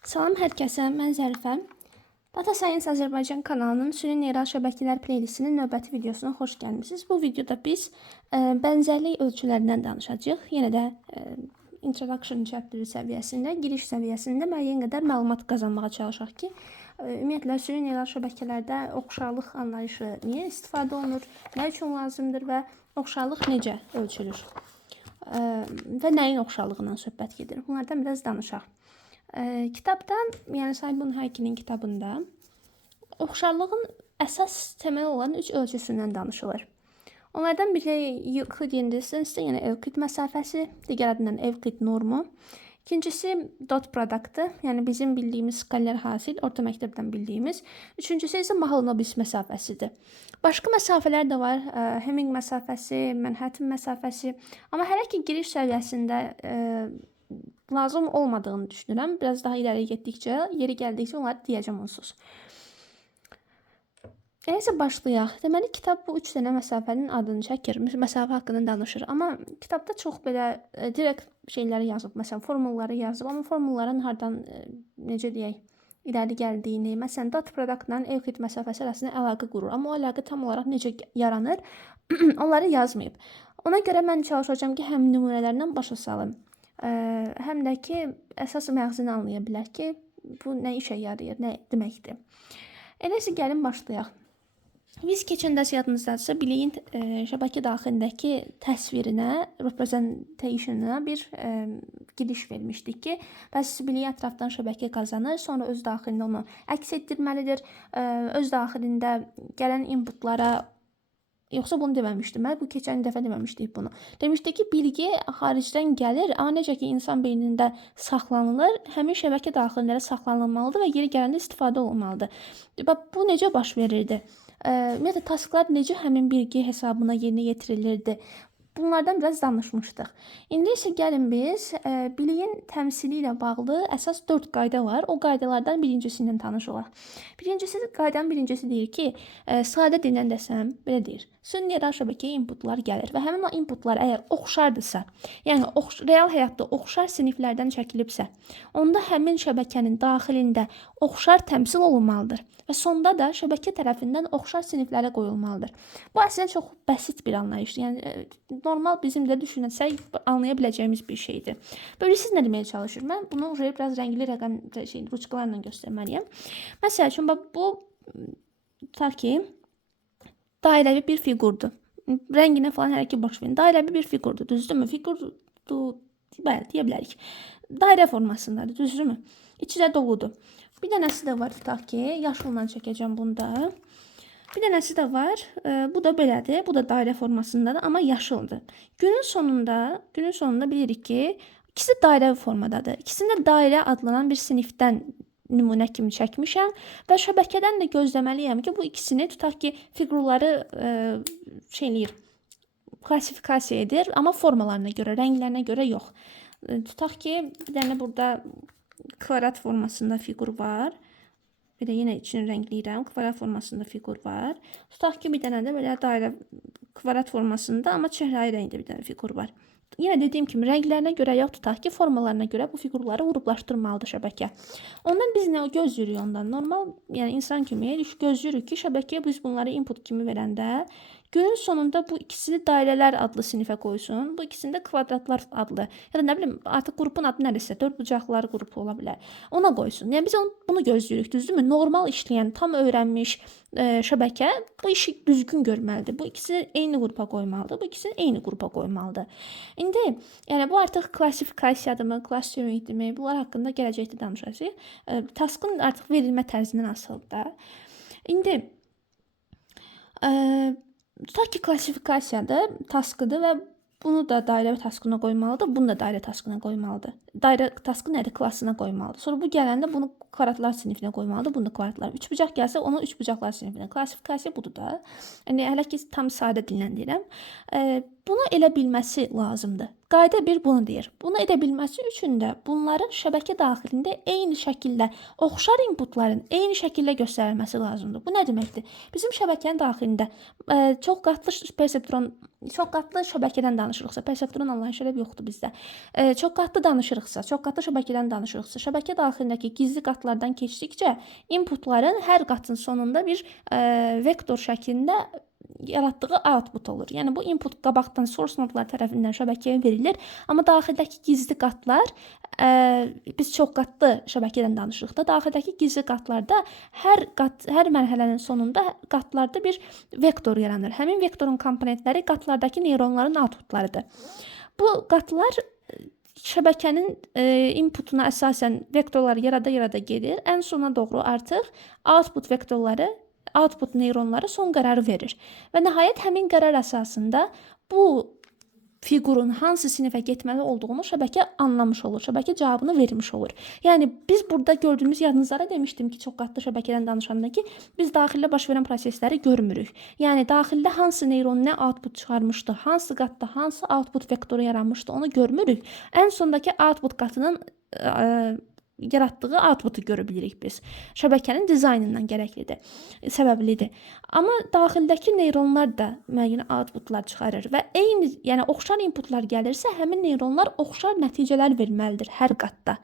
Salam hər kəsə, mən Zərifə. Data Science Azərbaycan kanalının süni neyral şəbəkələr playlistinin növbəti videosuna xoş gəlmisiniz. Bu videoda biz bənzərlik ölçülərindən danışacağıq. Yenə də introduction chapter səviyyəsində, giriş səviyyəsində müəyyən qədər məlumat qazanmağa çalışaq ki, ümumiyyətlə süni neyral şəbəkələrdə oxşarlıq anlayışı niyə istifadə olunur, nə üçün lazımdır və oxşarlıq necə ölçülür və nəyin oxşarlığından söhbət gedir. Bunlardan biraz danışaq. Kitabdan, yəni Simon Haykinin kitabında oxşarlığın əsas temel olan 3 ölçüsündən danışılır. Onlardan biri Euclidean distance, yəni Evklid məsafəsi, digər adından Evklid normu. İkincisi dot produktı, yəni bizim bildiyimiz skaler hasil, orta məktəbdən bildiyimiz. Üçüncüsü isə Mahalanobis məsafəsidir. Başqa məsafələr də var, Hamming məsafəsi, Manhattan məsafəsi. Amma hələ ki giriş səviyyəsində lazım olmadığını düşünürəm. Biraz daha ileri getdikcə, yeri gəldikcə onları deyəcəm onsuz. Nəysə başlayaq. Deməli, kitab bu 3 dənə məsafənin adını çəkir, məsafə haqqında danışır. Amma kitabda çox belə direkt şeyləri yazıb, məsələn, formulları yazıb. Amma formulların hardan, necə deyək, ileri gəldiyini, məsələn, dot produktla Evklid məsafəsi arasında əlaqə qurur. Amma o əlaqə tam olaraq necə yaranır, onları yazmayıb. Ona görə mən çalışacağım ki, həm nümunələrlə başa salım. Həm də ki, əsas məğzini anlaya bilər ki, bu nə işə yarayır, nə deməkdir. Eləsə gəlin başlayaq. Biz keçən dərs yadınızdadırsa, biliyin şəbəkə daxilindəki təsvirinə, representation'a bir giriş vermişdik ki, bəs biliyi ətrafdan şəbəkə qazanır, sonra öz daxilində onu əks etdirməlidir, öz daxilində gələn inputlara. Yoxsa bunu deməmişdim. Mən bu keçən dəfə deməmişdik bunu. Demişdik ki, bilgi xaricdən gəlir, amma necə ki insan beynində saxlanılır, həmin şəbəkə daxilində saxlanılmalıdır və yeri gələndə istifadə olunmalıdır. Bax, bu necə baş verirdi? Ümumiyyətlə, tasklar necə həmin bilgi hesabına yerinə yetirilirdi? Bunlardan biraz danışmışdıq. İndi isə gəlin biz biliyin təmsili ilə bağlı əsas 4 qayda var. O qaydalardan birincisi ilə tanış olaq. Qaydanın birincisi deyir ki, sadə dillə desəm, belə deyir. Süni neyral şəbəkəyə inputlar gəlir və həmin o inputlar əgər oxşardırsa, yəni real həyatda oxşar siniflərdən çəkilibsə, onda həmin şəbəkənin daxilində oxşar təmsil olunmalıdır və sonda da şəbəkə tərəfindən oxşar siniflərə qoyulmalıdır. Bu əslində çox bəsit bir anlayışdır. Yəni normal bizim də düşünsək anlaya biləcəyimiz bir şeydir. Böyle siz nə deməyə çalışır? Mən bunu biraz rəngli rəqəm ruçkalarla göstərməliyəm. Məsəl üçün bu ta ki dairəvi bir figurdur. Rənginə falan hələ ki boş verin. Dairəvi bir figurdur, düzdürmü? Figurdur, bəli, deyə bilərik. Dairə formasındadır, düzdürmü? İçi də doludur. Bir dənəsi də var, tutaq ki, yaşılla çəkəcəm bunda. Bir dənəsi də var, bu da belədir, bu da dairə formasındadır, amma yaşıldır. Günün sonunda bilirik ki, ikisi dairəvi formadadır. İkisində dairə adlanan bir sinifdən nümunə kimi çəkmişəm və şəbəkədən də gözləməliyəm ki, bu ikisini tutaq ki, figurları klassifikasiya edir, amma formalarına görə, rənglərinə görə yox. Tutaq ki, bir dənə burada kvadrat formasında figur var. Bir də yenə içini rəngləyirəm. Kvadrat formasında figur var. Tutaq ki, bir dənə də belə dairə kvadrat formasında, amma çəhrayı rəngdə bir dənə figur var. Yenə dediyim kimi, rənglərinə görə yox, tutaq ki, formalarına görə bu figurları qruplaşdırmalıdır şəbəkə. Ondan biz nə gözləyirik ondan? Normal, yəni insan kimi gözləyirik ki, şəbəkəyə biz bunları input kimi verəndə günün sonunda bu ikisini dairələr adlı sinifə qoysun. Bu ikisini də kvadratlar adlı. Ya da nə bilim, artıq qrupun adı nədirsə, 4 bucaqlar qrupu ola bilər. Ona qoysun. Yəni biz bunu gözləyirik, düzdürmü? Normal işləyən, tam öyrənmiş şəbəkə bu işi düzgün görməlidir. Bu ikisini eyni qrupa qoymalıdır. Bu ikisini eyni qrupa qoymalıdır. İndi, yəni bu artıq klassifikasiyadır, clusteringdirmi? Bunlar haqqında gələcəkdə danışacağıq. Taskın artıq verilmə tərzindən asılıdır da. İndi tutaq ki, klassifikasiyadır, taskıdır və bunu da dairə taskına qoymalıdır, bunu da dairə taskına qoymalıdır. Dairə taskı nədir? Klassına qoymalıdır. Sonra bu gələndə bunu kvadratlar sinifinə qoymalıdır, bunu da kvadratlar. 3 bucaq gəlsə, onu 3 bucaqlar sinifinə. Klassifikasiya budur da. Yəni hələ ki tam sadə dillə deyirəm. Bunu elə bilməsi lazımdır. Qayda 1 bunu deyir. Bunu edə bilməsi üçün də bunların şəbəkə daxilində eyni şəkildə oxşar inputların eyni şəkildə göstərilməsi lazımdır. Bu nə deməkdir? Bizim şəbəkənin daxilində çox qatlı şəbəkədən danışırıqsa, perseptron anlayışı elə yoxdur bizdə. Çox qatlı danışırıqsa, çox qatlı şəbəkədən danışırıqsa, şəbəkə daxilindəki gizli qatlardan keçdikcə inputların hər qatın sonunda bir vektor şəklində yaratdığı output olur. Yəni bu input qabaqdan source nodlar tərəfindən şəbəkəyə verilir, amma daxildəki gizli qatlar biz çox qatlı şəbəkədən danışırıq da, daxildəki gizli qatlarda hər mərhələnin sonunda qatlarda bir vektor yaranır. Həmin vektorun komponentləri qatlardakı neyronların outputlarıdır. Bu qatlar şəbəkənin inputuna əsasən vektorları yarada gedir. Ən sona doğru artıq output neyronları son qərarı verir. Və nəhayət həmin qərar əsasında bu fiqurun hansı sinifə getməli olduğunu şəbəkə anlamış olur. Şəbəkə cavabını vermiş olur. Yəni biz burada gördüyümüz, yadınızlara demişdim ki, çox qatlı şəbəkədən danışanda ki, biz daxildə baş verən prosesləri görmürük. Yəni daxildə hansı neyron nə output çıxarmışdı, hansı qatda hansı output vektoru yaranmışdı, onu görmürük. Ən sondakı output qatının yaratdığı outputu görə bilirik biz. Şəbəkənin dizaynından gərəklidir, səbəblidir. Amma daxildəki neyronlar da müəyyən outputlar çıxarır və eyni, yəni oxşar inputlar gəlirsə, həmin neyronlar oxşar nəticələr verməlidir hər qatda.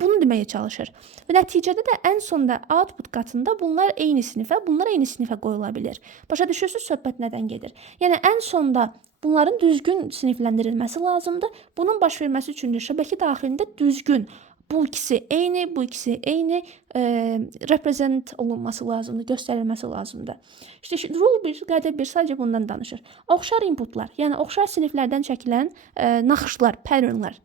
Bunu deməyə çalışır. Və nəticədə də ən sonda output qatında bunlar eyni sinifə qoyula bilir. Başa düşürsüz söhbət nədən gedir? Yəni ən sonda bunların düzgün sinifləndirilməsi lazımdır. Bunun baş verməsi üçün də şəbəkə daxilində düzgün bu ikisi eyni represent olunması lazımdır, göstərilməsi lazımdır. İşte rule 1, qayda 1 sadəcə bundan danışır. Oxşar inputlar, yəni oxşar siniflərdən çəkilən naxışlar, patternlar,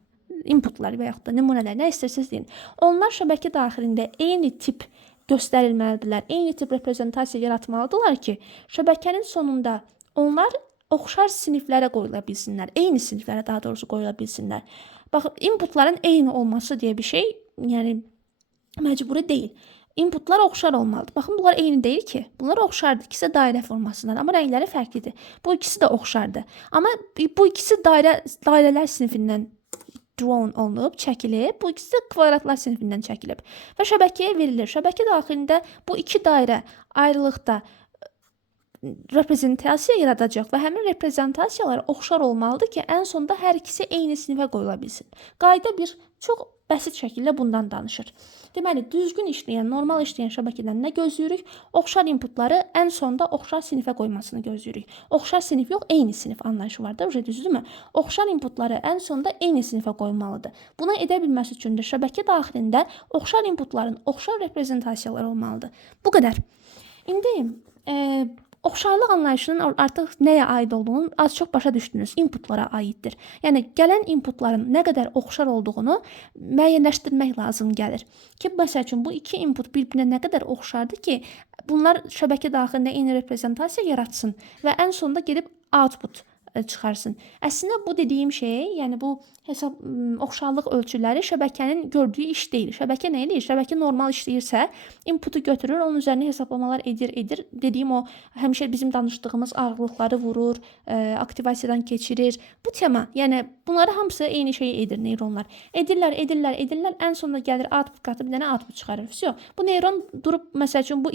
inputlar və yaxud da nümunələr, nə istəyirsiniz deyin. Onlar şəbəkə daxilində eyni tip göstərilməlidirlər, eyni tip reprezentasiya yaratmalıdırlar ki, şəbəkənin sonunda onlar oxşar siniflərə qoyula bilsinlər, eyni siniflərə daha doğrusu qoyula bilsinlər. Baxın, inputların eyni olması deyə bir şey, yəni məcburi deyil. Inputlar oxşar olmalıdır. Baxın, bunlar eyni deyil ki. Bunlar oxşardır. İkisi dairə formasındadır, amma rəngləri fərqlidir. Bu ikisi də oxşardır. Amma bu ikisi dairələr sinifindən drawn olunub, çəkilib. Bu ikisi də kvadratlar sinifindən çəkilib və şəbəkəyə verilir. Şəbəkə daxilində bu iki dairə ayrılıqda reprezentasiya yaradacaq və həmin reprezentasiyalar oxşar olmalıdır ki, ən sonda hər ikisi eyni sinifə qoyula bilsin. Qayda 1 çox bəsit şəkildə bundan danışır. Deməli, düzgün işləyən, normal işləyən şəbəkədən nə gözləyirik? Oxşar inputları ən sonda oxşar sinifə qoymasını gözləyirik. Oxşar sinif yox, eyni sinif anlayışı var da, düzdürmü? Oxşar inputları ən sonda eyni sinifə qoyulmalıdır. Bunu edə bilməsi üçün də şəbəkə daxilində oxşar inputların oxşar reprezentasiyaları olmalıdır. Bu qədər. İndi oxşarlıq anlayışının artıq nəyə aid olduğunu az-çox başa düşdünüz. Inputlara aiddir. Yəni gələn inputların nə qədər oxşar olduğunu müəyyənləşdirmək lazım gəlir. Ki, məsəl üçün bu iki input bir-birinə nə qədər oxşardır ki, bunlar şəbəkə daxilində eyni reprezentasiya yaratsın və ən sonunda gedib output çıxarsın. Əslində bu dediyim şey, yəni bu oxşarlıq ölçüləri şəbəkənin gördüyü iş deyil. Şəbəkə nə edir? Şəbəkə normal işləyirsə, inputu götürür, onun üzərinə hesablamalar edir. Dediyim o həmişə bizim danışdığımız ağırlıqları vurur, aktivasiyadan keçirir. Bu tema, yəni bunları hamısı eyni şeyi edir neyronlar. Edirlər. Ən sonunda gəlir output qatı bir dənə output çıxarır. Bu neyron durub məsəl üçün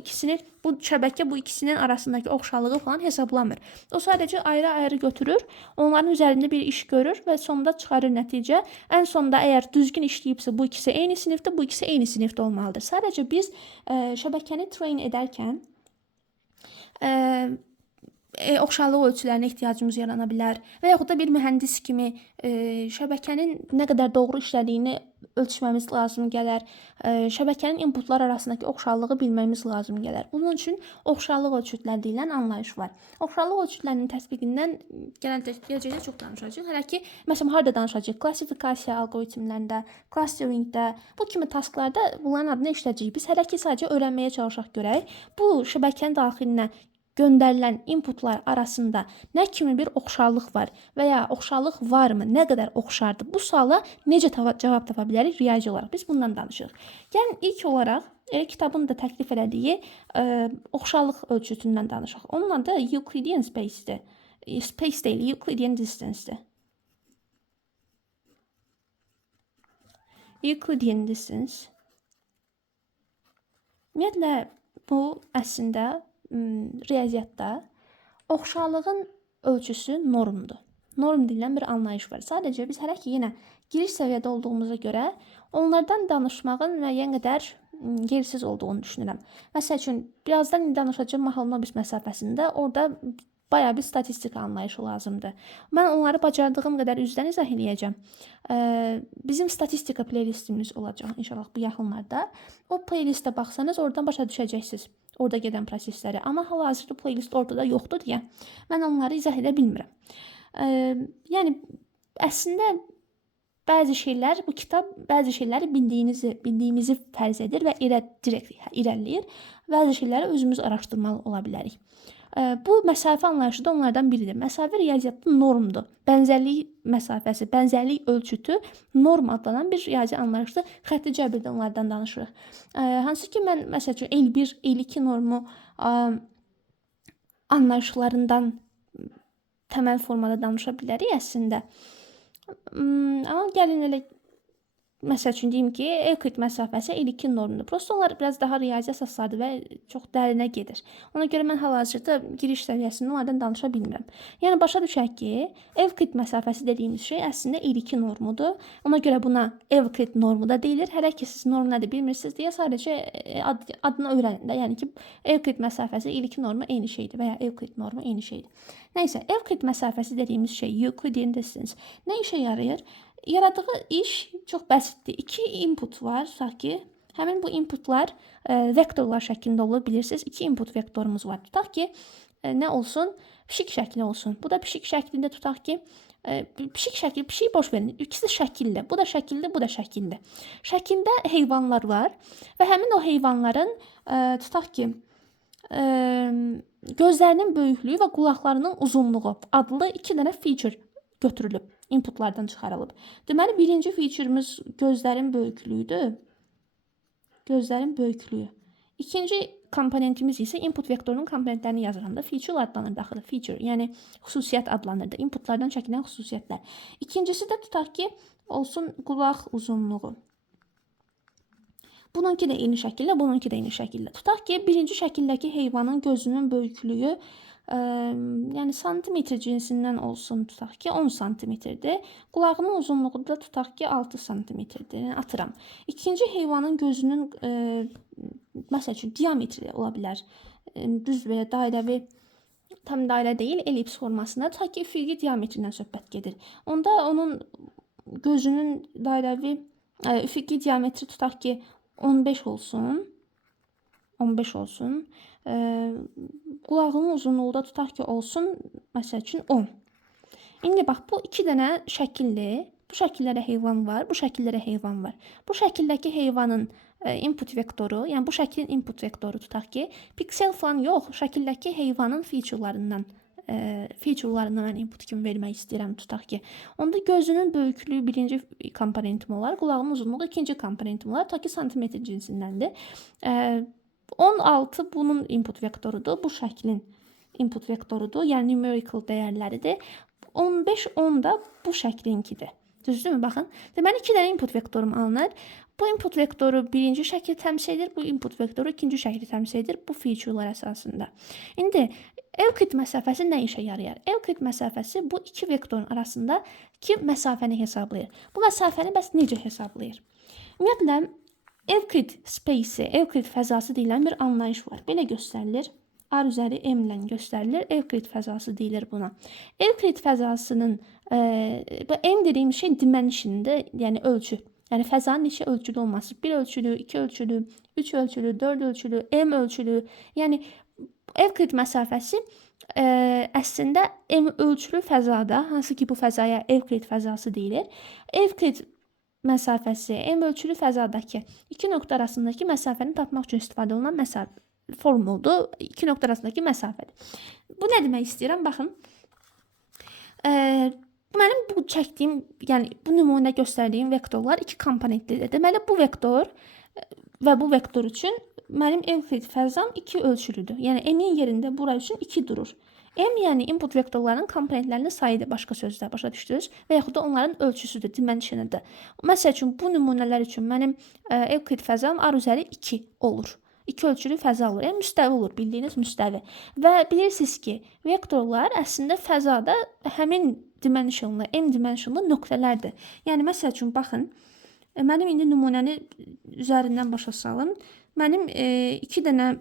bu şəbəkə bu ikisinin arasındakı oxşarlığı falan hesablamır. O sadəcə ayrı-ayrı götürür, onların üzərində bir iş görür və sonunda çıxarır nəticə. Ən sonunda əgər düzgün işləyibsə bu ikisi eyni sinifdə, bu ikisi eyni sinifdə olmalıdır. Sadəcə biz şəbəkəni train edərkən oxşarlıq ölçülərinə ehtiyacımız yarana bilər və yaxud da bir mühəndis kimi şəbəkənin nə qədər doğru işlədiyini ölçməmiz lazım gələr. Şəbəkənin inputlar arasındakı oxşarlığı bilməyimiz lazım gələr. Bunun üçün oxşarlıq ölçütləri deyilən anlayış var. Oxşarlıq ölçütlərinin tətbiqindən gələcəkdə çox danışacağıq. Hələ ki, məsələn, harada danışacağıq? Klassifikasiya alqoritmlərində, clusteringdə, bu kimi tasklarda bunların adını işləyəcəyik. Biz hələ ki, sadəcə öyrənməyə çalışaq görək. Bu şəbəkənin daxilinə göndərilən inputlar arasında nə kimi bir oxşarlıq var və ya oxşarlıq varmı, nə qədər oxşardır? Bu suala necə cavab tapa bilərik riyazi olaraq? Biz bundan danışırıq. Yəni ilk olaraq kitabın da təklif elədiyi oxşarlıq ölçütündən danışaq. Onun adı Euclidean space-dir. Space deyil, Euclidean distance-dir. Euclidean distance. Ümumiyyətlə, bu əslində riyaziyyatda oxşarlığın ölçüsü normdur. Norm deyilən bir anlayış var. Sadəcə biz hələ ki yenə giriş səviyyədə olduğumuza görə onlardan danışmağın müəyyən qədər yersiz olduğunu düşünürəm. Məsəl üçün, birazdan danışacağım Mahalanobis məsafəsində orada bayağı bir statistika anlayışı lazımdır. Mən onları bacardığım qədər üzdən izah eləyəcəm. Bizim statistika playlistimiz olacaq inşallah bu yaxınlarda. O playlistə baxsanız oradan başa düşəcəksiniz orada gedən prosesləri. Amma hal-hazırda playlist ortada yoxdur deyə mən onları izah edə bilmirəm. Yəni əslində bəzi şeylər, bu kitab bəzi şeyləri bildiyimizi fərz edir və direkt irəliləyir. Bəzi şeyləri özümüz araşdırmalı ola bilərik. Bu məsafə anlayışı da onlardan biridir. Məsafə riyaziyyatda normdur. Bənzərlik məsafəsi, bənzərlik ölçütü norm adlanan bir riyazi anlayışdır. Xətti cəbirdə onlardan danışırıq. Hansı ki, mən məsəl üçün L1, L2 normu anlayışlarından təməl formada danışa bilərik əslində. Amma gəlin elə məsəl üçün deyim ki, Euclid məsafəsi L2 normdur. Prosta onlar biraz daha riyazi əsaslardır və çox dərinə gedir. Ona görə mən hal-hazırda giriş səviyyəsində onlardan danışa bilmirəm. Yəni başa düşək ki, Euclid məsafəsi dediyimiz şey əslində L2 normudur. Ona görə buna Euclid normu da deyilir. Hələ ki siz norm nədir bilmirsiniz deyə sadəcə adını öyrənin də. Yəni ki, Euclid məsafəsi L2 normu eyni şeydir və ya Euclid normu eyni şeydir. Nəysə, Euclid məsafəsi dediyimiz şey Euclidean distance nə işə yarayır? Yaradığı iş çox bəsitdir. 2 input var, tutaq ki, həmin bu inputlar vektorlar şəklində olur, bilirsiniz. 2 input vektorumuz var. Tutaq ki, nə olsun? Pişik şəkli olsun. Bu da pişik şəklində tutaq ki, pişik şəkli, pişik boş verin. İkisi də şəkildir. Bu da şəkildir, bu da şəkildir. Şəkildə heyvanlar var və həmin o heyvanların tutaq ki, gözlərinin böyüklüyü və qulaqlarının uzunluğu adlı 2 dənə feature götürülüb, inputlardan çıxarılıb. Deməli, birinci feature'ımız gözlərin böyüklüyüdür. Gözlərin böyüklüyü. İkinci komponentimiz isə input vektorunun komponentlərini yazıram da. Feature adlanır daxılı. Feature, yəni xüsusiyyət adlanır da. Inputlardan çəkilən xüsusiyyətlər. İkincisi də tutaq ki, olsun qulaq uzunluğu. Bununki də eyni şəkildə, bununki də eyni şəkildə. Tutaq ki, birinci şəkildəki heyvanın gözünün böyüklüyü yəni santimetr cinsindən olsun, tutaq ki 10 santimetrdir. Qulağının uzunluğu da tutaq ki 6 santimetrdir. Yəni atıram. İkinci heyvanın gözünün məsəl üçün diametri ola bilər. Düz belə dairəvi, tam dairə deyil, elips formasında. Tutaq ki üfüqi diametrindən söhbət gedir. Onda onun gözünün dairəvi üfüqi diametri tutaq ki 15 olsun. 15 olsun. Qulağının uzunluğu da tutaq ki olsun, məsəl üçün 10. İndi bax, bu 2 dənə şəkildir. Bu şəkillərə heyvan var, bu şəkillərə heyvan var. Bu şəkildəki heyvanın input vektoru, yəni bu şəklin input vektoru tutaq ki, piksel falan yox, şəkildəki heyvanın featurelarından mən input kimi vermək istəyirəm, tutaq ki. Onda gözünün böyüklüyü birinci komponentim olar, qulağının uzunluğu ikinci komponentim olar, tutaq ki santimetr cinsindəndir. 16 bunun input vektorudur, bu şəklin input vektorudur, yəni numerical dəyərləridir. 15, 10 da bu şəklinkidir. Düzdürmü? Baxın. Deməli, 2 dənə input vektorum alınır. Bu input vektoru birinci şəkli təmsil edir, bu input vektoru ikinci şəkli təmsil edir bu featurelar əsasında. İndi Euclid məsafəsi nə işə yarayar? Euclid məsafəsi bu 2 vektorun arasındakı məsafəni hesablayır. Bu məsafəni bəs necə hesablayır? Ümumiyyətlə, Euclid space, Euclid fəzası deyilən bir anlayış var. Belə göstərilir. R üzəri M ilə göstərilir. Euclid fəzası deyilir buna. Euclid fəzasının bu M dediyim şey dimension'dır, yəni ölçü. Yəni fəzanın neçə ölçülü olması. 1 ölçülü, 2 ölçülü, 3 ölçülü, 4 ölçülü, M ölçülü. Yəni Euclid məsafəsi əslində M ölçülü fəzada, hansı ki bu fəzaya Euclid fəzası deyilir. Euclid məsafəsi M ölçülü fəzadakı 2 nöqtə arasındakı məsafəni tapmaq üçün istifadə olunan formuldur. 2 nöqtə arasındakı məsafədir. Bu nə demək istəyirəm? Baxın. Mənim bu çəkdiyim, yəni bu nümunədə göstərdiyim vektorlar 2 komponentlidir. Deməli, bu vektor və bu vektor üçün mənim Euclid fəzam 2 ölçülüdür. Yəni, M-in yerində bura üçün 2 durur. M yəni input vektorlarının komponentlərinin sayıdır, başqa sözlə, başa düşdünüz? Və yaxud da onların ölçüsüdür, dimensionidir. Məsəl üçün, bu nümunələr üçün mənim Euclid fəzam R üzəri 2 olur. 2 ölçülü fəza olur. Yəni müstəvi olur, bildiyiniz müstəvi. Və bilirsiniz ki, vektorlar əslində fəzada həmin dimensionlu, m dimensionlu nöqtələrdir. Yəni məsəl üçün baxın, mənim indi nümunəni üzərindən başa salım. Mənim 2 dənə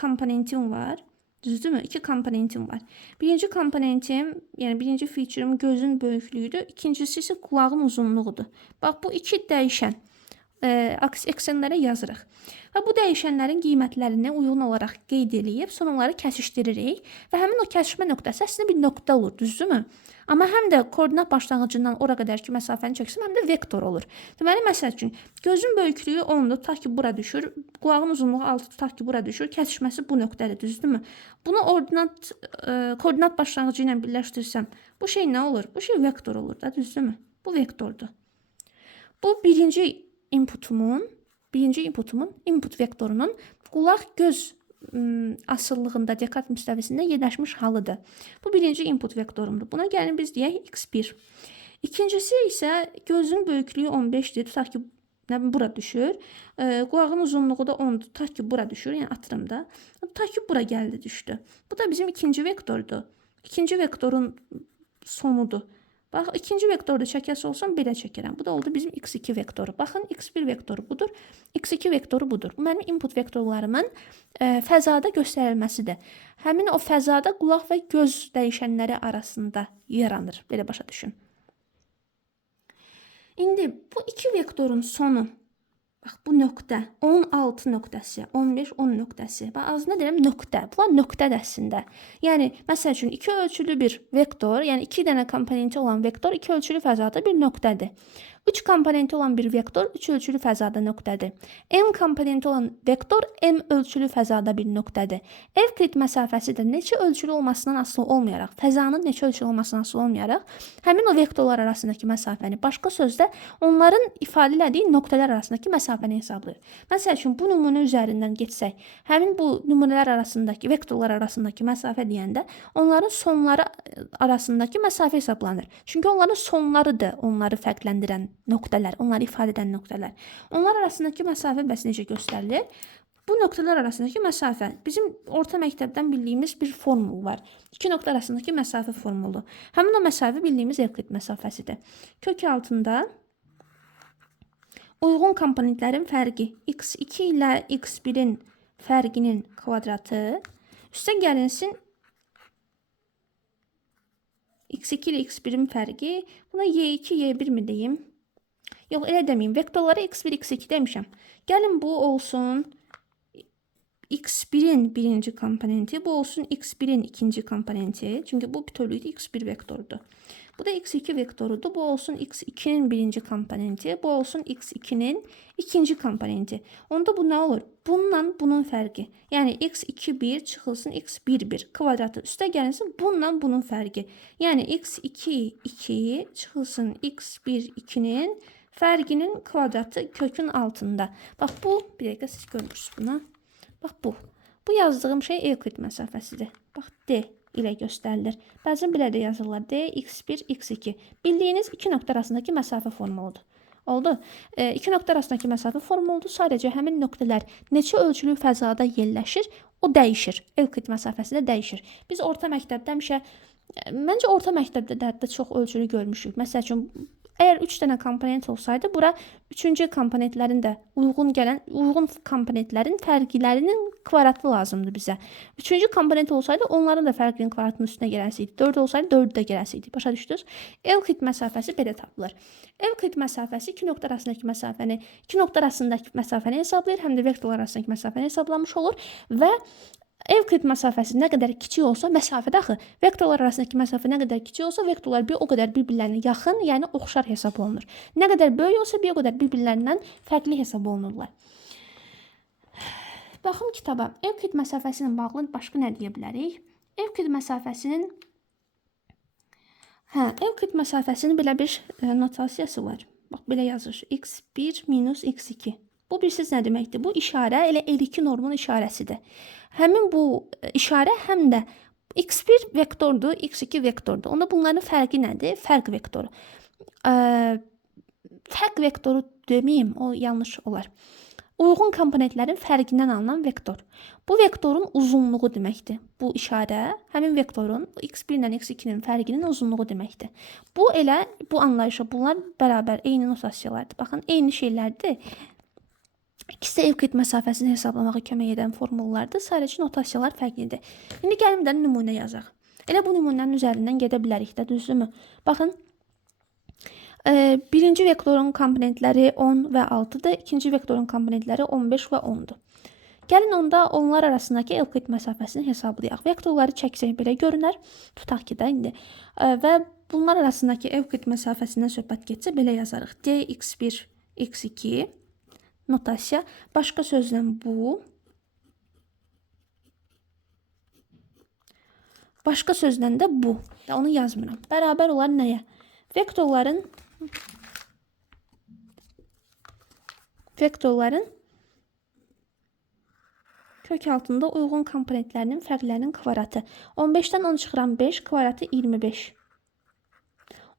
komponentim var. Düzdürmü? 2 komponentim var. Birinci komponentim, yəni birinci feature'ım gözün böyüklüyüdür. İkincisi isə qulağın uzunluğudur. Bax, bu 2 dəyişən eksenlərə yazırıq. Və bu dəyişənlərin qiymətlərini uyğun olaraq qeyd edib, sonra onları kəsişdiririk və həmin o kəsişmə nöqtəsi əslində bir nöqtə olur, düzdürmü? Amma həm də koordinat başlanğıcından ora qədərki məsafəni çəksəm, həm də vektor olur. Deməli, məsəl üçün, gözün böyüklüyü 10-dur, tutaq ki, bura düşür, qulağın uzunluğu 6, tutaq ki, bura düşür, kəsişməsi bu nöqtədir, düzdürmü? Bunu koordinat başlanğıcı ilə birləşdirsəm, bu şey nə olur? Bu şey vektor olur da, düzdürmü? Bu vektordur. Bu birinci inputumun input vektorunun qulaq göz asıllığında Descartes müstəvisində yerləşmiş halıdır. Bu birinci input vektorumdur. Buna gəlin biz deyək x1. İkincisi isə gözün böyüklüyü 15-dir. Tutaq ki, bura düşür. Qulağın uzunluğu da 10-dur. Tutaq ki, bura düşür. Yəni atırımda. Tutaq ki, bura gəldi, düşdü. Bu da bizim ikinci vektordur. İkinci vektorun sonudur. Bax, ikinci vektorda çəkəsi olsam, belə çəkərəm. Bu da oldu bizim x2 vektoru. Baxın, x1 vektoru budur, x2 vektoru budur. Bu mənim input vektorlarımın fəzada göstərilməsidir. Həmin o fəzada qulaq və göz dəyişənləri arasında yaranır. Belə başa düşün. İndi bu iki vektorun sonu, bax, bu nöqtə, 16 nöqtəsi, 15-10 nöqtəsi. Bax, azında deyirəm nöqtə. Bunlar nöqtədir əslində. Yəni, məsəl üçün, 2 ölçülü bir vektor, yəni 2 dənə komponenti olan vektor 2 ölçülü fəzada bir nöqtədir. 3 komponenti olan bir vektor 3 ölçülü fəzada nöqtədir. M komponenti olan vektor M ölçülü fəzada bir nöqtədir. Evklid məsafəsi də neçə ölçülü olmasından asılı olmayaraq, fəzanın neçə ölçülü olmasından asılı olmayaraq, həmin o vektorlar arasındakı məsafəni, başqa sözlə, onların ifadə elədiyi nöqtələr arasındakı məsafəni hesablayır. Məsəl üçün, bu nümunə üzərindən geçsək, həmin bu nümunələr arasındakı, vektorlar arasındakı məsafə deyəndə, onların sonları arasındakı məsafə hesablanır. Çünki onların sonlarıdır onları fərqləndirən nöqtələr, onları ifadə edən nöqtələr. Onlar arasındakı məsafə bəs necə göstərilir? Bu nöqtələr arasındakı məsafə bizim orta məktəbdən bildiyimiz bir formul var. İki nöqtə arasındakı məsafə formulu. Həmin o məsafə bildiyimiz Evklid məsafəsidir. Kök altında uyğun komponentlərin fərqi x2 ilə x1-in fərqinin kvadratı üstə gəlinsin x2 ilə x1-in fərqi. Buna y2, y1 mi deyim? Yox, elə deməyim. Vektorlara x1, x2 demişəm. Gəlin bu olsun x1-in birinci komponenti, bu olsun x1-in ikinci komponenti. Çünki bu bütövlükdə x1 vektorudur. Bu da x2 vektorudur. Bu olsun x2-nin birinci komponenti. Bu olsun x2-nin ikinci komponenti. Onda bu nə olur? Bununla bunun fərqi. Yəni x2-1 çıxılsın x1-1 kvadratı üstə gəlinsin bununla bunun fərqi. Yəni x2-2 çıxılsın x1-2-nin fərqinin kvadratı kökün altında. Bax bu, bir dəqiqə siz görmürsünüz buna. Bax bu. Bu yazdığım şey Evklid məsafəsidir. Bax D ilə göstərilir. Bəzən belə də yazırlar. D, x1, x2. Bildiyiniz iki nöqtə arasındakı məsafə formuludur. Oldu. İki nöqtə arasındakı məsafə formuludur. Sadəcə həmin nöqtələr neçə ölçülü fəzada yerləşir, o dəyişir. Evklid məsafəsi də dəyişir. Biz orta məktəbdə məncə orta məktəbdə də hətta çox ölçülü görmüşük. Məsəl üçün, əgər 3 dənə komponent olsaydı, bura 3-cü komponentlərin də uyğun komponentlərin fərqlərinin kvadratı lazımdır bizə. 3-cü komponent olsaydı, onların da fərqinin kvadratının üstünə gələsiydi. 4 olsaydı, 4-ü də gələsiydi. Başa düşdünüz? Evklid məsafəsi belə tapılır. Evklid məsafəsi iki nöqtə arasındakı məsafəni hesablayır, həm də vektorlar arasındakı məsafəni hesablamış olur və Evklid məsafəsi nə qədər kiçik olsa, məsafədə axı, vektorlar arasındakı məsafə nə qədər kiçik olsa, vektorlar o qədər bir-birlərinə yaxın, yəni oxşar hesab olunur. Nə qədər böyük olsa, o qədər bir-birlərindən fərqli hesab olunurlar. Baxın kitaba. Evklid məsafəsi ilə bağlı başqa nə deyə bilərik? Evklid məsafəsinin belə bir notasiyası var. Bax, belə yazır. x1 minus x2. Bu bilirsiniz nə deməkdir? Bu işarə elə L2 normun işarəsidir. Həmin bu işarə həm də X1 vektordur, X2 vektordur. Onda bunların fərqi nədir? Fərq vektoru. Fərq vektoru deməyim, o yanlış olar. Uyğun komponentlərin fərqindən alınan vektor. Bu vektorun uzunluğu deməkdir. Bu işarə həmin vektorun x1 ilə x2-nin fərqinin uzunluğu deməkdir. Bu elə bu anlayışa bunlar bərabər eyni notasiyalardır. Baxın, eyni şeylərdir. İkisi Evklid məsafəsini hesablamağa kömək edən formullardır. Sadəcə notasiyalar fərqlidir. İndi gəlin də nümunə yazaq. Elə bu nümunənin üzərindən gedə bilərik də, düzdürmü? Baxın, birinci vektorun komponentləri 10 və 6-dır. İkinci vektorun komponentləri 15 və 10-dur. Gəlin onda onlar arasındakı Evklid məsafəsini hesablayaq. Vektorları çəksək belə görünər. Tutaq ki də indi. Və bunlar arasındakı Evklid məsafəsindən söhbət getsə belə yazarıq. Dx1, x2 notasiya. Başqa sözlə bu. Başqa sözlə də bu. Onu yazmıram. Bərabər olar nəyə? Vektorların kök altında uyğun komponentlərinin fərqlərinin kvadratı. 15-dən 10 çıxıran 5, kvadratı 25.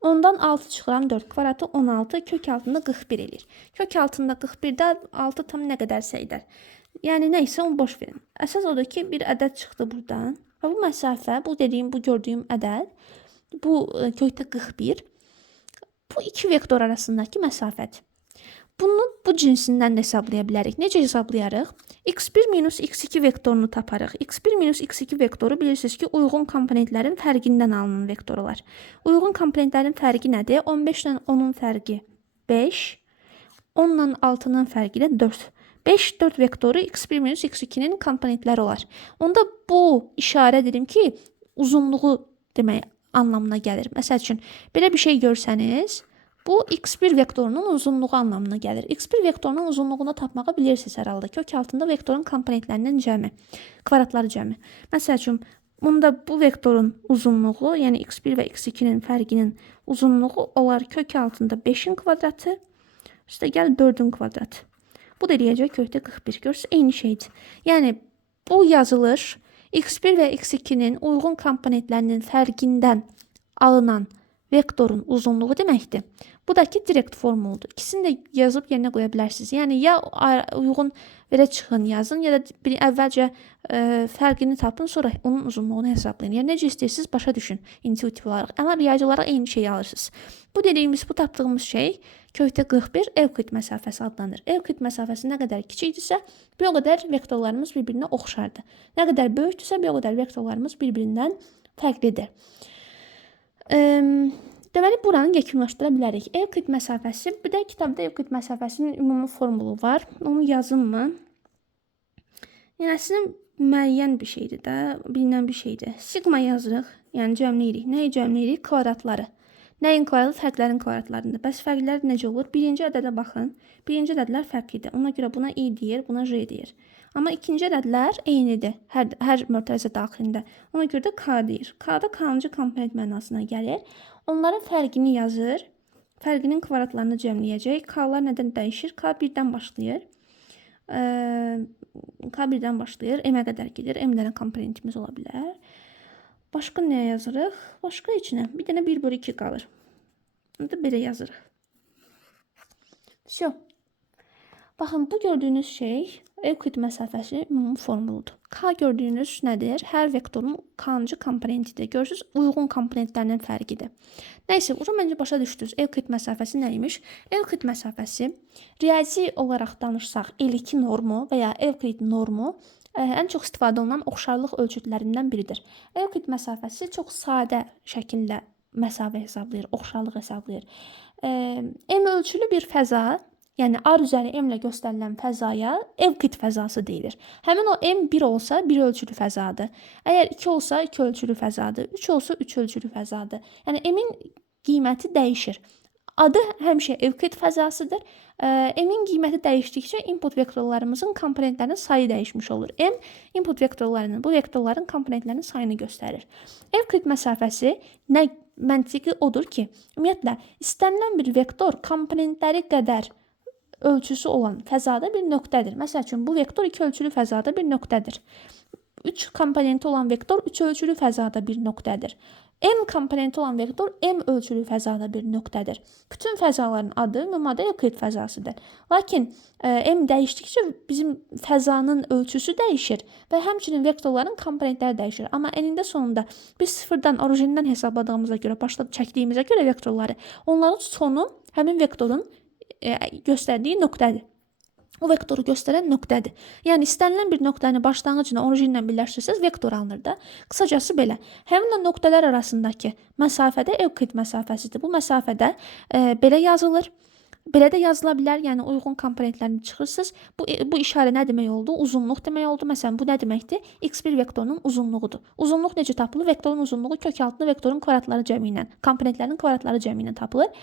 10-dan 6 çıxıran 4, kvadratı 16, kök altında 41 eləyir. Kök altında 41-də 6 tam nə qədərsə edər. Yəni nəysə onu boş verin. Əsas odur ki, bir ədəd çıxdı buradan. Və bu məsafə, bu dediyim, bu gördüyüm ədəd, bu kökdə 41. Bu iki vektor arasındakı məsafədir. Bunu bu cinsindən də hesablaya bilərik. Necə hesablayarıq? x1 minus x2 vektorunu taparıq. x1 minus x2 vektoru bilirsiniz ki, uyğun komponentlərin fərqindən alınan vektorlar. Uyğun komponentlərin fərqi nədir? 15 ilə 10-un fərqi 5, 10 ilə 6-nın fərqi də 4. 5, 4 vektoru x1 minus x2-nin komponentləri olar. Onda bu işarə dedim ki, uzunluğu demək anlamına gəlir. Məsəl üçün, belə bir şey görsəniz, bu x1 vektorunun uzunluğu anlamına gəlir. x1 vektorunun uzunluğunu tapmağı bilirsiniz hər halda. Kök altında vektorun komponentlərinin cəmi, kvadratları cəmi. Məsəl üçün, bunda bu vektorun uzunluğu, yəni x1 və x2-nin fərqinin uzunluğu olar kök altında 5-in kvadratı, üstə gəl 4-ün kvadratı. Bu da eləyəcək kökdə 41. Görürsünüz, eyni şeydir. Yəni, bu yazılır x1 və x2-nin uyğun komponentlərinin fərqindən alınan vektorun uzunluğu deməkdir. Bu da ki, direkt formuldur. İkisini də yazıb yerinə qoya bilərsiniz. Yəni, ya uyğun verə çıxın yazın, ya da əvvəlcə fərqini tapın, sonra onun uzunluğunu hesablayın. Yəni, necə istəyirsiniz, başa düşün intuitiv olaraq. Amma riyaziyyatlara eyni şeyi alırsınız. Bu dediyimiz, bu tapdığımız şey kökdə 41 Evklid məsafəsi adlanır. Evklid məsafəsi nə qədər kiçikdirsə, bir o qədər vektorlarımız bir-birinə oxşardır. Nə qədər böyükdürsə, bir o qədər vektorlarımız bir-birindən fərqlidir. Deməli, buranı yekunlaşdıra bilərik. Evklid məsafəsi, bir də kitabda Evklid məsafəsinin ümumi formulu var. Onu yazın mı? Yəni, əslində müəyyən bir şeydir də, bilinən bir şeydir. Sigma yazırıq, yəni cəmləyirik. Nəyi cəmləyirik? Kvadratları. Nəyin kvadratı? Fərqlərin kvadratlarında. Bəs fərqlər necə olur? Birinci ədədə baxın. Birinci ədədlər fərqlidir. Ona görə buna i deyir, buna j deyir. Amma ikinci ədədlər eynidir. Hər mötərizə daxilində. Ona görə də k deyir. K-da k-cı komponent mənasına gəlir. Onların fərqini yazır. Fərqinin kvadratlarını cəmləyəcək. K-lar nədən dəyişir? K 1-dən başlayır. K 1-dən başlayır. M-ə qədər gedir. M-lərə komponentimiz ola bilər. Başqa nə yazırıq? Başqa içinə. Bir dənə 1/2 qalır. Bunu da belə yazırıq. Всё. Baxın, bu gördüyünüz şey Evklid məsafəsi ümumi formuludur. K gördüyünüz nədir? Hər vektorun k-cı komponentidir. Görürsünüz, uyğun komponentlərinin fərqidir. Nəysə, burada məncə başa düşdünüz. Evklid məsafəsi nəymiş? Evklid məsafəsi riyazi olaraq danışsaq, L2 normu və ya Evklid normu ən çox istifadə olunan oxşarlıq ölçütlərindən biridir. Evklid məsafəsi çox sadə şəkildə məsafə hesablayır, oxşarlıq hesablayır. M ölçülü bir fəza, yəni R üzəri M ilə göstərilən fəzaya Evklid fəzası deyilir. Həmin o M 1 olsa 1 ölçülü fəzadır. Əgər 2 olsa 2 ölçülü fəzadır. 3 olsa 3 ölçülü fəzadır. Yəni M-in qiyməti dəyişir. Adı həmişə Evklid fəzasıdır. M-in qiyməti dəyişdikcə input vektorlarımızın komponentlərinin sayı dəyişmiş olur. M input vektorlarının, bu vektorların komponentlərinin sayını göstərir. Evklid məsafəsi nə məntiqi odur ki, ümumiyyətlə istənilən bir vektor komponentləri qədər ölçüsü olan fəzada bir nöqtədir. Məsəl üçün, bu vektor 2 ölçülü fəzada bir nöqtədir. 3 komponenti olan vektor 3 ölçülü fəzada bir nöqtədir. M komponenti olan vektor M ölçülü fəzada bir nöqtədir. Bütün fəzaların adı ümumada Evklid fəzasıdır. Lakin M dəyişdikcə bizim fəzanın ölçüsü dəyişir və həmçinin vektorların komponentləri dəyişir. Amma enində sonunda biz sıfırdan, orijindən hesabladığımıza görə, başda çəkdiyimizə görə vektorları, onların sonu həmin vektorun göstərdiyi nöqtədir. O vektoru göstərən nöqtədir. Yəni istənilən bir nöqtəni başlanğıcına orijinlə birləşdirsəz vektor alınır da. Qısacası belə. Həmin o nöqtələr arasındakı məsafədə Evklid məsafəsidir. Bu məsafədə belə yazılır. Belə də yazıla bilər. Yəni uyğun komponentlərini çıxırsınız. Bu işarə nə demək oldu? Uzunluq demək oldu. Məsələn, bu nə deməkdir? X1 vektorunun uzunluğudur. Uzunluq necə tapılır? Vektorun uzunluğu kök altında vektorun kvadratları cəmi ilə, komponentlərin kvadratları cəmi ilə tapılır.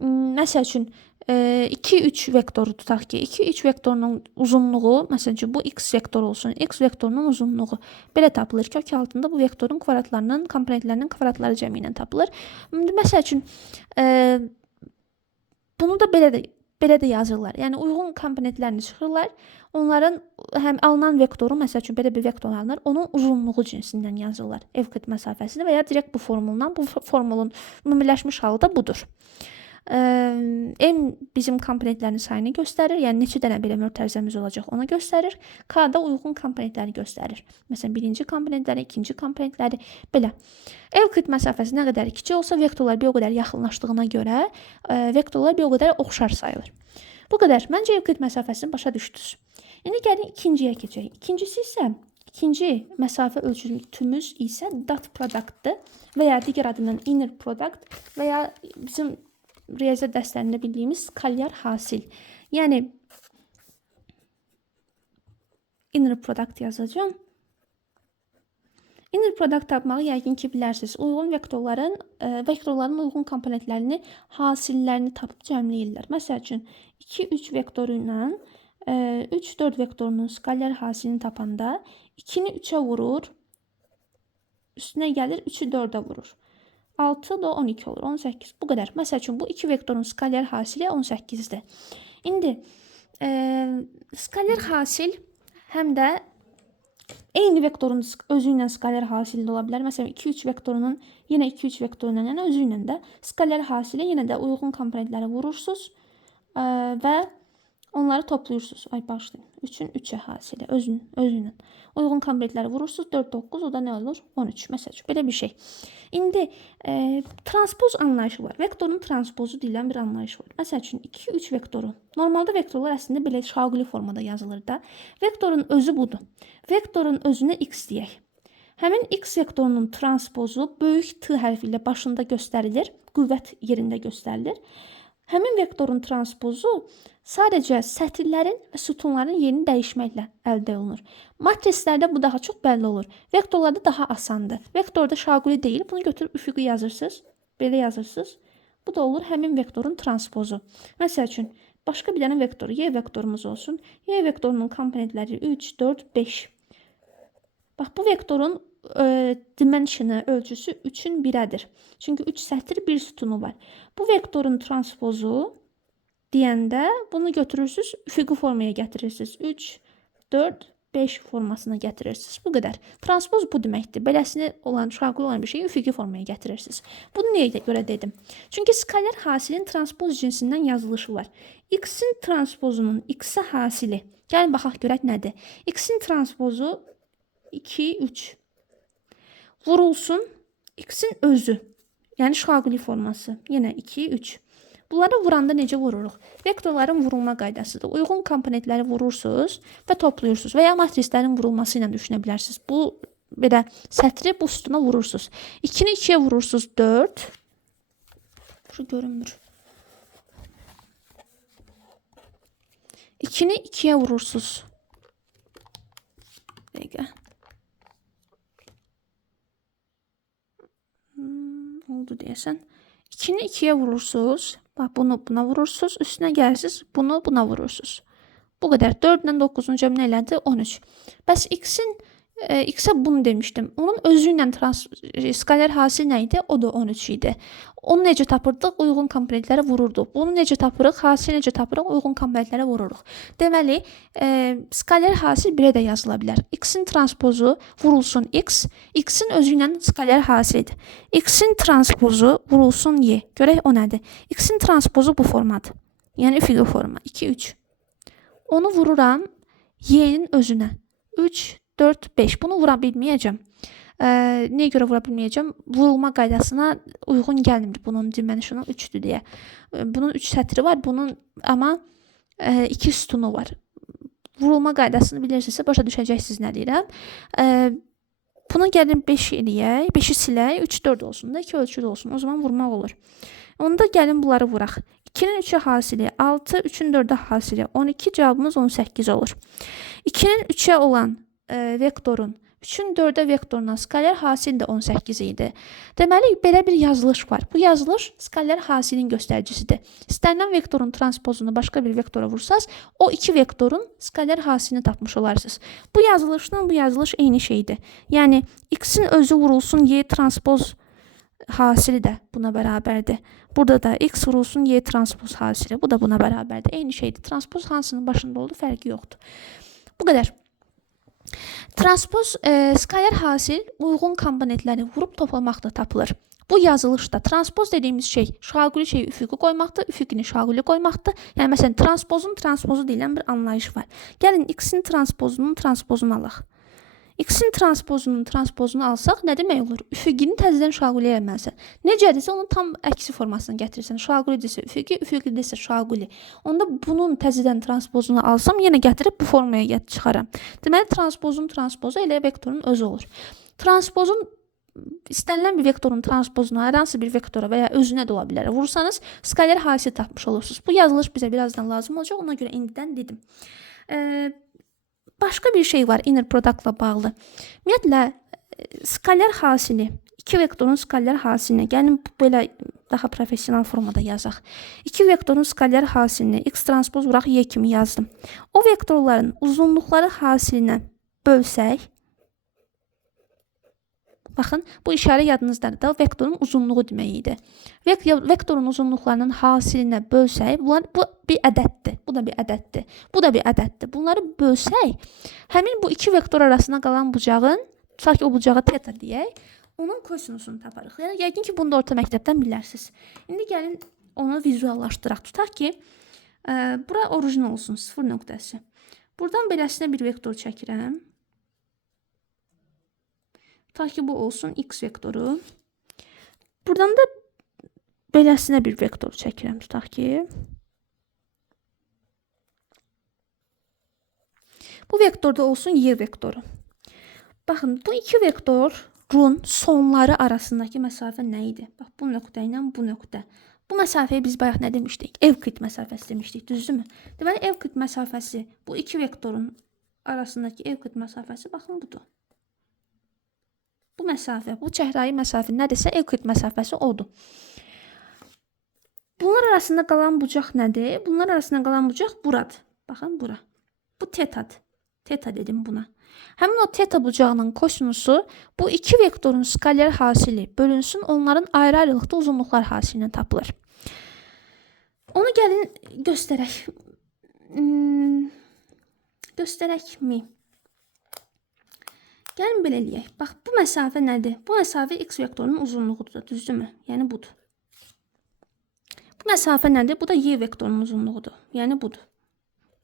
Məsəl üçün 2-3 vektoru tutaq ki, 2-3 vektorunun uzunluğu, məsəl üçün bu x vektoru olsun, x vektorunun uzunluğu belə tapılır. Kök altında bu vektorun kvadratlarının, komponentlərinin kvadratları cəmi ilə tapılır. Məsəl üçün bunu da belə də yazırlar. Yəni uyğun komponentlərini çıxırlar. Onların həm alınan vektoru, məsəl üçün belə bir vektor alınır, onun uzunluğu cinsindən yazırlar. Evklid məsafəsini və ya direkt bu formuldan, bu formulun ümumiləşmiş halı da budur. M bizim komponentlərin sayını göstərir. Yəni neçə dənə belə mötərizəmiz olacaq ona göstərir. K da uyğun komponentləri göstərir. Məsələn, birinci komponentləri, ikinci komponentləri belə. Evklid məsafəsi nə qədər kiçik olsa, vektorlar bir o qədər yaxınlaşdığına görə vektorlar bir o qədər oxşar sayılır. Bu qədər. Məncə Evklid məsafəsini başa düşdünüz. İndi gəlin ikinciyə keçək. İkinci məsafə ölçütümüz isə dot productdır və ya digər adından inner product və ya bizim riyaziyyat dərslərində bildiyimiz skalyar hasil. Yəni inner product yazacağım. Inner product tapmağı yəqin ki bilərsiniz. Uyğun vektorların uyğun komponentlərini, hasillərini tapıb cəmləyirlər. Məsəl üçün 2-3 vektoru ilə 3-4 vektorunun skalyar hasilini tapanda 2-ni 3-ə vurur, üstünə gəlir 3-ü 4-ə vurur. 6 da 12 olur, 18. Bu qədər. Məsəl üçün, bu iki vektorun skalyar hasili 18-dir. İndi, skalyar hasil həm də eyni vektorun özü ilə skalyar hasili də ola bilər. Məsələn, 2-3 vektorunun, yenə 2-3 vektorunun yəni özü ilə də skalyar hasili yenə də uyğun komponentləri vurursunuz və onları toplayırsınız. Ay, başlayın. 3-ün 3-ə hasili, özü ilə. Uyğun komponentləri vurursunuz. 4, 9, o da nə olur? 13. Məsəl üçün, belə bir şey. İndi transpoz anlayışı var. Vektorun transpozu deyilən bir anlayış var. Məsəl üçün 2-3 vektoru. Normalda vektorlar əslində belə şaquli formada yazılır da. Vektorun özü budur. Vektorun özünə x deyək. Həmin x vektorunun transpozu böyük T hərfi ilə başında göstərilir. Qüvvət yerində göstərilir. Həmin vektorun transpozu sadəcə sətirlərin və sütunların yerini dəyişməklə əldə olunur. Matrislərdə bu daha çox bəlli olur. Vektorlarda daha asandır. Vektorda şaquli deyil. Bunu götürüb üfüqü yazırsınız. Belə yazırsınız. Bu da olur həmin vektorun transpozu. Məsəl üçün, başqa bir dənə vektor, y vektorumuz olsun. Y vektorunun komponentləri 3, 4, 5. Bax, bu vektorun dimensionu, ölçüsü 3-ün 1-ədir. Çünki 3 sətir, 1 sütunu var. Bu vektorun transpozu deyəndə bunu götürürsünüz, üfüqi formaya gətirirsiniz. 3, 4, 5 formasına gətirirsiniz. Bu qədər. Transpoz bu deməkdir. Beləsini olan, şaquli olan bir şeyi üfüqi formaya gətirirsiniz. Bunu nəyə görə dedim? Çünki skalyar hasilin transpoz cinsindən yazılışı var. X-in transpozunun X-ə hasili. Gəlin baxaq görək nədir? X-in transpozu 2, 3. Vurulsun X-in özü. Yəni şaquli forması. Yenə 2, 3. Bunları vuranda necə vururuq? Vektorların vurulma qaydasıdır. Uyğun komponentləri vurursunuz və toplayırsınız. Və ya matrislərin vurulması ilə düşünə bilərsiniz. Bu, belə sətri bu sütuna vurursunuz. 2-ni 2-yə vurursunuz 4. Şu görünmür. 2-ni 2-yə vurursunuz. Dəqiqə. Oldu deyəsən. 2-ni 2-yə vurursunuz. Bax, bunu buna vurursunuz. Üstünə gəlirsiniz. Bunu buna vurursunuz. Bu qədər. 4 ilə 9-un cəmi nə elədi? 13. Bəs x-in X-ə bunu demişdim. Onun özü ilə skaler hasil nə idi? O da 13 idi. Onu necə tapırdıq? Uyğun komponentlərə vururduq. Bunu necə tapırıq? Hasil necə tapırıq? Uyğun komponentlərə vururuq. Deməli, skaler hasil 1-ə də yazıla bilər. X-in transpozu vurulsun X, X-in özü ilə skaler hasildir. X-in transpozu vurulsun Y. Görək o nədir? X-in transpozu bu formadır. Yəni üfüqi forma 2 3. Onu vururam Y-nin özünə. 3 4 5. Bunu vura bilməyəcəm. Nəyə görə vura bilməyəcəm? Vurulma qaydasına uyğun gəlmir. Bunun dimensionu 3-dür deyə. Bunun 3 sətri var. Bunun amma 2 sütunu var. Vurulma qaydasını bilirsinizsə başa düşəcəksiniz nə deyirəm. Buna gəlin 5 eləyək. 5-i silək. 3 4 olsun da 2 ölçülü olsun. O zaman vurmaq olur. Onda gəlin bunları vuraq. 2-nin 3-ə hasili 6, 3-ün 4-ə hasili 12, cavabımız 18 olur. 2-nin 3-ə olan vektorun 3-ün 4-ə vektorundan skaler hasil də 18 idi. Deməli, belə bir yazılış var. Bu yazılış skaler hasilin göstəricisidir. İstənilən vektorun transpozunu başqa bir vektora vursaz, o iki vektorun skaler hasilini tapmış olarsınız. Bu yazılışla bu yazılış eyni şeydir. Yəni, X-in özü vurulsun Y transpoz hasili də buna bərabərdir. Burada da X vurulsun Y transpoz hasili. Bu da buna bərabərdir. Eyni şeydir. Transpoz hansının başında oldu, fərqi yoxdur. Bu qədər. Transpoz skaler hasil uyğun komponentləri vurub toplamaqda tapılır. Bu yazılışda transpoz dediyimiz şey şaquli şeyi üfüqi qoymaqdır, üfüqini şaquli qoymaqdır. Yəni məsələn transpozun transpozu deyilən bir anlayış var. Gəlin X-in transpozunun transpozunu alaq. X-in transpozunun transpozunu alsaq nə demək olur? Üfüqini təzədən şaquli eləməlisən. Necədirsə onun tam əksi formasını gətirirsən. Şaqulidirsə üfüqi, üfüqlidirsə şaquli. Onda bunun təzədən transpozunu alsam yenə gətirib bu formaya çıxaram. Deməli transpozun transpozu elə vektorun özü olur. Transpozun istənilən bir vektorun transpozuna hər hansı bir vektora və ya özünə də ola bilər. Vursanız skaler hasil tapmış olursunuz. Bu yazılış bizə birazdan lazım olacaq. Ona görə indidən dedim. Başqa bir şey var inner productla bağlı. Ümumiyyətlə, skaler hasili, iki vektorun skaler hasilinə, gəlin belə daha profesional formada yazaq. İki vektorun skaler hasilini X transpoz vuraq Y kimi yazdım. O vektorların uzunluqları hasilinə bölsək, baxın, bu işarə yadınızdadır da, vektorun uzunluğu demək idi. Vektorun uzunluqlarının hasilinə bölsək, bu bir ədəddir, bu da bir ədəddir, bu da bir ədəddir. Bunları bölsək, həmin bu iki vektor arasında qalan bucağın, tutaq ki, o bucağı teta deyək, onun kosinusunu taparıq. Yəni, yəqin ki, bunu da orta məktəbdən bilərsiniz. İndi gəlin, onu vizuallaşdıraq. Tutaq ki, bura orijinal olsun, 0 nöqtəsi. Buradan beləsinə bir vektor çəkirəm. Tutaq ki, bu olsun X vektoru. Buradan da beləsinə bir vektor çəkirəm. Tutaq ki, bu vektorda olsun Y vektoru. Baxın, bu iki vektorun sonları arasındakı məsafə nə idi? Bax, bu nöqtə ilə bu nöqtə. Bu məsafəyə biz bayaq nə demişdik? Evklid məsafəsi demişdik, düzdürmü? Deməli, Evklid məsafəsi, bu iki vektorun arasındakı Evklid məsafəsi, baxın, budur. Bu məsafə, bu çəhrayı məsafə nədirsə, Evklid məsafəsi odur. Bunlar arasında qalan bucaq nədir? Bunlar arasında qalan bucaq buradır. Baxın, bura. Bu tetadır. Teta dedim buna. Həmin o teta bucağının kosinusu bu iki vektorun skaler hasili bölünsün, onların ayrı-ayrılıqda uzunluqlar hasilindən tapılır. Onu gəlin göstərək. Göstərək mi? Gəlin belə eləyək. Bax, bu məsafə nədir? Bu məsafə X vektorunun uzunluğudur, düzdürmü? Yəni budur. Bu məsafə nədir? Bu da Y vektorunun uzunluğudur. Yəni budur.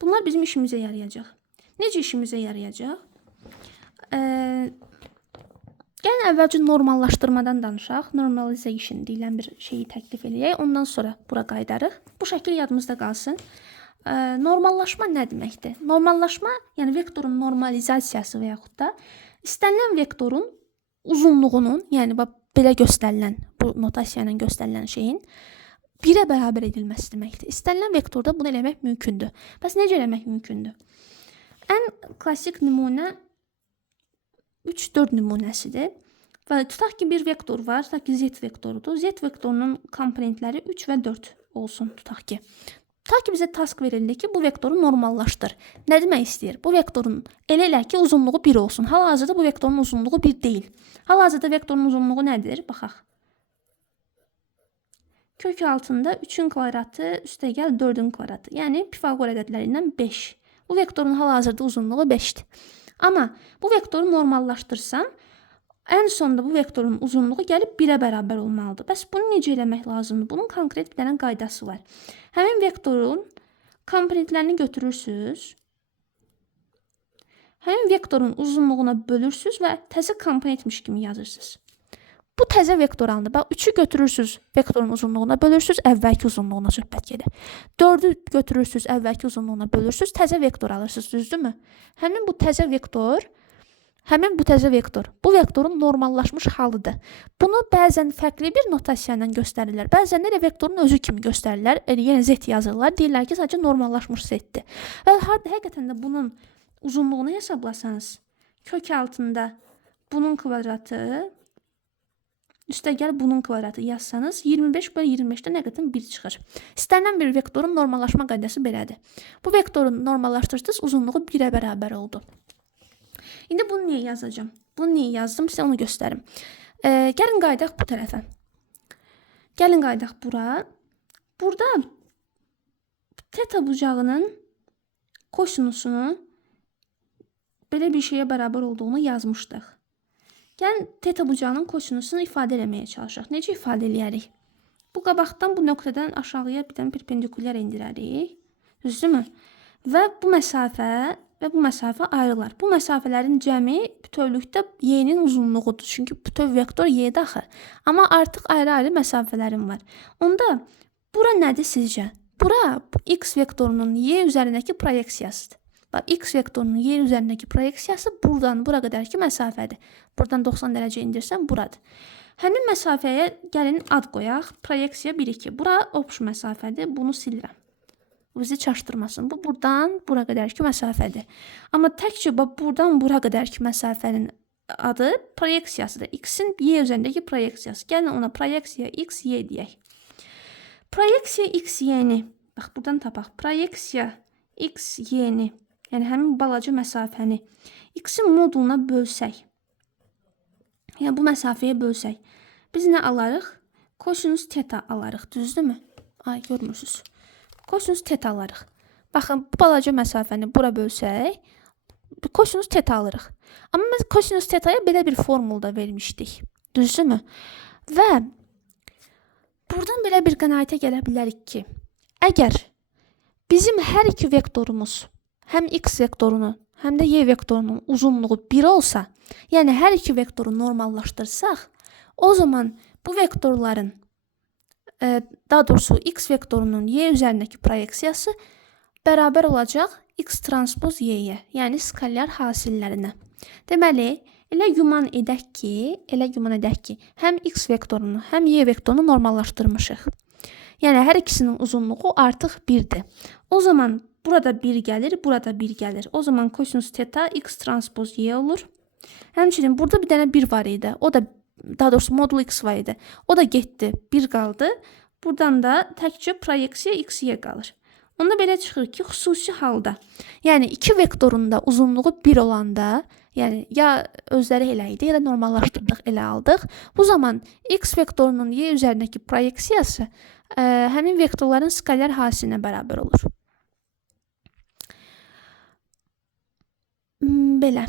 Bunlar bizim işimizə yarayacaq. Necə işimizə yarayacaq? Gəlin əvvəlcə normallaşdırmadan danışaq. Normalization deyilən bir şeyi təklif eləyək. Ondan sonra bura qayıdarıq. Bu şəkil yadımızda qalsın. Normallaşma nə deməkdir? Normallaşma, yəni vektorun normalizasiyası və yaxud da istənilən vektorun uzunluğunun, yəni belə göstərilən, bu notasiya ilə göstərilən şeyin 1-ə bərabər edilməsi deməkdir. İstənilən vektorda bunu eləmək mümkündür. Bəs necə eləmək mümkündür? Ən klassik nümunə 3-4 nümunəsidir. Və tutaq ki, bir vektor var, tutaq ki, Z vektorudur. Z vektorunun komponentləri 3 və 4 olsun, tutaq ki. Ta ki bizə task verildi ki, bu vektoru normallaşdır. Nə demək istəyir? Bu vektorun elə ki, uzunluğu 1 olsun. Hal-hazırda bu vektorun uzunluğu 1 deyil. Hal-hazırda vektorun uzunluğu nədir? Baxaq. Kök altında 3-ün kvadratı üstəgəl 4-ün kvadratı. Yəni Pifaqor ədədlərindən 5. Bu vektorun hal-hazırda uzunluğu 5-dir. Amma bu vektoru normallaşdırsam, ən sonunda bu vektorun uzunluğu gəlib 1-ə bərabər olmalıdır. Bəs bunu necə eləmək lazımdır? Bunun konkret bir dənə qaydası var. Həmin vektorun komponentlərini götürürsünüz. Həmin vektorun uzunluğuna bölürsünüz və təzə komponentmiş kimi yazırsınız. Bu təzə vektor alınır. Bax, 3-ü götürürsünüz, vektorun uzunluğuna bölürsünüz, əvvəlki uzunluğuna söhbət gedir. 4-ü götürürsünüz, əvvəlki uzunluğuna bölürsünüz, təzə vektor alırsınız, düzdürmü? Həmin bu təzə vektor, bu vektorun normallaşmış halıdır. Bunu bəzən fərqli bir notasiya ilə göstərirlər. Bəzən də vektorun özü kimi göstərirlər. Yəni Z yazırlar, deyirlər ki, sadəcə normallaşmış Z-dir. Və həqiqətən də bunun uzunluğunu hesablasanız, kök altında bunun kvadratı, üstəgəl bunun kvadratı yazsanız, 25/25-də nəqətən 1 çıxır. İstənilən bir vektorun normallaşma qaydası belədir. Bu vektorun normallaşdırdınız, uzunluğu 1-ə bərabər oldu. İndi bunu niyə yazacağım? Bunu niyə yazdım? Sizə onu göstərim. Gəlin qaydaq bu tərəfə. Gəlin qaydaq bura. Burada teta bucağının kosinusunu belə bir şeyə bərabər olduğunu yazmışdıq. Gəlin teta bucağının kosinusunu ifadə eləməyə çalışaq. Necə ifadə eləyərik? Bu qabaqdan bu nöqtədən aşağıya bir dənə perpendikulyar indirərik. Düzdürmü? Və bu məsafə ayrılar. Bu məsafələrin cəmi bütövlükdə y-nin uzunluğudur. Çünki bütöv vektor y-dir axı. Amma artıq ayrı-ayrı məsafələrim var. Onda bura nədir sizcə? Bura x vektorunun y üzərindəki proyeksiyasıdır. Bax, x vektorunun y üzərindəki proyeksiyası buradan bura qədərki məsafədir. Buradan 90 dərəcə indirsəm buradır. Həmin məsafəyə gəlin ad qoyaq. Proyeksiya 1-2. Bura obş məsafədir. Bunu silirəm. Bizi çaşdırmasın. Bu buradan bura qədərki məsafədir. Amma təkcə buradan bura qədərki məsafənin adı proyeksiyasıdır. X-in y üzərindəki proyeksiyası. Gəlin ona proyeksiya x, y deyək. Proyeksiya x, y-ni, bax buradan tapaq. Proyeksiya x, y-ni, yəni həmin balaca məsafəni x-in moduluna bölsək. Yəni bu məsafəyə bölsək. Biz nə alarıq? Kosinus teta alarıq. Düzdürmü? Ay, görmürsünüz. Kosinus teta alırıq. Baxın, bu balaca məsafəni bura bölsək, kosinus teta alırıq. Amma biz kosinus tetaya belə bir formulda vermişdik. Düzdürmü? Və buradan belə bir qənaətə gələ bilərik ki, əgər bizim hər iki vektorumuz, həm x vektorunun, həm də y vektorunun uzunluğu 1 olsa, yəni hər iki vektoru normallaşdırsaq, o zaman bu vektorların daha doğrusu x vektorunun y üzərindəki proyeksiyası bərabər olacaq x transpoz y-yə, yəni skalyar hasillərinə. Deməli, elə güman edək ki, həm x vektorunu, həm y vektorunu normallaşdırmışıq. Yəni, hər ikisinin uzunluğu artıq 1-dir. O zaman burada 1 gəlir, burada 1 gəlir. O zaman kosinus teta x transpoz y olur. Həmçinin burada bir dənə 1 var idi. O da daha doğrusu modul x var idi. O da getdi, 1 qaldı. Buradan da təkcə proyeksiya x, y qalır. Onda belə çıxır ki, xüsusi halda, yəni iki vektorun da uzunluğu 1 olanda, yəni ya özləri elə idi, ya da normallaşdırdıq, elə aldıq. Bu zaman x vektorunun y üzərindəki proyeksiyası həmin vektorların skalyar hasilinə bərabər olur. Belə.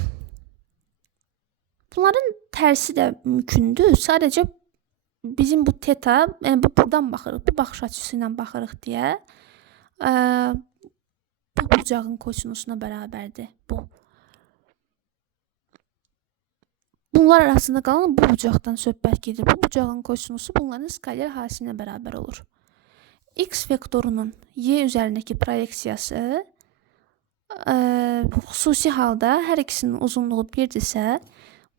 Bunların tərsi də mümkündür. Sadəcə bizim bu teta, yəni buradan baxırıq, bir baxış açısı ilə baxırıq deyə bu bucağın kosinusuna bərabərdir. Bunlar arasında qalan bu bucaqdan söhbət gedir. Bu bucağın kosinusu bunların skalyar hasilinə bərabər olur. X vektorunun y üzərindəki proyeksiyası xüsusi halda hər ikisinin uzunluğu 1-dirsə,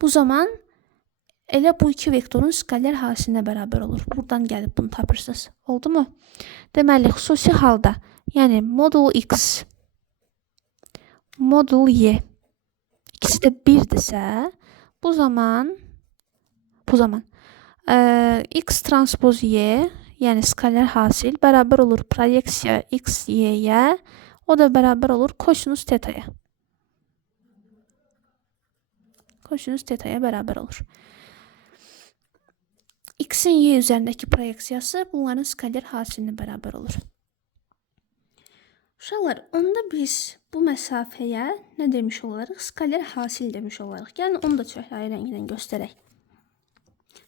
bu zaman elə bu iki vektorun skalyar hasilinə bərabər olur. Buradan gəlib bunu tapırsınız. Oldu mu? Deməli, xüsusi halda, yəni modul x, modul y ikisi də 1-dirsə, bu zaman x transpoz y, yəni skaler hasil bərabər olur proyeksiya x, y-yə, o da bərabər olur kosinus tetaya. Kosinus tetaya bərabər olur. X-in y üzərindəki proyeksiyası bunların skaler hasilinə bərabər olur. Uşaqlar, onda biz bu məsafəyə nə demiş olarıq? Skaler hasil demiş olarıq. Gəlin onu da çöhrəyi rəngindən göstərək.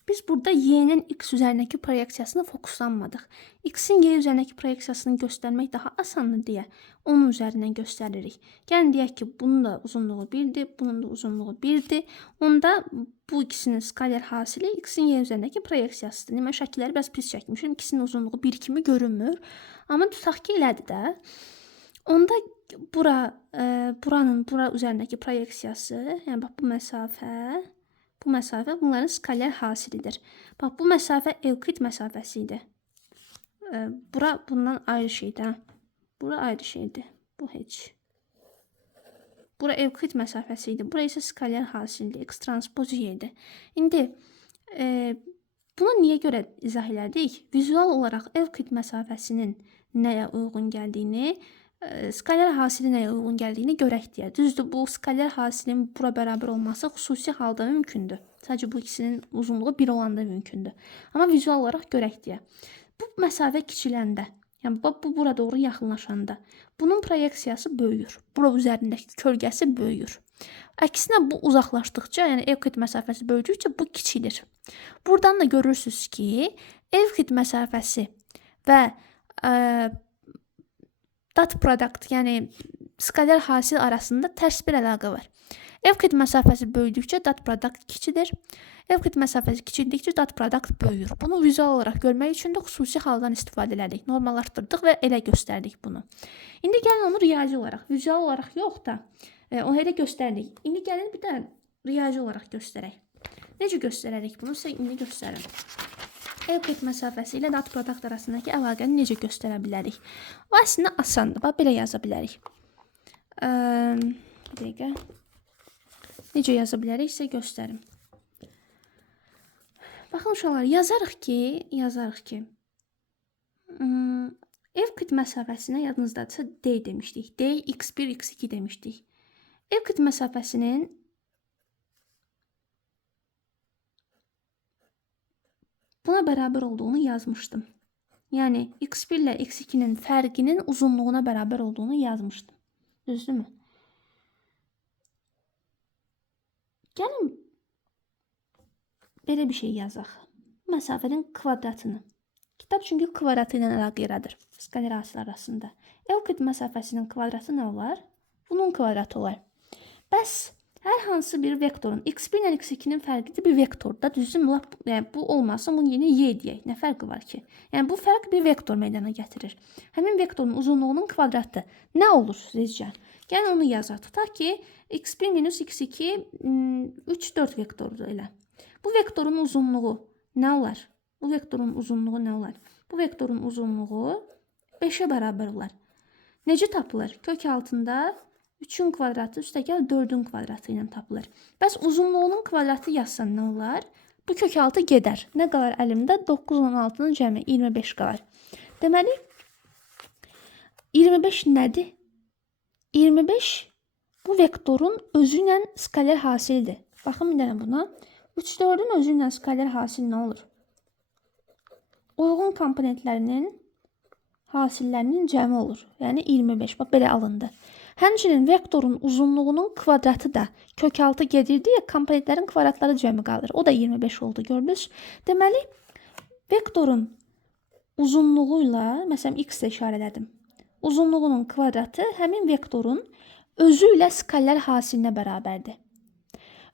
Biz burada y-nin x üzərindəki proyeksiyasına fokuslanmadıq. X-in y üzərindəki proyeksiyasını göstərmək daha asandır deyə onun üzərindən göstəririk. Gəlin deyək ki, bunun da uzunluğu 1-dir, bunun da uzunluğu 1-dir. Onda bu ikisinin skaler hasili x-in y üzərindəki proyeksiyasıdır. Mən şəkilləri biraz pis çəkmişim. İkisinin uzunluğu 1 kimi görünmür. Amma tutaq ki, elədir də. Onda buranın bura üzərindəki proyeksiyası, yəni bax bu məsafə bunların skaler hasilidir. Bax bu məsafə Evklid məsafəsi idi. Bura bundan ayrı şeydir. Bura ayrı şeydir. Bu heç. Bura Evklid məsafəsi idi. Bura isə skaler hasildir. X transpoz y-dir. İndi bunu niyə görə izah elədik? Vizual olaraq Evklid məsafəsinin nəyə uyğun gəldiyini, skaler hasili nəyə uyğun gəldiyini görək deyə. Düzdür, bu skaler hasilin bura bərabər olması xüsusi halda mümkündür. Sadəcə bu ikisinin uzunluğu 1 olanda mümkündür. Amma vizual olaraq görək deyə. Bu məsafə kiçiləndə, yəni bu bura doğru yaxınlaşanda bunun proyeksiyası böyüyür. Bura üzərindəki kölgəsi böyüyür. Əksinə bu uzaqlaşdıqca, yəni Evklid məsafəsi böyüdükcə bu kiçilir. Buradan da görürsünüz ki, Evklid məsafəsi və dot product, yəni skaler hasil arasında tərs bir əlaqə var. Evklid məsafəsi böyüdükcə dot product kiçilir. Evklid məsafəsi kiçildikcə dot product böyüyür. Bunu vizual olaraq görmək üçün də xüsusi haldan istifadə elədik. Normallaşdırdıq və elə göstərdik bunu. İndi gəlin onu riyazi olaraq, vizual olaraq yox da, onu elə göstərdik. İndi gəlin bir də riyazi olaraq göstərək. Necə göstərərik bunu? Sizə indi göstərim. Evklid məsafəsi ilə dot product arasındakı əlaqəni necə göstərə bilərik? O əslində asandır. Bax, belə yaza bilərik. Bir dəqiqə. Necə yaza bilərik sizə göstərim. Baxın uşaqlar, yazarıq ki, Evklid məsafəsinə yadınızdadırsa D demişdik. D x1, x2 demişdik. Evklid məsafəsinin buna bərabər olduğunu yazmışdım. Yəni x1 ilə x2-nin fərqinin uzunluğuna bərabər olduğunu yazmışdım. Düzdürmü? Gəlin belə bir şey yazaq. Məsafənin kvadratını. Kitab çünki kvadratı ilə əlaqə yaradır. Skaler hasil arasında. Evklid məsafəsinin kvadratı nə olar? Bunun kvadratı olar. Bəs hər hansı bir vektorun x1 ilə x2-nin fərqi bir vektorda, düzdürmü? Yəni bu olmasın, bunu yenə y deyək. Nə fərqi var ki? Yəni bu fərq bir vektor meydana gətirir. Həmin vektorun uzunluğunun kvadratı nə olur sizcə? Gəlin onu yazaq. Tutaq ki, x1 minus x2 3, 4 vektordur elə. Bu vektorun uzunluğu nə olar? Bu vektorun uzunluğu nə olar? Bu vektorun uzunluğu 5-ə bərabər olar. Necə tapılır? Kök altında 3-ün kvadratı üstəgəl 4-ün kvadratı ilə tapılır. Bəs uzunluğunun kvadratı yazsan nə olar? Bu kök altı gedər. Nə qalar əlimdə? 9, 16-nın cəmi 25 qalar. Deməli, 25 nədir? 25 bu vektorun özü ilə skaler hasildir. Baxın bir dənə buna. 3, 4-ün özü ilə skaler hasil nə olur? Uyğun komponentlərinin hasillərinin cəmi olur. Yəni 25. Bax, belə alındı. Həmçinin vektorun uzunluğunun kvadratı da kök altı gedirdi ya, komponentlərin kvadratları cəmi qalır. O da 25 oldu, gördünüz. Deməli, vektorun uzunluğuyla, məsələn, x ilə işarələdim. Uzunluğunun kvadratı həmin vektorun özü ilə skaler hasilinə bərabərdir.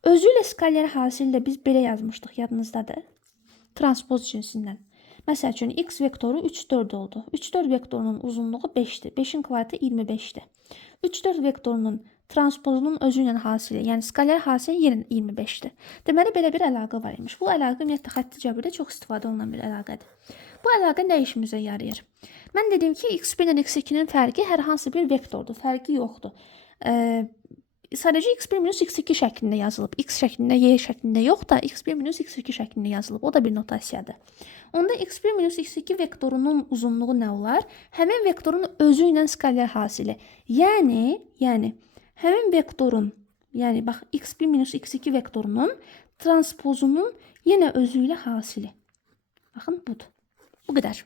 Özü ilə skaler hasili də biz belə yazmışdıq, yadınızdadır. Transpoz cinsindən. Məsəl üçün, x vektoru 3, 4 oldu. 3, 4 vektorunun uzunluğu 5-dir. 5-in kvadratı 25-dir. 3, 4 vektorunun transpozunun özü ilə hasili, yəni skaler hasili yenə 25-dir. Deməli, belə bir əlaqə var imiş. Bu əlaqə ümumiyyətlə xətti cəbirdə çox istifadə olunan bir əlaqədir. Bu əlaqə nə işimizə yarayır? Mən dedim ki, x1 ilə x2-nin fərqi hər hansı bir vektordur. Fərqi yoxdur. sadəcə x1 minus x2 şəklində yazılıb. X şəklində, y şəklində yox da x1 minus x2 şəklində yazılıb. O da bir notasiyadır. Onda x1 minus x2 vektorunun uzunluğu nə olar? Həmin vektorun özü ilə skalar hasili. Yəni həmin vektorun, yəni bax x1 minus x2 vektorunun transpozunun yenə özü ilə hasili. Baxın, budur. Bu qədər.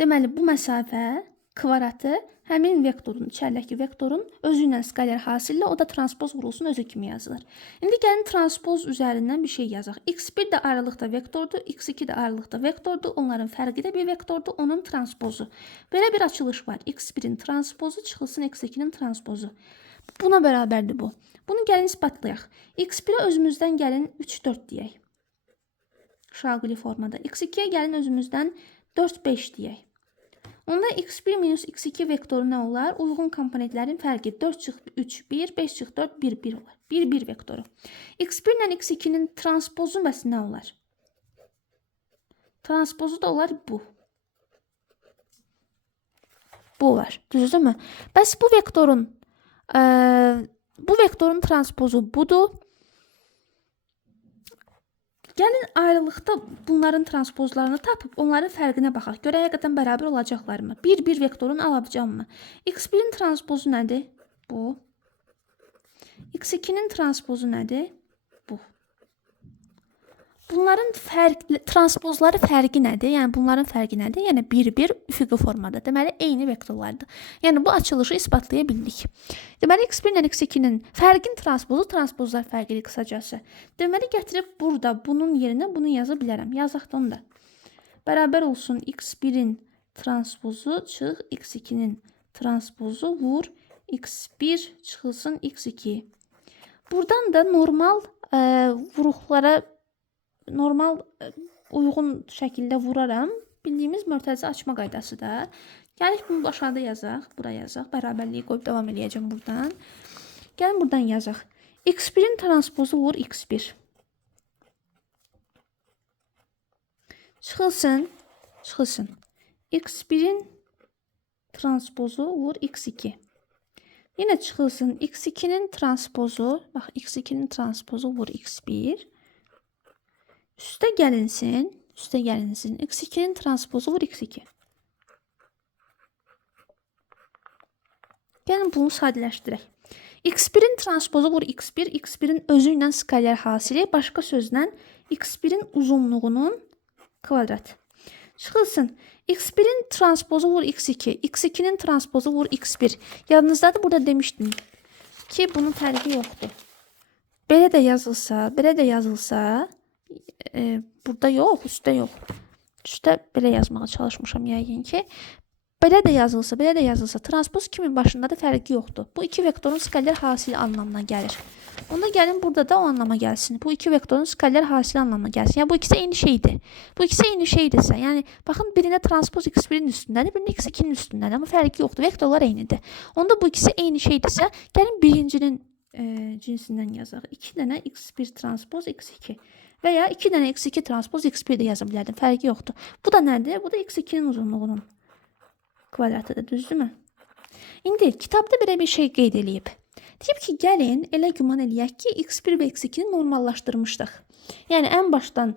Deməli, bu məsafə kvadratı həmin vektorun, içəridəki vektorun özü ilə skalar hasillə, o da transpoz vurulsun özü kimi yazılır. İndi gəlin transpoz üzərindən bir şey yazaq. x1 də aralıqda vektordur, x2 də aralıqda vektordur, onların fərqi də bir vektordur, onun transpozu. Belə bir açılış var. x1-in transpozu çıxılsın x2-nin transpozu. Buna bərabərdir bu. Bunu gəlin isbatlayaq. x1-ə özümüzdən gəlin 3-4 deyək. Şaquli formada. x2-yə gəlin özümüzdən 4-5 deyək. Onda x1 minus x2 vektoru nə olar? Uyğun komponentlərin fərqi 4 çıx 3, 1, 5 çıx 4, 1, 1 olar. 1, 1 vektoru. x1 ilə x2-nin transpozu bəs nə olar? Transpozu da olar bu. Bu olar. Düzdürmü? Bəs bu vektorun transpozu budur. Gəlin ayrılıqda bunların transpozlarını tapıb onların fərqinə baxaq. Görək həqiqətən bərabər olacaqlarmı? 1 vektorun alacağımı? x1-in transpozu nədir? Bu. x2-nin transpozu nədir? Bu. Bunların transpozları fərqi nədir? Yəni bunların fərqi nədir? Yəni 1 üfüqi formada. Deməli eyni vektorlardır. Yəni bu açılışı isbatlaya bildik. Deməli x1 ilə x2-nin fərqin transpozu transpozlar fərqidir qısacası. Deməli gətirib burada bunun yerinə bunu yaza bilərəm. Yazaq da onu da. Bərabər olsun x1-in transpozu çıx x2-nin transpozu vur x1 çıxılsın x2. Buradan da normal vuruqlara normal uyğun şəkildə vuraram. Bildiyimiz mörtəzə açma qaydasıdır. Gəlin bunu aşağıda yazaq, bura yazaq. Bərabərliyi qoyub davam eləyəcəm buradan. Gəlin buradan yazaq. x1-in transpozu vur x1. Çıxılsın. x1-in transpozu vur x2. Yenə çıxılsın x2-nin transpozu, bax x2-nin transpozu vur x1. Üstə gəlinsin. x2-nin transpozu vur x2. Gəlin bunu sadələşdirək. x1-in transpozu vur x1, x1-in özü ilə skalar hasili, başqa sözlə x1-in uzunluğunun kvadratı. Çıxılsın. x1-in transpozu vur x2, x2-nin transpozu vur x1. Yadınızdadır, burada demişdim ki, bunun fərqi yoxdur. Belə də yazılsa, burada yox, üstdə yox. Üstdə belə yazmağa çalışmışam yəqin ki. Belə də yazılsa, transpoz kimi başında da fərqi yoxdur. Bu iki vektorun skalar hasili anlamına gəlir. Onda gəlin burada da o anlama gəlsin. Bu iki vektorun skalar hasili anlamına gəlsin. Yəni bu ikisi eyni şeydir. Bu ikisi eyni şeydirsə, yəni baxın birində transpoz x1-in üstündədir, birində x2-nin üstündədir, amma fərqi yoxdur. Vektorlar eynidir. Onda bu ikisi eyni şeydirsə, gəlin birincinin cinsindən yazaq. 2 dənə x1 transpoz x2 və ya 2 dənə x2 transpoz x1 də yaza bilərdim. Fərqi yoxdur. Bu da nədir? Bu da x2-nin uzunluğunun kvadratıdır, düzdürmü? İndi kitabda belə bir şey qeyd eləyib. Deyib ki, gəlin elə güman eləyək ki, x1 və x2-ni normallaşdırmışdıq. Yəni ən başdan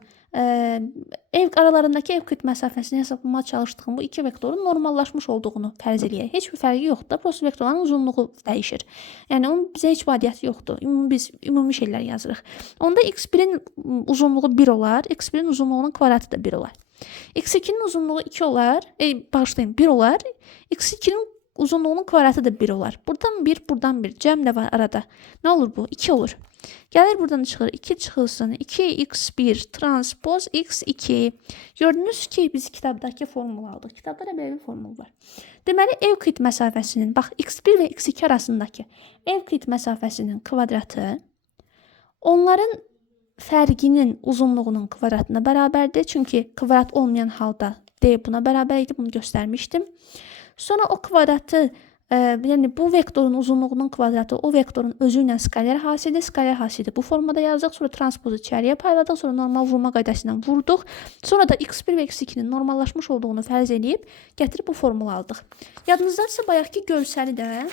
aralarındakı evklit məsafəsini hesablamağa çalışdığım bu iki vektorun normallaşmış olduğunu fərz eləyək. Heç bir fərqi yoxdur. Prosta vektorların uzunluğu dəyişir. Yəni onun bizə heç vadiyyəti yoxdur. Biz ümumi şeylər yazırıq. Onda x1-in uzunluğu 1 olar, x1-in uzunluğunun kvadratı da 1 olar. x2-nin uzunluğu 2 olar, 1 olar. x2-nin uzunluğunun kvadratı da 1 olar. Buradan 1, buradan 1. Cəm də var arada. Nə olur bu? 2 olur. Gəlir buradan çıxır. 2 çıxılsın. 2x1 transpoz x2. Gördünüz ki, biz kitabdakı formulu aldıq. Kitabda da belə bir formul var. Deməli, evklit məsafəsinin, bax, x1 və x2 arasındakı evklit məsafəsinin kvadratı onların fərqinin uzunluğunun kvadratına bərabərdir. Çünki kvadrat olmayan halda D buna bərabər idi. Bunu göstərmişdim. Sonra o kvadratı, yəni bu vektorun uzunluğunun kvadratı o vektorun özü ilə skalar hasilidir. Skalar hasilidir. Bu formada yazdıq. Sonra transpozu içəriyə payladıq. Sonra normal vurma qaydasından vurduq. Sonra da x1 və x2-nin normallaşmış olduğunu fərz edib gətirib bu formulu aldıq. Yadınızdadırsa bayaqki görsəli də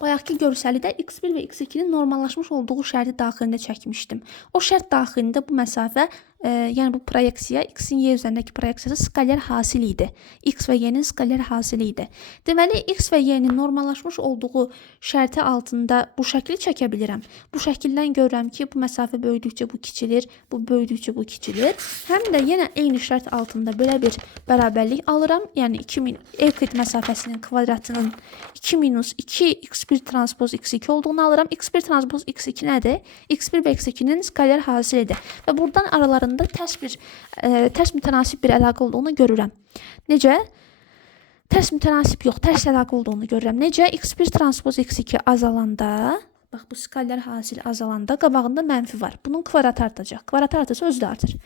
bayaqki görsəlidə x1 və x2-nin normallaşmış olduğu şərti daxilində çəkmişdim. O şərt daxilində bu məsafə, yəni bu proyeksiya, x-in y üzərindəki proyeksiyası skaler hasil idi. X və y-nin skaler hasili idi. Deməli, x və y-nin normallaşmış olduğu şərti altında bu şəkli çəkə bilirəm. Bu şəkildən görürəm ki, bu məsafə böyüdükcə bu kiçilir, bu böyüdükcə bu kiçilir. Həm də yenə eyni şərt altında belə bir bərabərlik alıram. Yəni, Evklid məsafəsinin kvadratının 2 minus 2 x1 transpoz x2 olduğunu alıram. x1 transpoz x2 nədir? x1 və x2-nin skaler hasilidir. Və buradan aralarında tərs mütənasib bir əlaqə olduğunu görürəm. Necə? Tərs mütənasib yox, tərs əlaqə olduğunu görürəm. Necə? x1 transpoz x2 azalanda, bax bu skaler hasil azalanda qabağında mənfi var. Bunun kvadratı artacaq. Kvadratı artırsa özü də artır.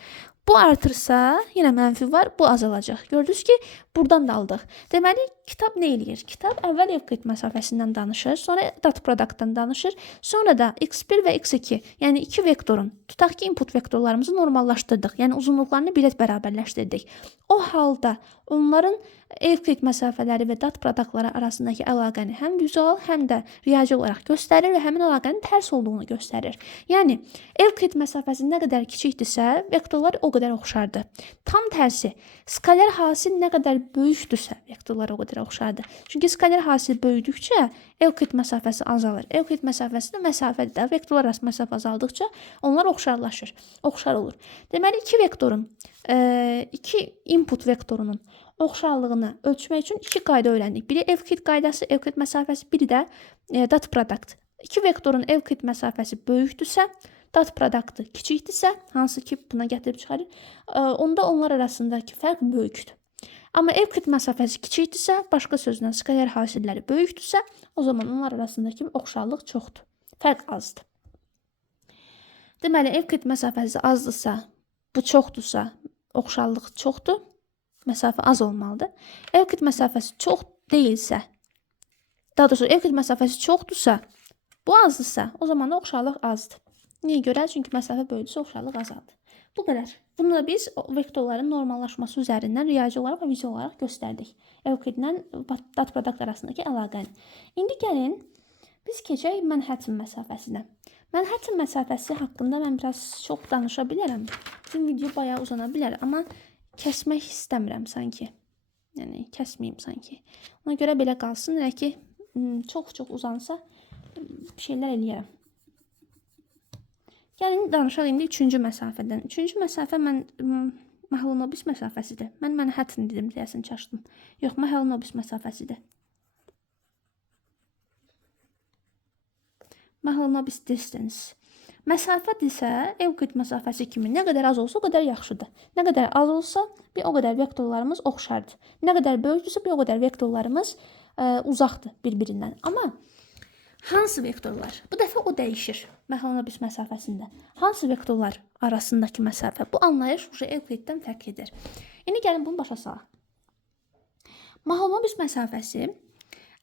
Bu artırsa, yenə mənfi var, bu azalacaq. Gördünüz ki, buradan da aldıq. Deməli, kitab nə eləyir? Kitab əvvəl Evklid məsafəsindən danışır, sonra dat produktdan danışır, sonra da x1 və x2, yəni iki vektorun, tutaq ki, input vektorlarımızı normallaşdırdıq, yəni uzunluqlarını bilet bərabərləşdirdik. O halda onların Evklid məsafələri və dat produktları arasındakı əlaqəni həm vizual, həm də riyazi olaraq göstərir və həmin əlaqənin tərs olduğunu göstərir. Yəni, Evklid məsafəsi nə qədər kiçikdirsə, vektorlar o qədər oxşardır. Tam tərsi, skaler hasil nə qədər böyükdürsə, vektorlar o qədər oxşardır. Çünki skaler hasil böyüdükcə Evklid məsafəsi azalır. Evklid məsafəsi də məsafədir. Vektorlar arası məsafə azaldıqca onlar oxşar olur. Deməli, iki input vektorunun oxşarlığını ölçmək üçün iki qayda öyrəndik. Biri Evklid qaydası, Evklid məsafəsi, biri də dat produkt. İki vektorun Evklid məsafəsi böyükdürsə, dat produktı kiçikdirsə, hansı ki buna gətirib çıxarır, onda onlar arasındakı fərq böyükdür. Amma Evklid məsafəsi kiçikdirsə, başqa sözlə skaler hasilləri böyükdürsə, o zaman onlar arasındakı oxşarlıq çoxdur. Fərq azdır. Deməli, Evklid məsafəsi azdırsa, bu çoxdursa, oxşarlıq çoxdur. Məsafə az olmalıdır. Evklid məsafəsi çox deyilsə, daha doğrusu Evklid məsafəsi çoxdursa, bu azdırsa, o zaman da oxşarlıq azdır. Niyə görə? Çünki məsafə böyüdürsə, oxşarlıq azaldır. Bu qədər. Bunu da biz vektorların normallaşması üzərindən riyazi olaraq və vizual olaraq göstərdik. Evklidlə dat produkt arasındakı əlaqəni. İndi gəlin, biz keçək Manhattan məsafəsinə. Manhattan məsafəsi haqqında mən biraz çox danışa bilərəm. Bizim video bayağı uzana bilər, amma kəsmək istəmirəm sanki. Yəni, kəsməyim sanki. Ona görə belə qalsın, elə ki, çox uzansa bir şeylər eləyərəm. Gəlin, danışaq indi üçüncü məsafədən. Üçüncü məsafə Mahalanobis məsafəsidir. Mən Manhattan dedim, deyəsən çaşdım. Yox, Mahalanobis məsafəsidir. Mahalanobis distance. Məsafədirsə, Evklid məsafəsi kimi nə qədər az olsa, o qədər yaxşıdır. Nə qədər az olsa, o qədər vektorlarımız oxşardır. Nə qədər böyükdürsə, o qədər vektorlarımız uzaqdır bir-birindən. Amma hansı vektorlar? Bu dəfə o dəyişir Mahalanobis məsafəsində. Hansı vektorlar arasındakı məsafə? Bu anlayış Evkliddən fərq edir. İndi gəlin bunu başa salaq. Mahalanobis məsafəsi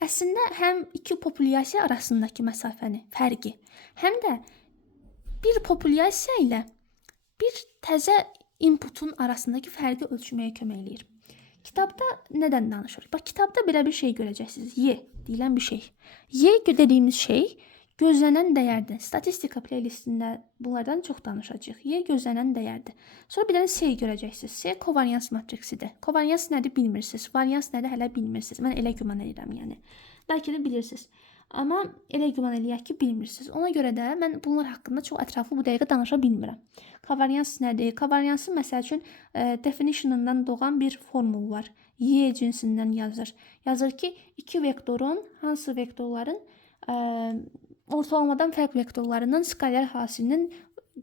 əslində həm iki populyasiya arasındakı məsafəni, fərqi, həm də bir populyasiya ilə bir təzə inputun arasındakı fərqi ölçməyə kömək eləyir. Kitabda nədən danışır? Bax, kitabda belə bir şey görəcəksiniz. Y deyilən bir şey. Y dediyimiz şey gözlənən dəyərdir. Statistika playlistində bunlardan çox danışacağıq. Y gözlənən dəyərdir. Sonra bir dənə C görəcəksiniz. C kovarians matriksidir. Kovarians nədir bilmirsiniz. Varians nədir hələ bilmirsiniz. Mən elə güman edirəm, yəni. Bəlkə də bilirsiniz. Amma elə güman eləyək ki, bilmirsiniz. Ona görə də mən bunlar haqqında çox ətraflı bu dəqiqə danışa bilmirəm. Kovarians nədir? Kovariansın məsəl üçün definitionundan doğan bir formul var. Y cinsindən yazır. Yazır ki, iki vektorun, hansı vektorların ortalamadan fərq vektorlarının skaler hasilinin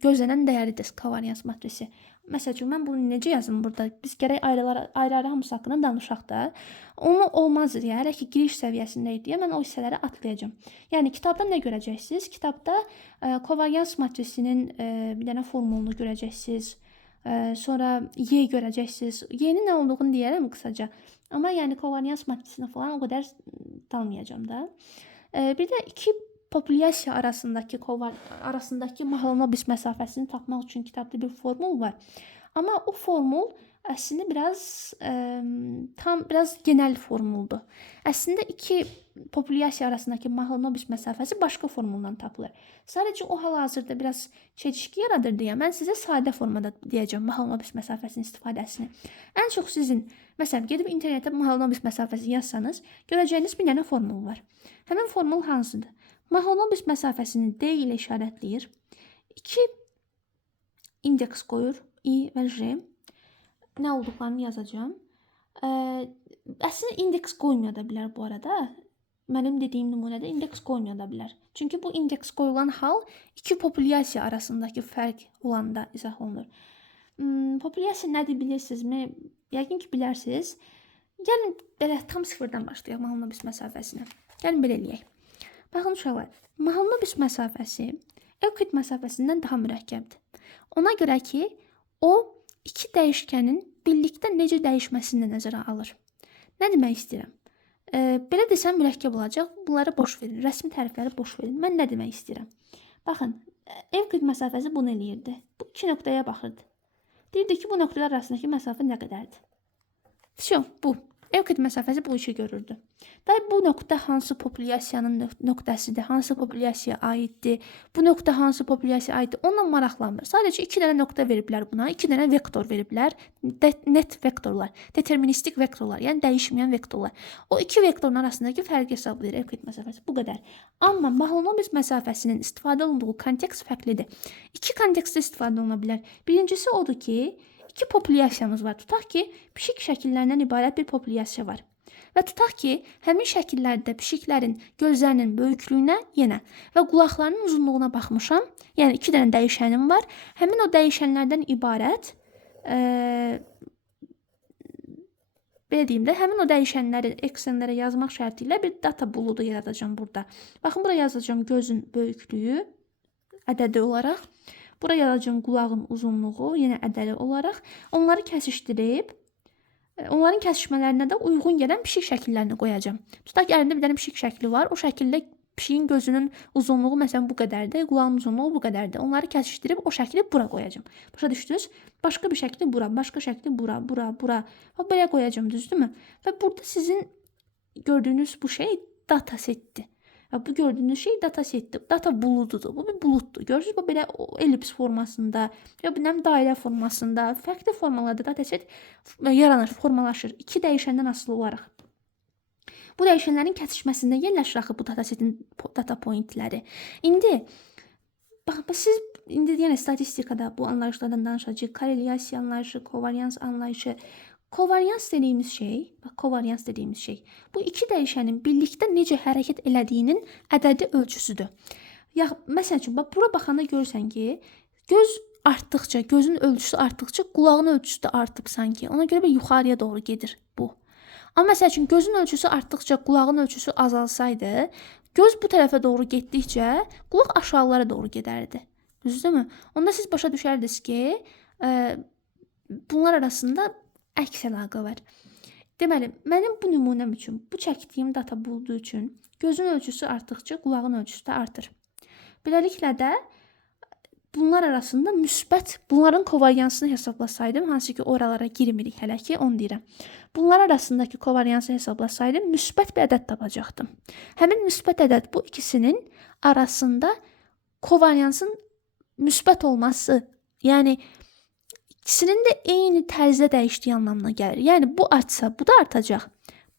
gözlənən dəyəridir kovarians matrisi. Məsəl üçün, mən bunu necə yazım burada? Biz gərək ayrı-ayrı hamısı haqqında danışaq da. Onu olmazdır ya, hələ ki giriş səviyyəsindəyik deyə mən o hissələri atlayacağım. Yəni, kitabda nə görəcəksiniz? Kitabda kovarians matrisinin bir dənə formulunu görəcəksiniz. Sonra Y görəcəksiniz. Y-nin nə olduğunu deyərəm qısaca. Amma yəni kovarians matrisini falan o qədər tanımayacağım da. Bir də iki populyasiya arasındakı Mahalanobis məsafəsini tapmaq üçün kitabda bir formul var. Amma o formul əslində biraz genel formuldur. Əslində iki populyasiya arasındakı Mahalanobis məsafəsi başqa formuldan tapılır. Sadəcə o hal-hazırda biraz çelişki yaradır deyə mən sizə sadə formada deyəcəm Mahalanobis məsafəsinin istifadəsini. Ən çox sizin, məsələn, gedib internetdə Mahalanobis məsafəsi yazsanız, görəcəyiniz bir dənə formul var. Həmin formul hansıdır? Mahalanobis məsafəsini D ilə işarətləyir. 2 indeks qoyur, I və J. Nə olduqlarını yazacağım. Əslində indeks qoymuyor da bilər bu arada. Mənim dediyim nümunədə indeks qoymuyor da bilər. Çünki bu indeks qoyulan hal iki populyasiya arasındakı fərq olanda izah olunur. Populyasiya nədir bilirsinizmi? Yəqin ki bilərsiniz. Gəlin belə tam sıfırdan başlayaq Mahalanobis məsafəsinə. Gəlin belə eləyək. Baxın uşaqlar, Mahalanobis məsafəsi Evklid məsafəsindən daha mürəkkəbdir. Ona görə ki, o iki dəyişkənin birlikdə necə dəyişməsini də nəzərə alır. Nə demək istəyirəm? Belə desəm mürəkkəb olacaq. Bunları boş verin. Rəsmi tərifləri boş verin. Mən nə demək istəyirəm? Baxın, Evklid məsafəsi bunu eləyirdi. Bu iki nöqtəyə baxırdı. Deyirdi ki, bu nöqtələr arasındakı məsafə nə qədərdir? Всё, bu. Evklid məsafəsi bu işi görürdü. Bu nöqtə hansı populyasiyanın nöqtəsidir, hansı populyasiyaya aiddir, bu nöqtə hansı populyasiyaya aiddir, onunla maraqlanmır. Sadəcə 2 dənə nöqtə veriblər buna, 2 dənə vektor veriblər, net vektorlar, deterministik vektorlar, yəni dəyişməyən vektorlar. O iki vektorun arasındakı fərqi hesablayır Evklid məsafəsi, bu qədər. Amma Mahalanobis məsafəsinin istifadə olunduğu kontekst fərqlidir. İki kontekstdə istifadə oluna bilər. Birincisi odur ki, iki populyasiyamız var. Tutaq ki, pişik şəkillərindən ibarət bir populyasiya var. Və tutaq ki, həmin şəkillərdə pişiklərin gözlərinin böyüklüyünə yenə və qulaqlarının uzunluğuna baxmışam. Yəni 2 dənə dəyişənim var. Həmin o dəyişənlərdən ibarət belə deyim də, həmin o dəyişənləri eksenlərə yazmaq şərti ilə bir data buludu yaradacağam burada. Baxın, bura yazacağam gözün böyüklüyü ədədi olaraq. Bura yazacağım qulağın uzunluğu, yenə ədədi olaraq. Onları kəsişdirib, onların kəsişmələrinə də uyğun gələn pişik şəkillərini qoyacağam. Tutaq ki, əlində bir dənə pişik şəkli var. O şəkildə pişiyin gözünün uzunluğu məsələn bu qədərdir, qulağın uzunluğu bu qədərdir. Onları kəsişdirib o şəkli bura qoyacağam. Başa düşdünüz? Başqa bir şəkli bura, başqa şəkli bura, bura. Və belə qoyacağam, düzdürmü? Və burada sizin gördüyünüz bu şey data setdir. Bu gördüyünüz şey data setdir. Data bulududur. Bu bir buluddur. Görürsünüz, bu belə elips formasında, ya bilməm dairə formasında, fərqli formalarda data set yaranır, formalaşır. İki dəyişəndən asılı olaraq. Bu dəyişənlərin kəsişməsində yerləşir axı bu data setin data pointləri. İndi siz yenə statistikada bu anlayışlardan danışacağıq. Korrelyasiya anlayışı, kovarians anlayışı. Kovarians dediyimiz şey, bu iki dəyişənin birlikdə necə hərəkət elədiyinin ədədi ölçüsüdür. Məsəl üçün, bura baxanda görürsən ki, göz artdıqca, gözün ölçüsü artdıqca qulağın ölçüsü də artıb sanki. Ona görə bir yuxarıya doğru gedir bu. Amma məsəl üçün, gözün ölçüsü artdıqca qulağın ölçüsü azalsaydı, göz bu tərəfə doğru getdikcə qulaq aşağılara doğru gedərdi. Düzdürmü? Onda siz başa düşərdiniz ki, bunlar arasında əks əlaqə var. Deməli, mənim bu nümunəm üçün, bu çəkdiyim data bulduğu üçün gözün ölçüsü artdıqca qulağın ölçüsü də artır. Beləliklə də bunlar arasında müsbət, bunların kovariyansını hesablasaydım, hansı ki oralara girmirik hələ ki, onu deyirəm. Bunlar arasındakı kovariyansı hesablasaydım, müsbət bir ədəd tapacaqdım. Həmin müsbət ədəd bu ikisinin arasında kovariyansın müsbət olması, yəni İkisinin də eyni tərzdə dəyişdiyi anlamına gəlir. Yəni, bu artsa, bu da artacaq.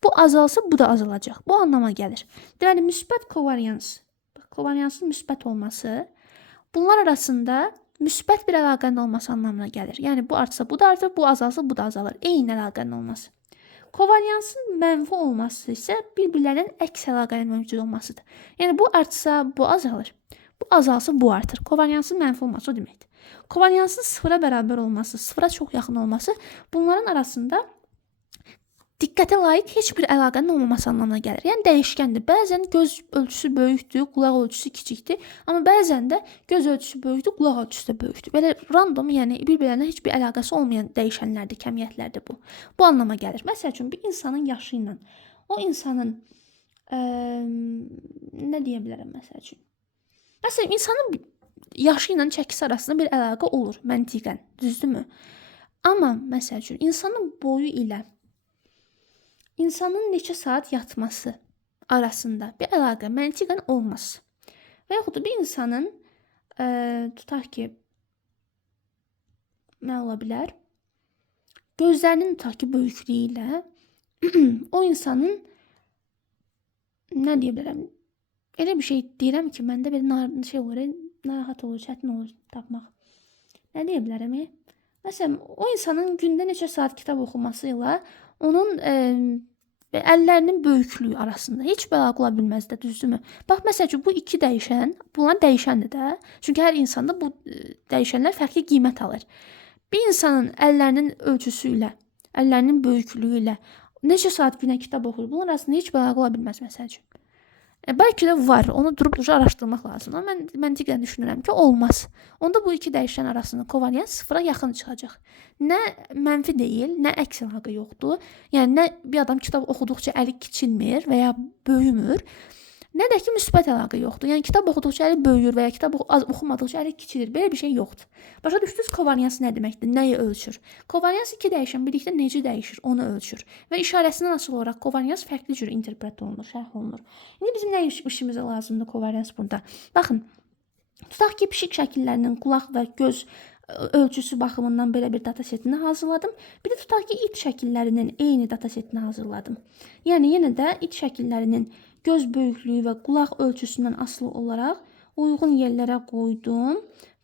Bu azalsa, bu da azalacaq. Bu anlama gəlir. Deməli, müsbət kovarians, kovariyansın müsbət olması, bunlar arasında müsbət bir əlaqənin olması anlamına gəlir. Yəni, bu artsa, bu da artır, bu azalsa, bu da azalır. Eyni əlaqənin olması. Kovariyansın mənfi olması isə bir-birlərinin əks əlaqənin mövcud olmasıdır. Yəni, bu artsa, bu azalır. Bu azalsa, bu artır. Kovariyansın mənfi olması o deməkdir. Kovariyansın sıfıra bərabər olması, sıfıra çox yaxın olması bunların arasında diqqətə layiq heç bir əlaqənin olmaması anlamına gəlir. Yəni dəyişkəndir. Bəzən göz ölçüsü böyükdür, qulaq ölçüsü kiçikdir, amma bəzən də göz ölçüsü böyükdür, qulaq ölçüsü də böyükdür. Belə random, yəni bir-birlərinə heç bir əlaqəsi olmayan dəyişənlərdir, kəmiyyətlərdir bu. Bu anlama gəlir. Məsəl üçün bir insanın yaşı ilə o insanın nə deyə bilərəm məsəl üçün? Məsələn, insanın yaşı ilə çəkisi arasında bir əlaqə olur məntiqən, düzdürmü? Amma məsəl üçün insanın boyu ilə insanın neçə saat yatması arasında bir əlaqə məntiqən olmaz. Və yaxud da bir insanın tutaq ki, nə ola bilər? Gözlərinin tutaq ki, böyüklüyü ilə o insanın nə deyə bilərəm? Elə bir şey deyirəm ki, məndə belə şey olur, narahat olur, çətin olur tapmaq. Nə deyə bilərəm? Məsələn, o insanın gündə neçə saat kitab oxuması ilə onun əllərinin böyüklüyü arasında heç bir əlaqə ola bilməz də, düzdürmü? Bax, məsəl üçün, bu iki dəyişən, bunlar dəyişəndir də. Çünki hər insanda bu dəyişənlər fərqli qiymət alır. Bir insanın əllərinin ölçüsü ilə, əllərinin böyüklüyü ilə neçə saat günə kitab oxuyur, bunun arasında heç bir əlaqə ola bilməz, məsəl üçün. Bəlkə də var, onu durub araşdırmaq lazımdır. Mən məntiqən düşünürəm ki, olmaz. Onda bu iki dəyişən arasında kovarians sıfıra yaxın çıxacaq. Nə mənfi deyil, nə əks əlaqə yoxdur. Yəni, nə bir adam kitab oxuduqca əli kiçilmir və ya böyümür, nə də ki, müsbət əlaqə yoxdur. Yəni, kitab oxuduqca əli böyüyür və ya kitab oxumadıqca əli kiçilir. Belə bir şey yoxdur. Başa düşdünüz, kovarians nə deməkdir, nəyi ölçür? Kovarians iki dəyişən birlikdə necə dəyişir, onu ölçür. Və işarəsindən asılı olaraq kovarians fərqli cür interpret olunur, şərh olunur. İndi bizim nə işimizə lazımdır kovarians burada? Baxın, tutaq ki, pişik şəkillərinin qulaq və göz ölçüsü baxımından belə bir datasetini hazırladım. Bir də tutaq ki, it şəkillərinin eyni datasetini hazırladım. Yəni, yenə də it şəkillərinin göz böyüklüyü və qulaq ölçüsündən asılı olaraq uyğun yerlərə qoydum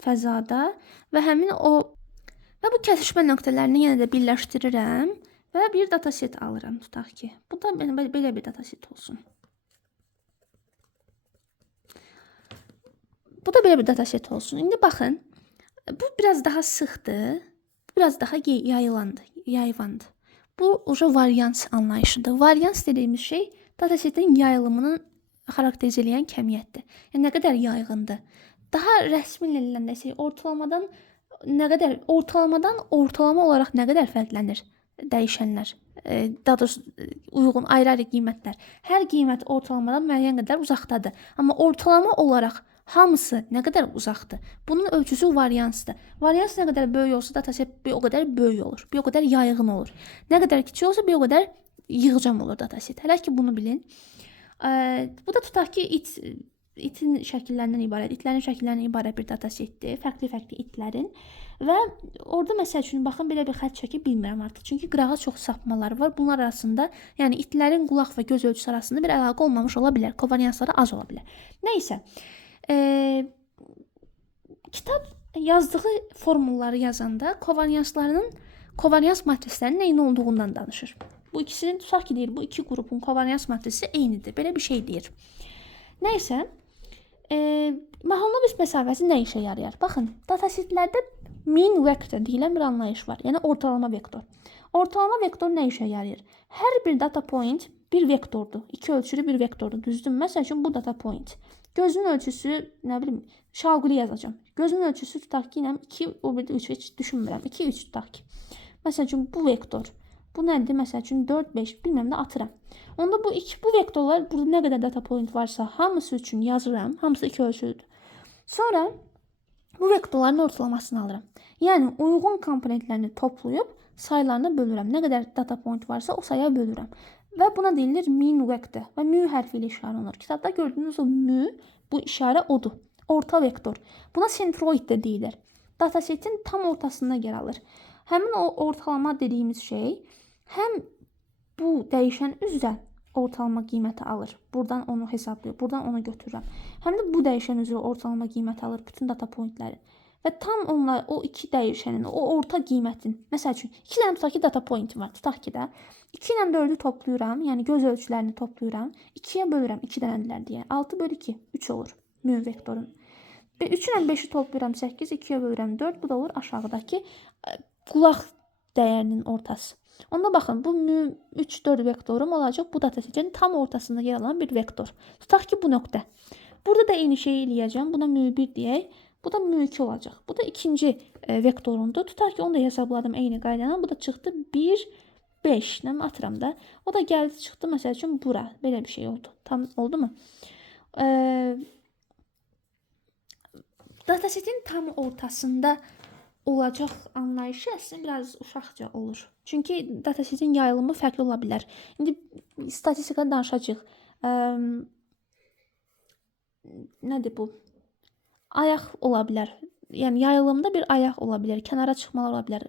fəzada və həmin və bu kəsişmə nöqtələrini yenə də birləşdirirəm və bir dataset alıram, tutaq ki. Bu da belə bir dataset olsun. Bu da belə bir dataset olsun. İndi baxın, bu biraz daha sıxdır, biraz daha yayvandır. Bu varians anlayışıdır. Varians dediyimiz şey datasetin yayılımını xarakterize edən kəmiyyətdir. Yəni, nə qədər yayğındır. Daha rəsmi ilə desək, ortalamadan ortalama olaraq nə qədər fərqlənir dəyişənlər, daha doğrusu uyğun ayrı-ayrı qiymətlər. Hər qiymət ortalamadan müəyyən qədər uzaqdadır. Amma ortalama olaraq hamısı nə qədər uzaqdır. Bunun ölçüsü variansdır. Varians nə qədər böyük olsa dataset bir o qədər böyük olur, bir o qədər yayğın olur. Nə qədər kiçik olsa bir o qədər yığcam olur dataset. Hələ ki, bunu bilin. Bu da tutaq ki, itin şəkillərindən ibarət, itlərin şəkillərindən ibarət bir datasetdir. Fərqli-fərqli itlərin. Və orada məsəl üçün, baxın, belə bir xətt çəkib bilmirəm artıq. Çünki qırağa çox sapmaları var. Bunlar arasında, yəni itlərin qulaq və göz ölçüsü arasında bir əlaqə olmamış ola bilər. Kovariansları az ola bilər. Nəysə, kitab yazdığı formulları yazanda kovarians matrislərinin eyni olduğundan danışır. Bu ikisinin, tutaq ki, deyir, bu iki qrupun kovarians matrisi eynidir. Belə bir şey deyir. Nəysə, Mahalanobis məsafəsi nə işə yarayar? Baxın, datasetlərdə mean vector deyilən bir anlayış var. Yəni, ortalama vektor. Ortalama vektor nə işə yarayır? Hər bir data point bir vektordur. İki ölçülü bir vektordur. Düzdür? Məsəl üçün, bu data point. Gözün ölçüsü, nə bilim, şalquli yazacağım. Gözün ölçüsü tutaq ki, 2, o bir də 3, heç düşünmürəm. 2, 3 tutaq ki. Məsəl üçün, bu vektor. Bu nədir? Məsəl üçün 4, 5, bilməm də atıram. Onda bu vektorlar, burada nə qədər data point varsa, hamısı üçün yazıram. Hamısı iki ölçülüdür. Sonra bu vektorların ortalamasını alıram. Yəni, uyğun komponentlərini toplayıb saylarına bölürəm. Nə qədər data point varsa, o sayaya bölürəm. Və buna deyilir mean vector və mu hərfi ilə işarə olunur. Kitabda gördüyünüz o mu, bu işarə odur. Orta vektor. Buna sentroid də deyilir. Datasetin tam ortasında yer alır. Həmin o ortalama dediyimiz şey həm bu dəyişən üzrə ortalama qiyməti alır. Buradan onu hesablayır. Buradan onu götürürəm. Həm də bu dəyişən üzrə ortalama qiyməti alır bütün data pointləri. Və tam onlar o iki dəyişənin, o orta qiymətin, məsəl üçün 2 dənə tutaq ki, data point var. Tutaq ki də 2 ilə 4-ü toplayıram, yəni göz ölçülərini toplayıram. 2-yə bölürəm 2 dənədirlər deyə. 6/2, 3 olur mu vektorun. 3 ilə 5-i toplayıram 8, 2-yə bölürəm 4, bu da olur aşağıdakı qulaq dəyərinin ortası. Onda baxın, bu mu 3-4 vektorum olacaq. Bu datasetin tam ortasında yer alan bir vektor. Tutaq ki, bu nöqtə. Burada da eyni şeyi eləyəcəm. Buna mu1 deyək. Bu da mu2 olacaq. Bu da ikinci vektorundur. Tutaq ki, onu da hesabladım eyni qaydana. Bu da çıxdı 1, 5. Nə atıram da. O da gəldi, çıxdı məsəl üçün bura. Belə bir şey oldu. Tam oldu mu? Datasetin tam ortasında olacaq anlayışı əslində biraz uşaqca olur. Çünki datasetin yayılımı fərqli ola bilər. İndi statistikadan danışacağıq. Nədir bu? Ayaq ola bilər. Yəni yayılımda bir ayaq ola bilər, kənara çıxmalar ola bilər.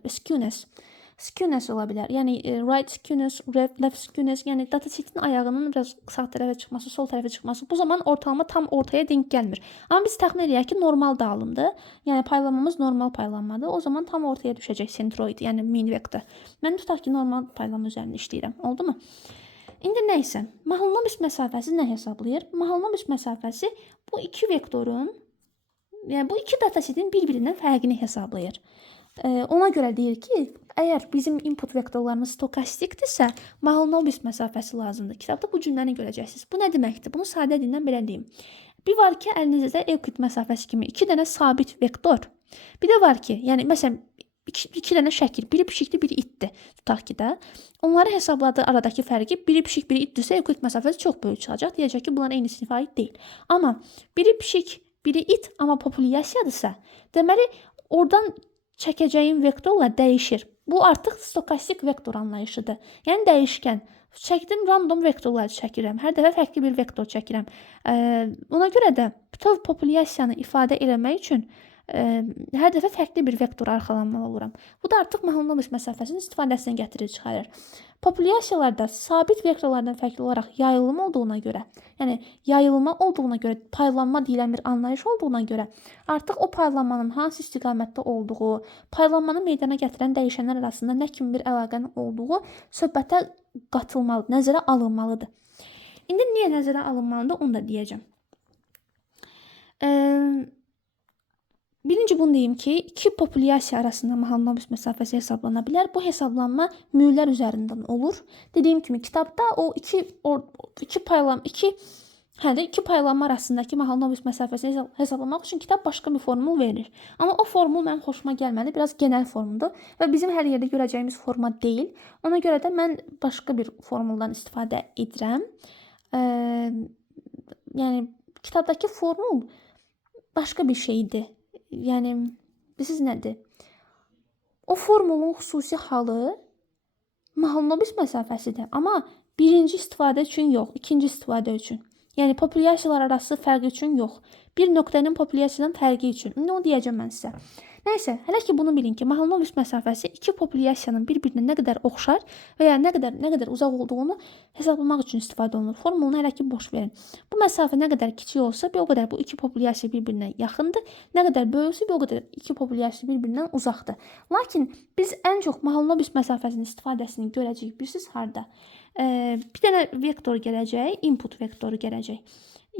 Skewness ola bilər. Yəni right skewness, left skewness, yəni datasetin ayağının biraz sağ tərəfə çıxması, sol tərəfə çıxması bu zaman ortalama tam ortaya denk gəlmir. Amma biz təxmin edirik ki, normal dağılımdır. Yəni paylanmamız normal paylanmadır. O zaman tam ortaya düşəcək sentroid, yəni min vektor. Mən tutaq ki, normal paylanma üzərində işləyirəm. Oldumu? İndi nə isə, Mahalanobis məsafəsi nə hesablayır? Mahalanobis məsafəsi bu iki vektorun, yəni bu iki datasetin bir-birindən fərqini hesablayır. Ona görə deyir ki, əgər bizim input vektorlarımız stokastikdirsə, Mahalanobis məsafəsi lazımdır. Kitabda bu cümləni görəcəksiniz. Bu nə deməkdir? Bunu sadə dillə belə deyim. Bir var ki, əlinizdə Evklid məsafəsi kimi 2 dənə sabit vektor. Bir də var ki, yəni məsələn 2 dənə şəkil, biri pişikdir, biri itdir. Tutaq ki də, onları hesabladığı aradakı fərqi, biri pişik, biri itdirsə, Evklid məsafəsi çox böyük çıxacaq. Deyəcək ki, bunlar eyni sinifə aid deyil. Amma biri pişik, biri it, amma populyasiyadırsa, deməli, oradan çəkəcəyim vektorlar dəyişir. Bu artıq stokastik vektor anlayışıdır. Yəni dəyişkən. Çəkdim, random vektorları çəkirəm. Hər dəfə fərqli bir vektor çəkirəm. Ona görə də bütöv populyasiyanı ifadə eləmək üçün hər dəfə fərqli bir vektor arxalanmalı oluram. Bu da artıq Mahalanobis məsafəsinin istifadəsini gətirir, çıxarır. Populyasiyalarda sabit vektorlardan fərqli olaraq yayılma olduğuna görə, yəni yayılma olduğuna görə, paylanma deyilən bir anlayış olduğuna görə artıq o paylanmanın hansı istiqamətdə olduğu, paylanmanı meydana gətirən dəyişənlər arasında nə kimi bir əlaqənin olduğu söhbətə qatılmalıdır, nəzərə alınmalıdır. İndi niyə nəzərə alınmalıdır, onu da deyəcəm. Birinci bunu deyim ki, iki populyasiya arasında Mahalanobis məsafəsi hesablana bilər. Bu hesablanma mühürlər üzərindən olur. Dediyim kimi kitabda o iki paylanma arasındakı Mahalanobis məsafəsini hesablamaq üçün kitab başqa bir formul verir. Amma o formul mənim xoşuma gəlmədi. Biraz genel formuldur və bizim hər yerdə görəcəyimiz forma deyil. Ona görə də mən başqa bir formuldan istifadə edirəm. Yəni kitabdakı formul başqa bir şeydir. Yəni, bilirsiniz nədir? O formulun xüsusi halı Mahalanobis məsafəsidir. Amma birinci istifadə üçün yox, ikinci istifadə üçün. Yəni, populyasiyalar arası fərqi üçün yox. Bir nöqtənin populyasiyadan fərqi üçün. İndi onu deyəcəm mən sizə. Nəysə, hələ ki bunu bilin ki, Mahalanobis məsafəsi iki populyasiyanın bir-birinə nə qədər oxşar və ya nə qədər uzaq olduğunu hesablamaq üçün istifadə olunur. Formulunu hələ ki boş verin. Bu məsafə nə qədər kiçik olsa, bir o qədər bu iki populyasiya bir-birinə yaxındır. Nə qədər böyüksə, bir o qədər iki populyasiya bir-birindən uzaqdır. Lakin biz ən çox Mahalanobis məsafəsinin istifadəsini görəcəyik. Bilirsiniz harda? Bir dənə vektor gələcək, input vektoru gələcək.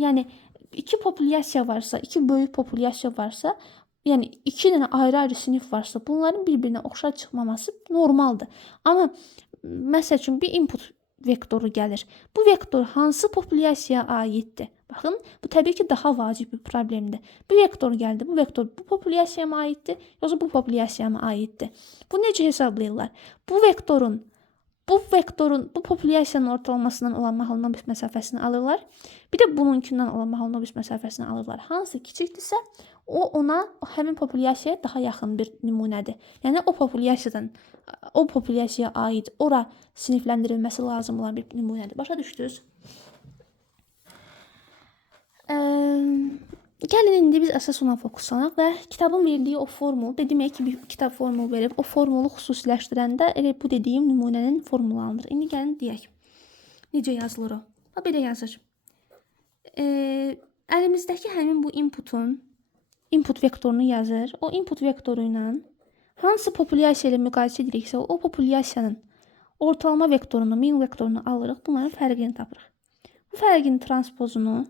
Yəni, iki populyasiya varsa, iki böyük populyasiya varsa, yəni iki dənə ayrı-ayrı sinif varsa, bunların bir-birinə oxşar çıxmaması normaldır. Amma məsəl üçün bir input vektoru gəlir. Bu vektor hansı populyasiyaya aiddir? Baxın, bu təbii ki daha vacib bir problemdir. Bir vektor gəldi, bu vektor bu populyasiyaya mı aiddir, yoxsa bu populyasiyaya mı aiddir? Bu necə hesablayırlar? Bu vektorun, bu populyasiyanın ortalamasından olan Mahalanobis məsafəsini alırlar. Bir də bununkindən olan Mahalanobis məsafəsini alırlar. Hansı kiçikdirsə, ona həmin populyasiyaya daha yaxın bir nümunədir. Yəni o populyasiyaya aid ora sinifləndirilməsi lazım olan bir nümunədir. Başa düşdünüz? Gəlin indi biz əsas ona fokuslanaq və kitabın verdiyi o formul, demək ki bir kitab formul verib, o formulu xüsusiləşdirəndə elə bu dediyim nümunənin formulu alınır. İndi gəlin deyək. Necə yazılır o? Belə yazır. Əlimizdəki həmin bu input vektorunu yazır. O input vektoru ilə hansı populyasiya ilə müqayisə ediriksə, o populyasiyanın ortalama vektorunu, min vektorunu alırıq. Bunların fərqini tapırıq. Bu fərqin transpozunu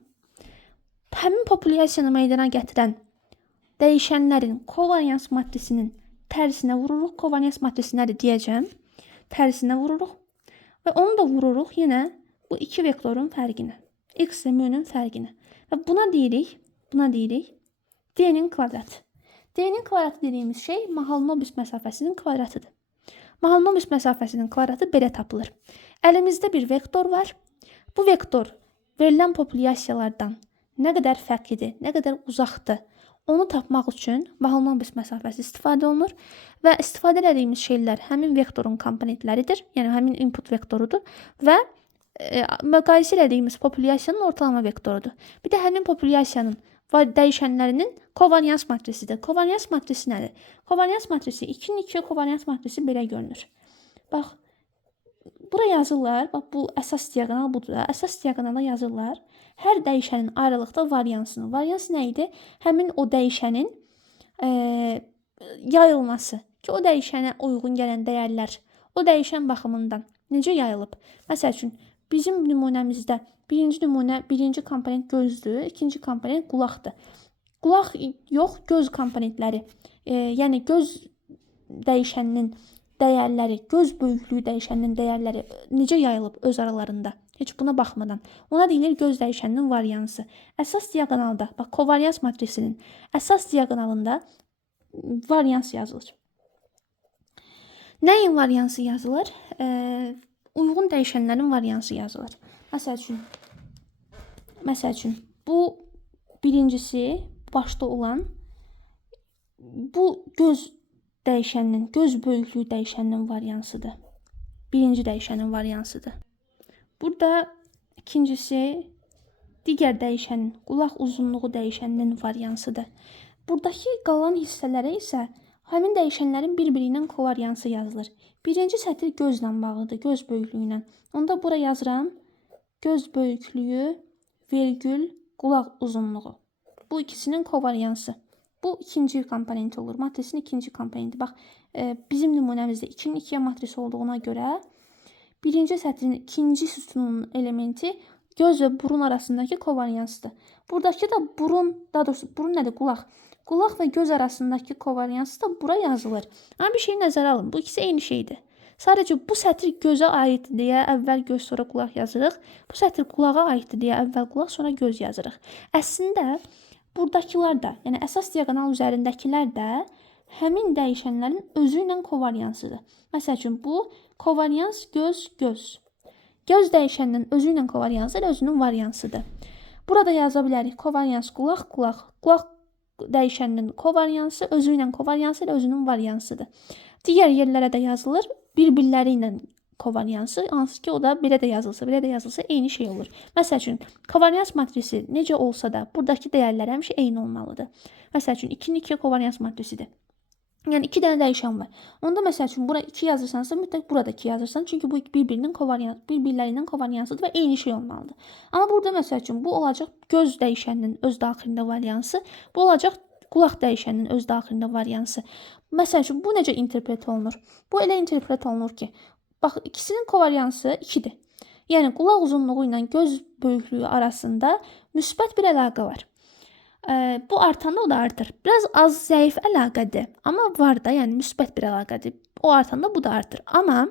həmin populyasiyanı meydana gətirən dəyişənlərin kovarians matrisinin tərsinə vururuq. Kovarians matrisi nədir deyəcəm. Tərsinə vururuq. Və onu da vururuq yenə bu iki vektorun fərqinə. X və m-nin fərqinə. Və buna deyirik D-nin kvadratı. D-nin kvadratı dediyimiz şey Mahalanobis məsafəsinin kvadratıdır. Mahalanobis məsafəsinin kvadratı belə tapılır. Əlimizdə bir vektor var. Bu vektor verilən populyasiyalardan nə qədər fərqlidir, nə qədər uzaqdır, Onu tapmaq üçün Bauhaus məsafəsi istifadə olunur və istifadə etdiyimiz şeylər həmin vektorun komponentləridir, yəni həmin input vektorudur və müqayisə etdiyimiz populyasiyanın ortalama vektorudur. Bir də həmin populyasiyanın dəyişənlərinin kovarians matrisidir. Kovarians matrisi nədir? Kovarians matrisi 2-nin 2 kovarians matrisi belə görünür. Bax, bura yazırlar, bax bu əsas diaqonal budur da. Əsas diaqonala yazırlar. Hər dəyişənin ayrılıqda variansını. Varians nə idi? Həmin o dəyişənin yayılması. Ki, o dəyişənə uyğun gələn dəyərlər o dəyişən baxımından necə yayılıb? Məsəl üçün, bizim nümunəmizdə birinci nümunə, birinci komponent gözdür, ikinci komponent qulaqdır. Qulaq yox, göz komponentləri, yəni göz dəyişəninin dəyərləri, göz böyüklüyü dəyişəninin dəyərləri necə yayılıb öz aralarında? Heç buna baxmadan. Ona deyilir göz dəyişəninin variansı. Əsas diaqonalda, bax, kovarians matrisinin əsas diaqonalında varians yazılır. Nəyin variansı yazılır? Uyğun dəyişənlərin variansı yazılır. Məsəl üçün, bu birincisi başda olan bu göz dəyişəninin, göz böyüklüyü dəyişəninin variansıdır. Birinci dəyişənin variansıdır. Burada ikincisi digər dəyişənin, qulaq uzunluğu dəyişəninin variansıdır. Buradakı qalan hissələrə isə həmin dəyişənlərin bir-biri ilə kovariansı yazılır. Birinci sətr gözlə bağlıdır, göz böyüklüyü ilə. Onda bura yazıram göz böyüklüyü vergül qulaq uzunluğu. Bu ikisinin kovariansı. Bu ikinci komponent olur. Matrisin ikinci komponenti. Bax, bizim nümunəmizdə 2-nin 2-yə matrisi olduğuna görə birinci sətrin ikinci sütunun elementi göz və burun arasındakı kovariansıdır. Buradakı da burun, daha doğrusu burun nədir? Qulaq. Qulaq və göz arasındakı kovariansı da bura yazılır. Amma bir şeyi nəzərə alın. Bu ikisi eyni şeydir. Sadəcə bu sətr gözə aiddir deyə əvvəl göz, sonra qulaq yazırıq. Bu sətr qulağa aiddir deyə əvvəl qulaq, sonra göz yazırıq. Əslində buradakılar da, yəni əsas diaqonal üzərindəkilər də həmin dəyişənlərin özü ilə kovariansıdır. Məsəl üçün, bu kovarians göz. Göz dəyişəninin özü ilə kovariansı elə özünün variansıdır. Burada yaza bilərik kovarians qulaq. Qulaq dəyişəninin kovariansı özü ilə kovariansı elə özünün variansıdır. Digər yerlərə də yazılır bir-birləri ilə kovariansı, hansı ki o da belə də yazılsa eyni şey olur. Məsəl üçün, kovarians matrisi necə olsa da buradakı dəyərlər həmişə eyni olmalıdır. Məsəl üçün, 2-nin 2-yə kovarians matrisidir. Yəni 2 dənə dəyişən var. Onda məsəl üçün bura 2 yazırsansa mütləq burada 2 yazırsan. Çünki bu bir-birləri ilə kovariansıdır və eyni şey olmalıdır. Amma burada məsəl üçün bu olacaq göz dəyişəninin öz daxilində variansı, bu olacaq qulaq dəyişəninin öz daxilində variansı. Məsəl üçün bu necə interpret olunur? Bu elə interpret olunur ki, bax, ikisinin kovariansı 2-dir. Yəni qulaq uzunluğu ilə göz böyüklüyü arasında müsbət bir əlaqə var. Bu artanda o da artır. Biraz az zəif əlaqədir, amma var da, yəni müsbət bir əlaqədir. O artanda bu da artır. Amma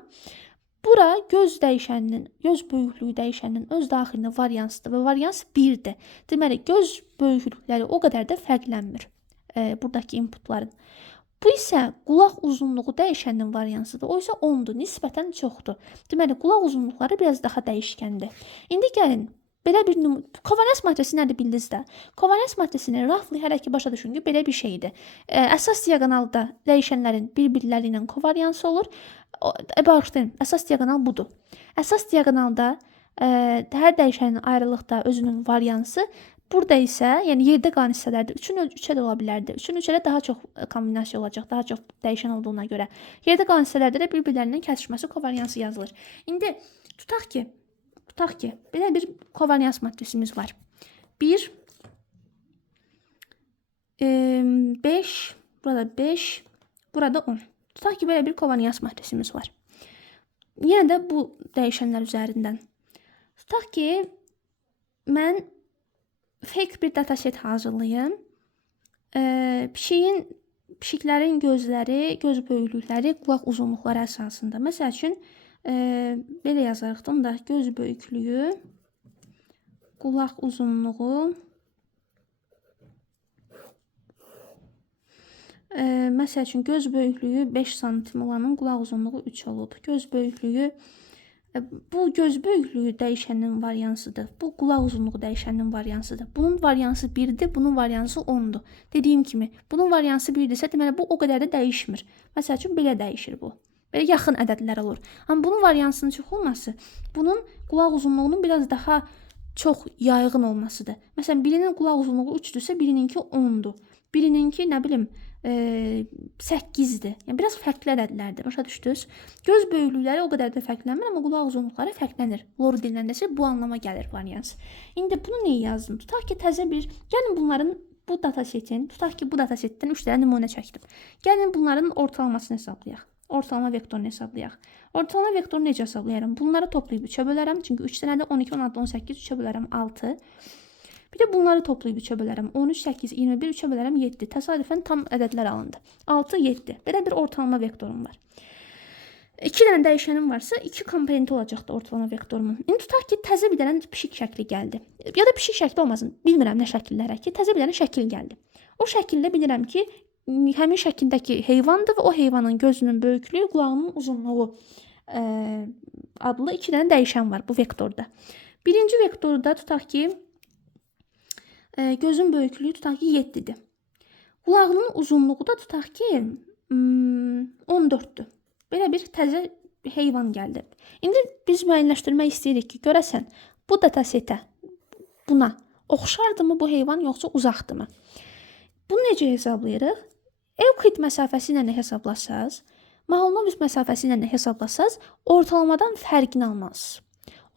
bura göz dəyişəninin, göz böyüklüyü dəyişəninin öz daxilində variansıdır və varians 1-dir. Deməli, göz böyüklükləri o qədər də fərqlənmir buradakı inputların. Bu isə qulaq uzunluğu dəyişəninin variansıdır. O isə 10-dur, nisbətən çoxdur. Deməli, qulaq uzunluqları biraz daha dəyişkəndir. İndi gəlin, belə bir kovarians matrisi nədir bildiniz də? Kovarians matrisini roughly hələ ki başa düşün ki, belə bir şeydir. Əsas diaqonalda dəyişənlərin bir-birləri ilə kovariansı olur. Bağışlayın, əsas diaqonal budur. Əsas diaqonalda hər dəyişənin ayrılıqda özünün variansı, burada isə, yəni yerdə qalan hissələrdə 3-ün 3-ə də ola bilərdi. 3-ün 3-ə daha çox kombinasiya olacaq, daha çox dəyişən olduğuna görə. Yerdə qalan hissələrdə də bir-birlərinin kəsişməsi kovariansı yazılır. İndi tutaq ki, belə bir kovarians matrisimiz var. 1, 5, burada 5, burada 10. Tutaq ki, belə bir kovarians matrisimiz var. Yenə də bu dəyişənlər üzərindən. Tutaq ki, mən fake bir dataset hazırlayım. Pişiklərin gözləri, göz böyüklükləri, qulaq uzunluqları əsasında. Məsəl üçün, belə yazarıq da, göz böyüklüyü, qulaq uzunluğu, məsəl üçün, göz böyüklüyü 5 cm olanın qulaq uzunluğu 3 olub. Göz böyüklüyü Bu göz böyüklüyü dəyişənin variansıdır. Bu qulaq uzunluğu dəyişənin variansıdır. Bunun variansı 1-dir, bunun variansı 10-dur. Dediyim kimi, bunun variansı 1-dirsə, deməli bu o qədər də dəyişmir. Məsəl üçün belə dəyişir bu. Belə yaxın ədədlər olur. Amma bunun variansının çox olması, bunun qulaq uzunluğunun biraz daha çox yayğın olmasıdır. Məsələn, birinin qulaq uzunluğu 3-dürsə, birininki 10-dur. Birininki, nə bilim, 8-dir. Yəni biraz fərqli ədədlərdir. Başa düşdünüz? Göz böyüklükləri o qədər də fərqlənmir, amma qulaq uzunluqları fərqlənir. Lor dilində isə bu anlama gəlir varians. İndi bunu niyə yazdım? Tutaq ki, təzə bir, gəlin bunların bu datasetin, tutaq ki, bu datasetdən 3 dənə nümunə çəkdim. Gəlin bunların ortalamasını hesablayaq. Ortalama vektorunu hesablayaq. Ortalama vektoru necə hesablayarım? Bunları toplayıb 3-ə bölərəm. Çünki 3 dənədə 12, 16, 18, 3-ə bölərəm 6. Bir də bunları toplayıb 3-ə bölərəm. 13, 8, 21, 3-ə bölərəm 7. Təsadüfən tam ədədlər alındı. 6, 7. Belə bir ortalama vektorum var. 2 dənə dəyişənim varsa 2 komponenti olacaqdı ortalama vektorumun. İndi tutaq ki, təzə bir dənə pişik şəkli gəldi. Ya da pişik şəkli olmasın. Bilmirəm nə şəkillərə ki, təzə bir dənə şəkil gəldi. O şəkildə bilirəm ki, həmin şəkildəki heyvandır və o heyvanın gözünün böyüklüyü, qulağının uzunluğu adlı 2 dənə dəyişən var bu vektorda. Birinci vektorda tutaq ki, gözün böyüklüyü tutaq ki 7-dir. Qulağının uzunluğu da tutaq ki 14-dür. Belə bir təzə heyvan gəldi. İndi biz müəyyənləşdirmək istəyirik ki, görəsən bu datasetə, buna oxşardımı bu heyvan yoxsa uzaqdımı? Bunu necə hesablayırıq? Evklid məsafəsi ilə hesablasaz, Mahalanobis məsafəsi ilə hesablasaz, ortalamadan fərqini almalısınız.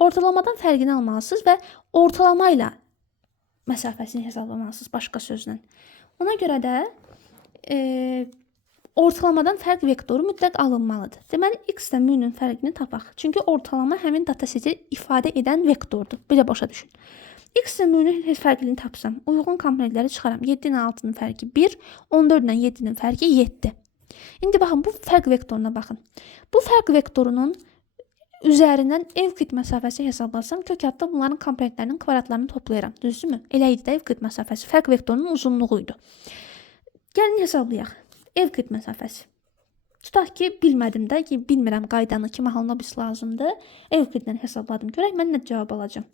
Ortalamadan fərqini almalısınız və ortalama ilə məsafəsini hesablamalısınız başqa sözlə. Ona görə də ortalamadan fərq vektoru mütləq alınmalıdır. Deməli, x ilə m-nin fərqini tapaq. Çünki ortalama həmin dataseti ifadə edən vektordur. Belə başa düşün. X ilə m-nin fərqini tapsam, uyğun komponentləri çıxaram. 7 ilə 6-nın fərqi 1, 14 ilə 7-nin fərqi 7. İndi baxın, bu fərq vektoruna baxın. Bu fərq vektorunun üzərindən Evklid məsafəsi hesablasam, kök adda bunların komponentlərinin kvadratlarını toplayıram. Düzdürmü? Elə idi də Evklid məsafəsi. Fərq vektorunun uzunluğuydu. Gəlin hesablayaq. Evklid məsafəsi. Tutaq ki, bilmədim də ki, bilmirəm qaydanı ki, Mahalanobis lazımdır. Evklidlə hesabladım. Görək, mən nə cavab alacağım.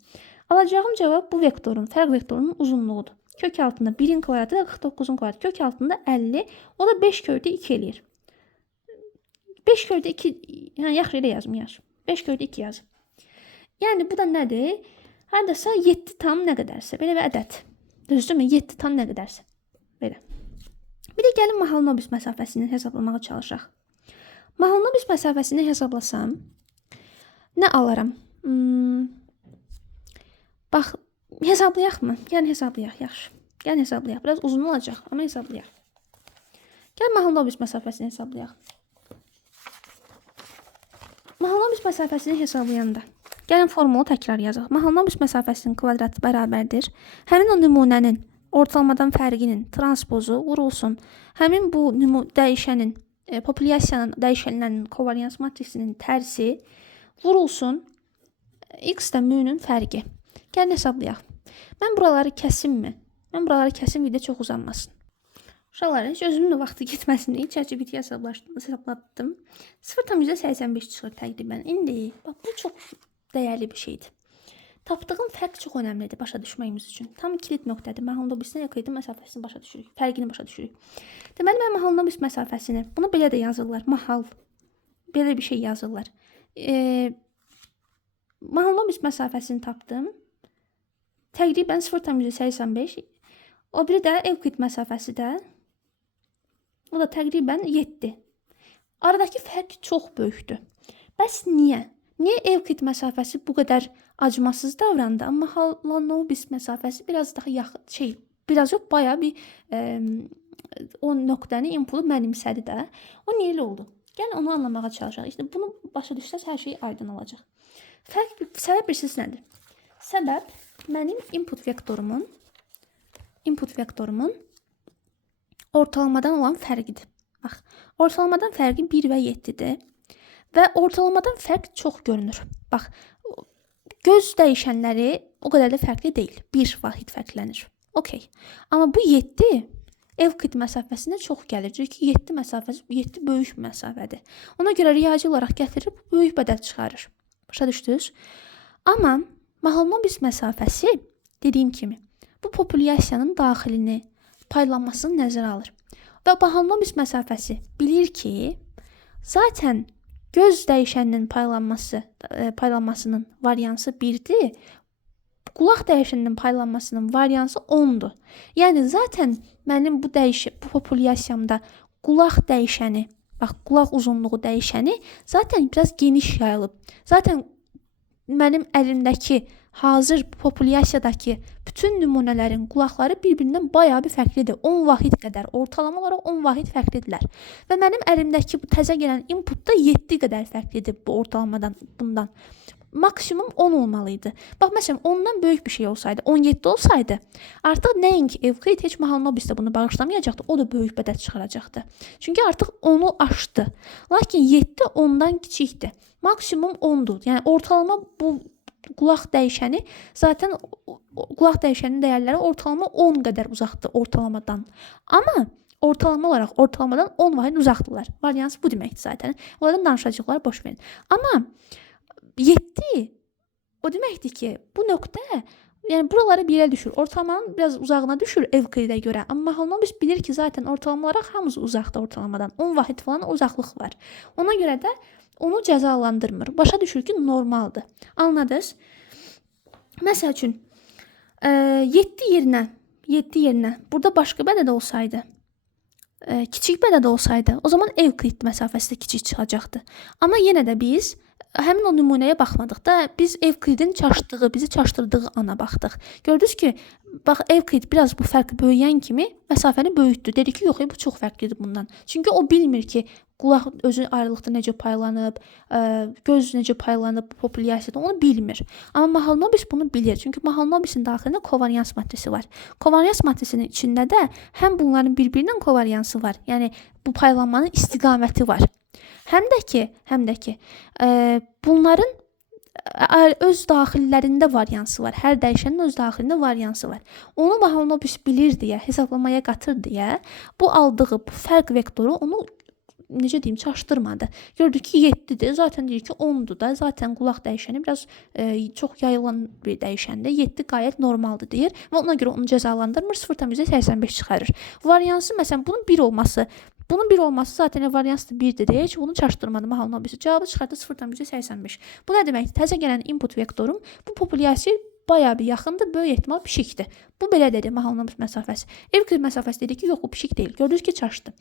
Alacağım cavab bu vektorun, fərq vektorunun uzunluğudur. Kök altında 1-in kvadratı da 49-un kvadratı. Kök altında 50, o da 5 kördü 2 eləyir. 5 kördü 2, yəni yaxşı elə yazım, yaxşı. 5 kördü 2 yazım. Yəni bu da nədir? Hardasa 7 tam nə qədərsə. Belə bir ədəd. Düzdürmü? 7 tam nə qədərsə. Belə. Bir də gəlin Mahalanobis məsafəsini hesablamağa çalışaq. Mahalanobis məsafəsini hesablasam nə alaram? Bax, hesablayaq mı? Gəlin hesablayaq, yaxşı. Gəlin hesablayaq. Biraz uzun olacaq, amma hesablayaq. Gəlin Mahalanobis məsafəsini hesablayaq. Mahalanobis məsafəsini hesablayanda gəlin formulu təkrar yazaq. Mahalanobis məsafəsinin kvadratı bərabərdir. Həmin o nümunənin ortalamadan fərqinin transpozu vurulsun. Həmin bu dəyişənin, populyasiyanın dəyişənlərinin kovarians matrisinin tərsi vurulsun x ilə m-nin fərqi. Gəlin hesablayaq. Mən buraları kəsimmi? Mən buraları kəsim, video çox uzanmasın. Uşaqlar, heç özümün də vaxtı getməsin deyə ChatGPT-yə hesabladım. 0,85 çıxır təqribən. İndi, bax, bu çox dəyərli bir şeydir. Tapdığım fərq çox önəmlidir başa düşməyimiz üçün. Tam kilit nöqtədir. Mahalanobisdən Evklidin məsafəsini başa düşürük. Fərqini başa düşürük. Deməli, mən Mahalanobis məsafəsini, bunu belə də yazırlar. Mahal, belə bir şey yazırlar. Mahalanobis məsafəsini tapdım. Təqribən 0,85. O biri də Evklid məsafəsi də. O da təqribən 7. Aradakı fərq çox böyükdür. Bəs niyə? Niyə Evklid məsafəsi bu qədər acımasız davrandı, amma Mahalanobis məsafəsi biraz daha yaxın, biraz yox, bayağı bir o nöqtəni, impulu mənimsədi də. O niyə elə oldu? Gəlin onu anlamağa çalışaq. İşte bunu başa düşsəz hər şey aydın olacaq. Səbəb bilirsiniz nədir? Səbəb mənim input vektorumun ortalamadan olan fərqidir. Bax, ortalamadan fərqi 1 və 7-dir. Və ortalamadan fərq çox görünür. Bax, göz dəyişənləri o qədər də fərqli deyil. 1 vahid fərqlənir. Okey. Amma bu 7 Evklid məsafəsinə çox gəlir. Çünki 7 məsafəsi 7 böyük məsafədir. Ona görə riyazi olaraq gətirir, böyük bədəl çıxarır. Başa düşdünüz? Amma Mahalanobis məsafəsi dediyim kimi bu populyasiyanın daxilini, paylanmasını nəzərə alır. Və Mahalanobis məsafəsi bilir ki, zaten göz dəyişəninin paylanmasının variansı 1-dir. Qulaq dəyişəninin paylanmasının variansı 10-dur. Yəni zaten mənim bu populyasiyamda qulaq dəyişəni, bax qulaq uzunluğu dəyişəni zaten biraz geniş yayılıb. Zaten mənim əlimdəki hazır populyasiyadakı bütün nümunələrin qulaqları bir-birindən bayağı bir fərqlidir. 10 vahid qədər, ortalama olaraq 10 vahid fərqlidirlər. Və mənim əlimdəki bu təzə gələn input da 7 qədər fərqlidir bu ortalamadan bundan. Maksimum 10 olmalıydı. Bax məsələn, ondan böyük bir şey olsaydı, 17 olsaydı, artıq nəinki Evklid heç Mahalanobis də bunu bağışlamayacaqdı, o da böyük bədət çıxaracaqdı. Çünki artıq 10-u aşdı. Lakin 7 ondan kiçikdir. Maksimum 10-dur. Yəni ortalama bu qulaq dəyişəni zaten qulaq dəyişənin dəyərləri ortalama 10 qədər uzaqdır ortalamadan. Amma ortalama olaraq ortalamadan 10 vahid uzaqdırlar. Varians bu deməkdir zaten. Onların danışacaqları boş verin. Amma 7 o deməkdir ki, bu nöqtə yəni buraları bir yerə düşür. Ortalamanın biraz uzağına düşür Evklidə görə. Amma Mahalanobis bilir ki, zaten ortalama olaraq hamısı uzaqda ortalamadan. 10 vahid falan uzaqlıq var. Ona görə də onu cəzalandırmır. Başa düşür ki, normaldır. Anladınız? Məsəl üçün 7 yerinə burada başqa bədəd olsaydı, kiçik bədəd olsaydı, o zaman Evklid məsafəsi də kiçik çıxacaqdı. Amma yenə də biz həmin o nümunəyə baxmadıq da, biz Evklidin bizi çaşdırdığı ana baxdıq. Gördünüz ki, bax Evklid biraz bu fərqi böyüyən kimi məsafəni böyütdü. Dedi ki, yox, bu çox fərqlidir bundan. Çünki o bilmir ki, qulaq özü ayrılıqda necə paylanıb, göz necə paylanıb populyasiyada, onu bilmir. Amma Mahalanobis bunu bilir. Çünki Mahalanobisin daxilində kovarians matrisi var. Kovarians matrisinin içində də həm bunların bir-birinin kovariansı var. Yəni bu paylanmanın istiqaməti var. Həm də ki, bunların öz daxillərində variansı var. Hər dəyişənin öz daxilində variansı var. Onu Mahalanobis bilir deyə, hesablamaya qatır deyə, bu aldığı bu fərq vektoru onu necə deyim, çaşdırmadı. Gördük ki, 7-dir. Zaten deyir ki, 10-dur da. Zaten qulaq dəyişəni biraz çox yayılan bir dəyişəndir. 7 qayət normaldır deyir və ona görə onu cəzalandırmır. 0,85 çıxarır. Variansı məsələn bunun 1 olması zaten varians da 1-dir deyə heç bunu çaşdırmadı Mahalanobis. Cavabı çıxardı 0,85. Bu nə deməkdir? Təzə gələn input vektorum bu populyasiya bayağı bir yaxındır, böyük ehtimal pişikdir. Bu belə dedi Mahalanobis məsafəsi. Evklid məsafəsi dedi ki, yox, bu pişik deyil. Gördünüz ki, çaşdı.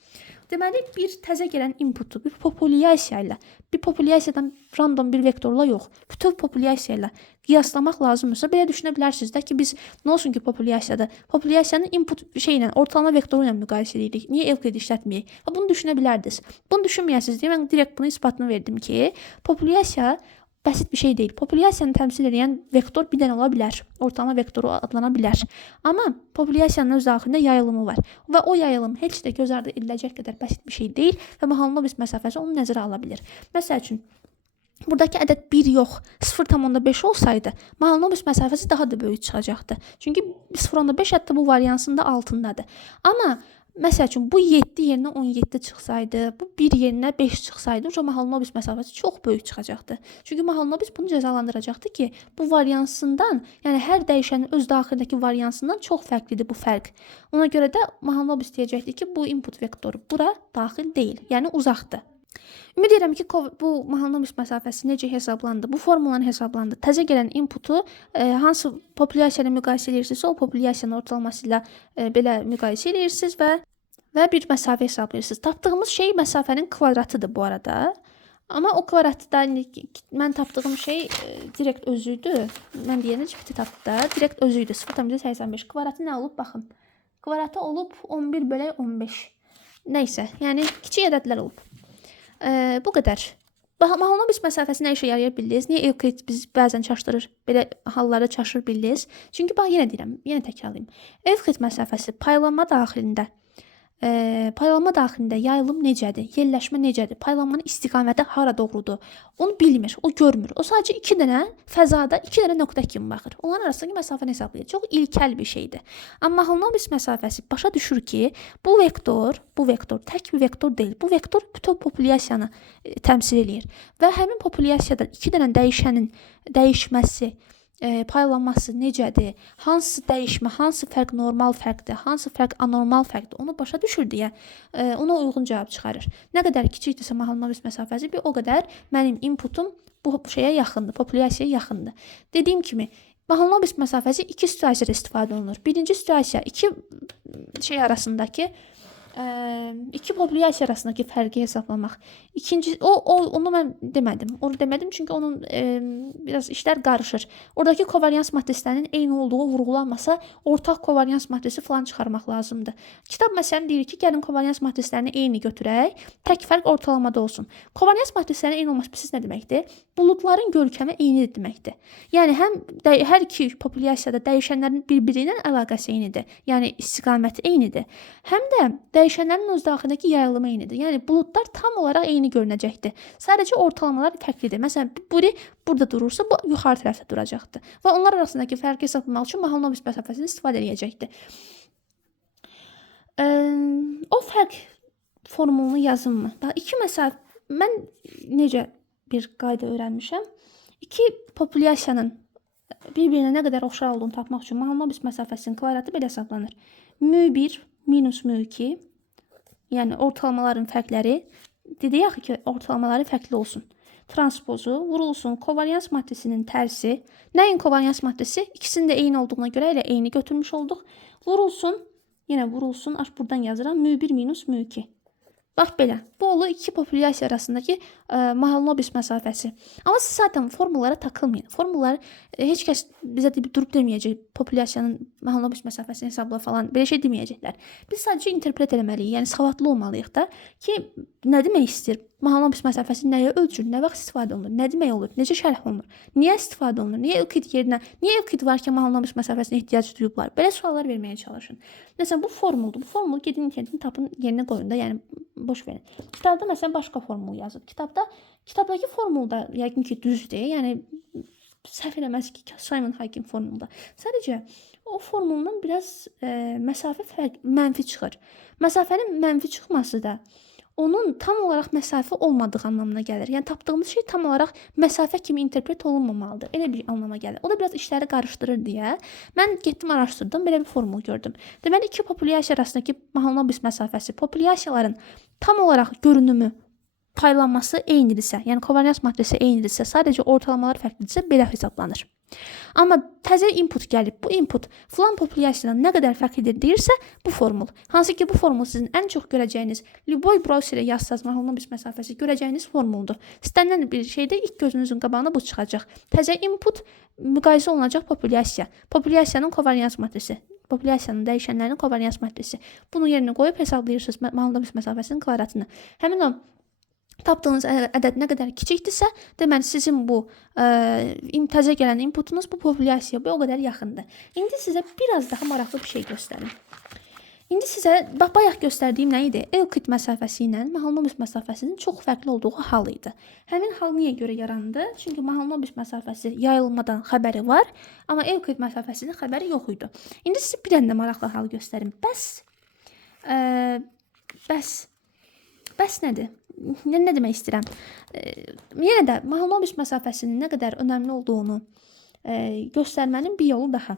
Deməli, bir təzə gələn inputu bir populyasiyadan random bir vektorla yox, bütöv populyasiya ilə qiyaslamaq lazımdırsa, belə düşünə bilərsiniz də ki, biz nə olsun ki, populyasiyanın input şeylə, ortalama vektoru ilə müqayisə edirik. Niyə Evklid işlətməyək? Bunu düşünə bilərdiniz. Bunu düşünməyəsiniz deyə mən direkt bunu isbatını verdim ki, populyasiya bəsit bir şey deyil. Populyasiyanı təmsil edən vektor bir dənə ola bilər. Ortalama vektoru adlana bilər. Amma populyasiyanın öz daxilində yayılımı var. Və o yayılım heç də göz ardı ediləcək qədər bəsit bir şey deyil və Mahalanobis məsafəsi onu nəzərə ala bilir. Məsəl üçün, buradakı ədəd 1 yox, 0,5 olsaydı, Mahalanobis məsafəsi daha da böyük çıxacaqdı. Çünki 0,5 hətta bu variansında altındadır. Amma məsəl üçün, bu 7 yerinə 17 çıxsaydı, bu 1 yerinə 5 çıxsaydı, o Mahalanobis məsafəsi çox böyük çıxacaqdı. Çünki Mahalanobis bunu cəzalandıracaqdı ki, bu variansından, yəni hər dəyişənin öz daxilindəki variansından çox fərqlidir bu fərq. Ona görə də Mahalanobis deyəcəkdi ki, bu input vektoru bura daxil deyil, yəni uzaqdır. Ümid edirəm ki, bu Mahalanobis məsafəsi necə hesablandı, bu formulanı hesablandı. Təzə gələn inputu hansı populyasiya ilə müqayisə edirsinizsə, o populyasiyanın ortalaması ilə belə müqayisə edirsiniz və bir məsafə hesablayırsınız. Tapdığımız şey məsafənin kvadratıdır bu arada. Amma o kvadratda mən tapdığım şey direkt özüydü. Mən deyənə cifti tapdı da, direkt özüydü. 0,85. Kvadratı nə olub? Baxın. Kvadratı olub 11/15. Nəysə, yəni kiçik ədədlər olub. Bu qədər. Mahalanobis məsafəsi nə işə yaraya bildiniz? Niyə Evklid biz bəzən çaşdırır? Belə hallarda çaşır bildiniz? Çünki bax yenə deyirəm, yenə təkrarlayım. Evklid məsafəsi paylanma daxilində paylanma daxilində yayılım necədir, yerləşmə necədir, paylanmanın istiqaməti hara doğrudur, onu bilmir, o görmür. O sadəcə 2 dənə fəzada 2 dənə nöqtə kimi baxır. Onların arasındakı məsafəni hesablayır. Çox ilkel bir şeydir. Amma Mahalanobis məsafəsi başa düşür ki, bu vektor tək bir vektor deyil. Bu vektor bütün populyasiyanı təmsil eləyir və həmin populyasiyada 2 dənə dəyişənin dəyişməsi, paylanması necədir, hansı dəyişmə, hansı fərq normal fərqdir, hansı fərq anormal fərqdir, onu başa düşür deyə ona uyğun cavab çıxarır. Nə qədər kiçikdirsə Mahalanobis məsafəsi, o qədər mənim inputum bu şeyə yaxındır, populyasiyaya yaxındır. Dediyim kimi, Mahalanobis məsafəsi 2 situasiyada istifadə olunur. Birinci situasiya 2 şey arasındakı iki populyasiya arasındakı fərqi hesablamaq. İkinci onu mən demədim. Onu demədim çünki onun biraz işlər qarışır. Oradakı kovarians matrislərinin eyni olduğu vurğulanmasa, ortaq kovarians matrisi falan çıxarmaq lazımdır. Kitab məsələn deyir ki, gəlin kovarians matrislərini eyni götürək, tək fərq ortalamada olsun. Kovarians matrislərinin eyni olması nə deməkdir? Buludların görkəmi eynidir deməkdir. Yəni hər iki populyasiyada dəyişənlərin bir-biri ilə əlaqəsi eynidir. Yəni istiqaməti eynidir. Həm də dəyişənlərin öz daxilindəki yayılımı eynidir. Yəni buludlar tam olaraq eyni görünəcəkdir. Sadəcə ortalamalar fərqlidir. Məsələn, biri burada durursa, bu yuxarı tərəfdə duracaqdır. Və onlar arasındakı fərqi hesablamaq üçün Mahalanobis məsafəsini istifadə edəcəkdir. O fərq formulunu yazımmı? Bax, iki məsafə mən necə bir qayda öyrənmişəm. İki populyasiyanın bir-birinə nə qədər oxşar olduğunu tapmaq üçün Mahalanobis məsafəsinin kvadratı belə hesablanır. μ1 minus μ2, yəni ortalamaların fərqləri, deyək ki, ortalamaları fərqli olsun. Transpozu vurulsun kovarians matrisinin tərsi. Nəyin kovarians matrisi? İkisinin də eyni olduğuna görə elə eyni götürmüş olduq. Vurulsun, yenə vurulsun, buradan yazıram, μ1 minus μ2. Bax belə, bu olur iki populyasiya arasındakı Mahalanobis məsafəsi. Amma siz zaten formullara takılmayın. Formullar heç kəs bizə durub deməyəcək, populyasiyanın Mahalanobis məsafəsini hesabla falan, belə şey deməyəcəklər. Biz sadəcə interpret eləməliyik, yəni savadlı olmalıyıq da ki, nə demək istəyir? Mahalanobis məsafəsi nəyə ölçülür, nə vaxt istifadə olunur, nə demək olur, necə şərh olunur, niyə istifadə olunur, niyə Evklid yerinə, niyə Evklid varkən Mahalanobis məsafəsinə ehtiyac duyublar? Belə suallar verməyə çalışın. Məsələn, bu formuldur. Bu formulu gedin internetin tapın yerinə qoyun da, yəni boş verin. Kitabda məsələn başqa formul yazıb. Kitabdakı formulda yəqin ki düzdür. Yəni səhv eləməz ki, Simon Hakim formulda. Sadəcə o formuldan biraz məsafə mənfi çıxır. Məsafənin mənfi çıxması da onun tam olaraq məsafə olmadığı anlamına gəlir. Yəni tapdığımız şey tam olaraq məsafə kimi interpret olunmamalıdır. Elə bir anlama gəlir. O da biraz işləri qarışdırır deyə mən getdim araşdırdım, belə bir formul gördüm. Deməli iki populyasiya arasındakı Mahalanobis məsafəsi populyasiyaların tam olaraq görünümü paylanması eynidirsə, yəni kovarians matrisi eynidirsə, sadəcə ortalamalar fərqlidirsə belə hesablanır. Amma təzə input gəlib. Bu input filan populyasiyadan nə qədər fərqlidir deyirsə, bu formul. Hansı ki, bu formul sizin ən çox görəcəyiniz, Liboy browserə yazsaz Mahalanobis məsafəsi görəcəyiniz formuldur. İstənilən bir şeydə ilk gözünüzün qabağına bu çıxacaq. Təzə input müqayisə olunacaq populyasiya. Populyasiyanın kovarians matrisi. Populyasiyanın dəyişənlərinin kovarians matrisi. Bunu yerinə qoyub hesablayırsınız Mahalanobis məsafəsinin kvadratını. Həmin o tapdığınız ədəd nə qədər kiçikdirsə, deməli sizin bu təzə gələn inputunuz bu populyasiyaya o qədər yaxındır. İndi sizə biraz daha maraqlı bir şey göstərim. İndi sizə bayaq göstərdiyim nə idi? Evklid məsafəsi ilə Mahalanobis məsafəsinin çox fərqli olduğu hal idi. Həmin hal niyə görə yarandı? Çünki Mahalanobis məsafəsi yayılmadan xəbəri var, amma Evklid məsafəsinin xəbəri yox idi. İndi sizə bir dənə maraqlı hal göstərim. Bəs nədir? Nə demək istəyirəm? Yenə də Mahalanobis məsafəsinin nə qədər önəmli olduğunu göstərmənin bir yolu daha.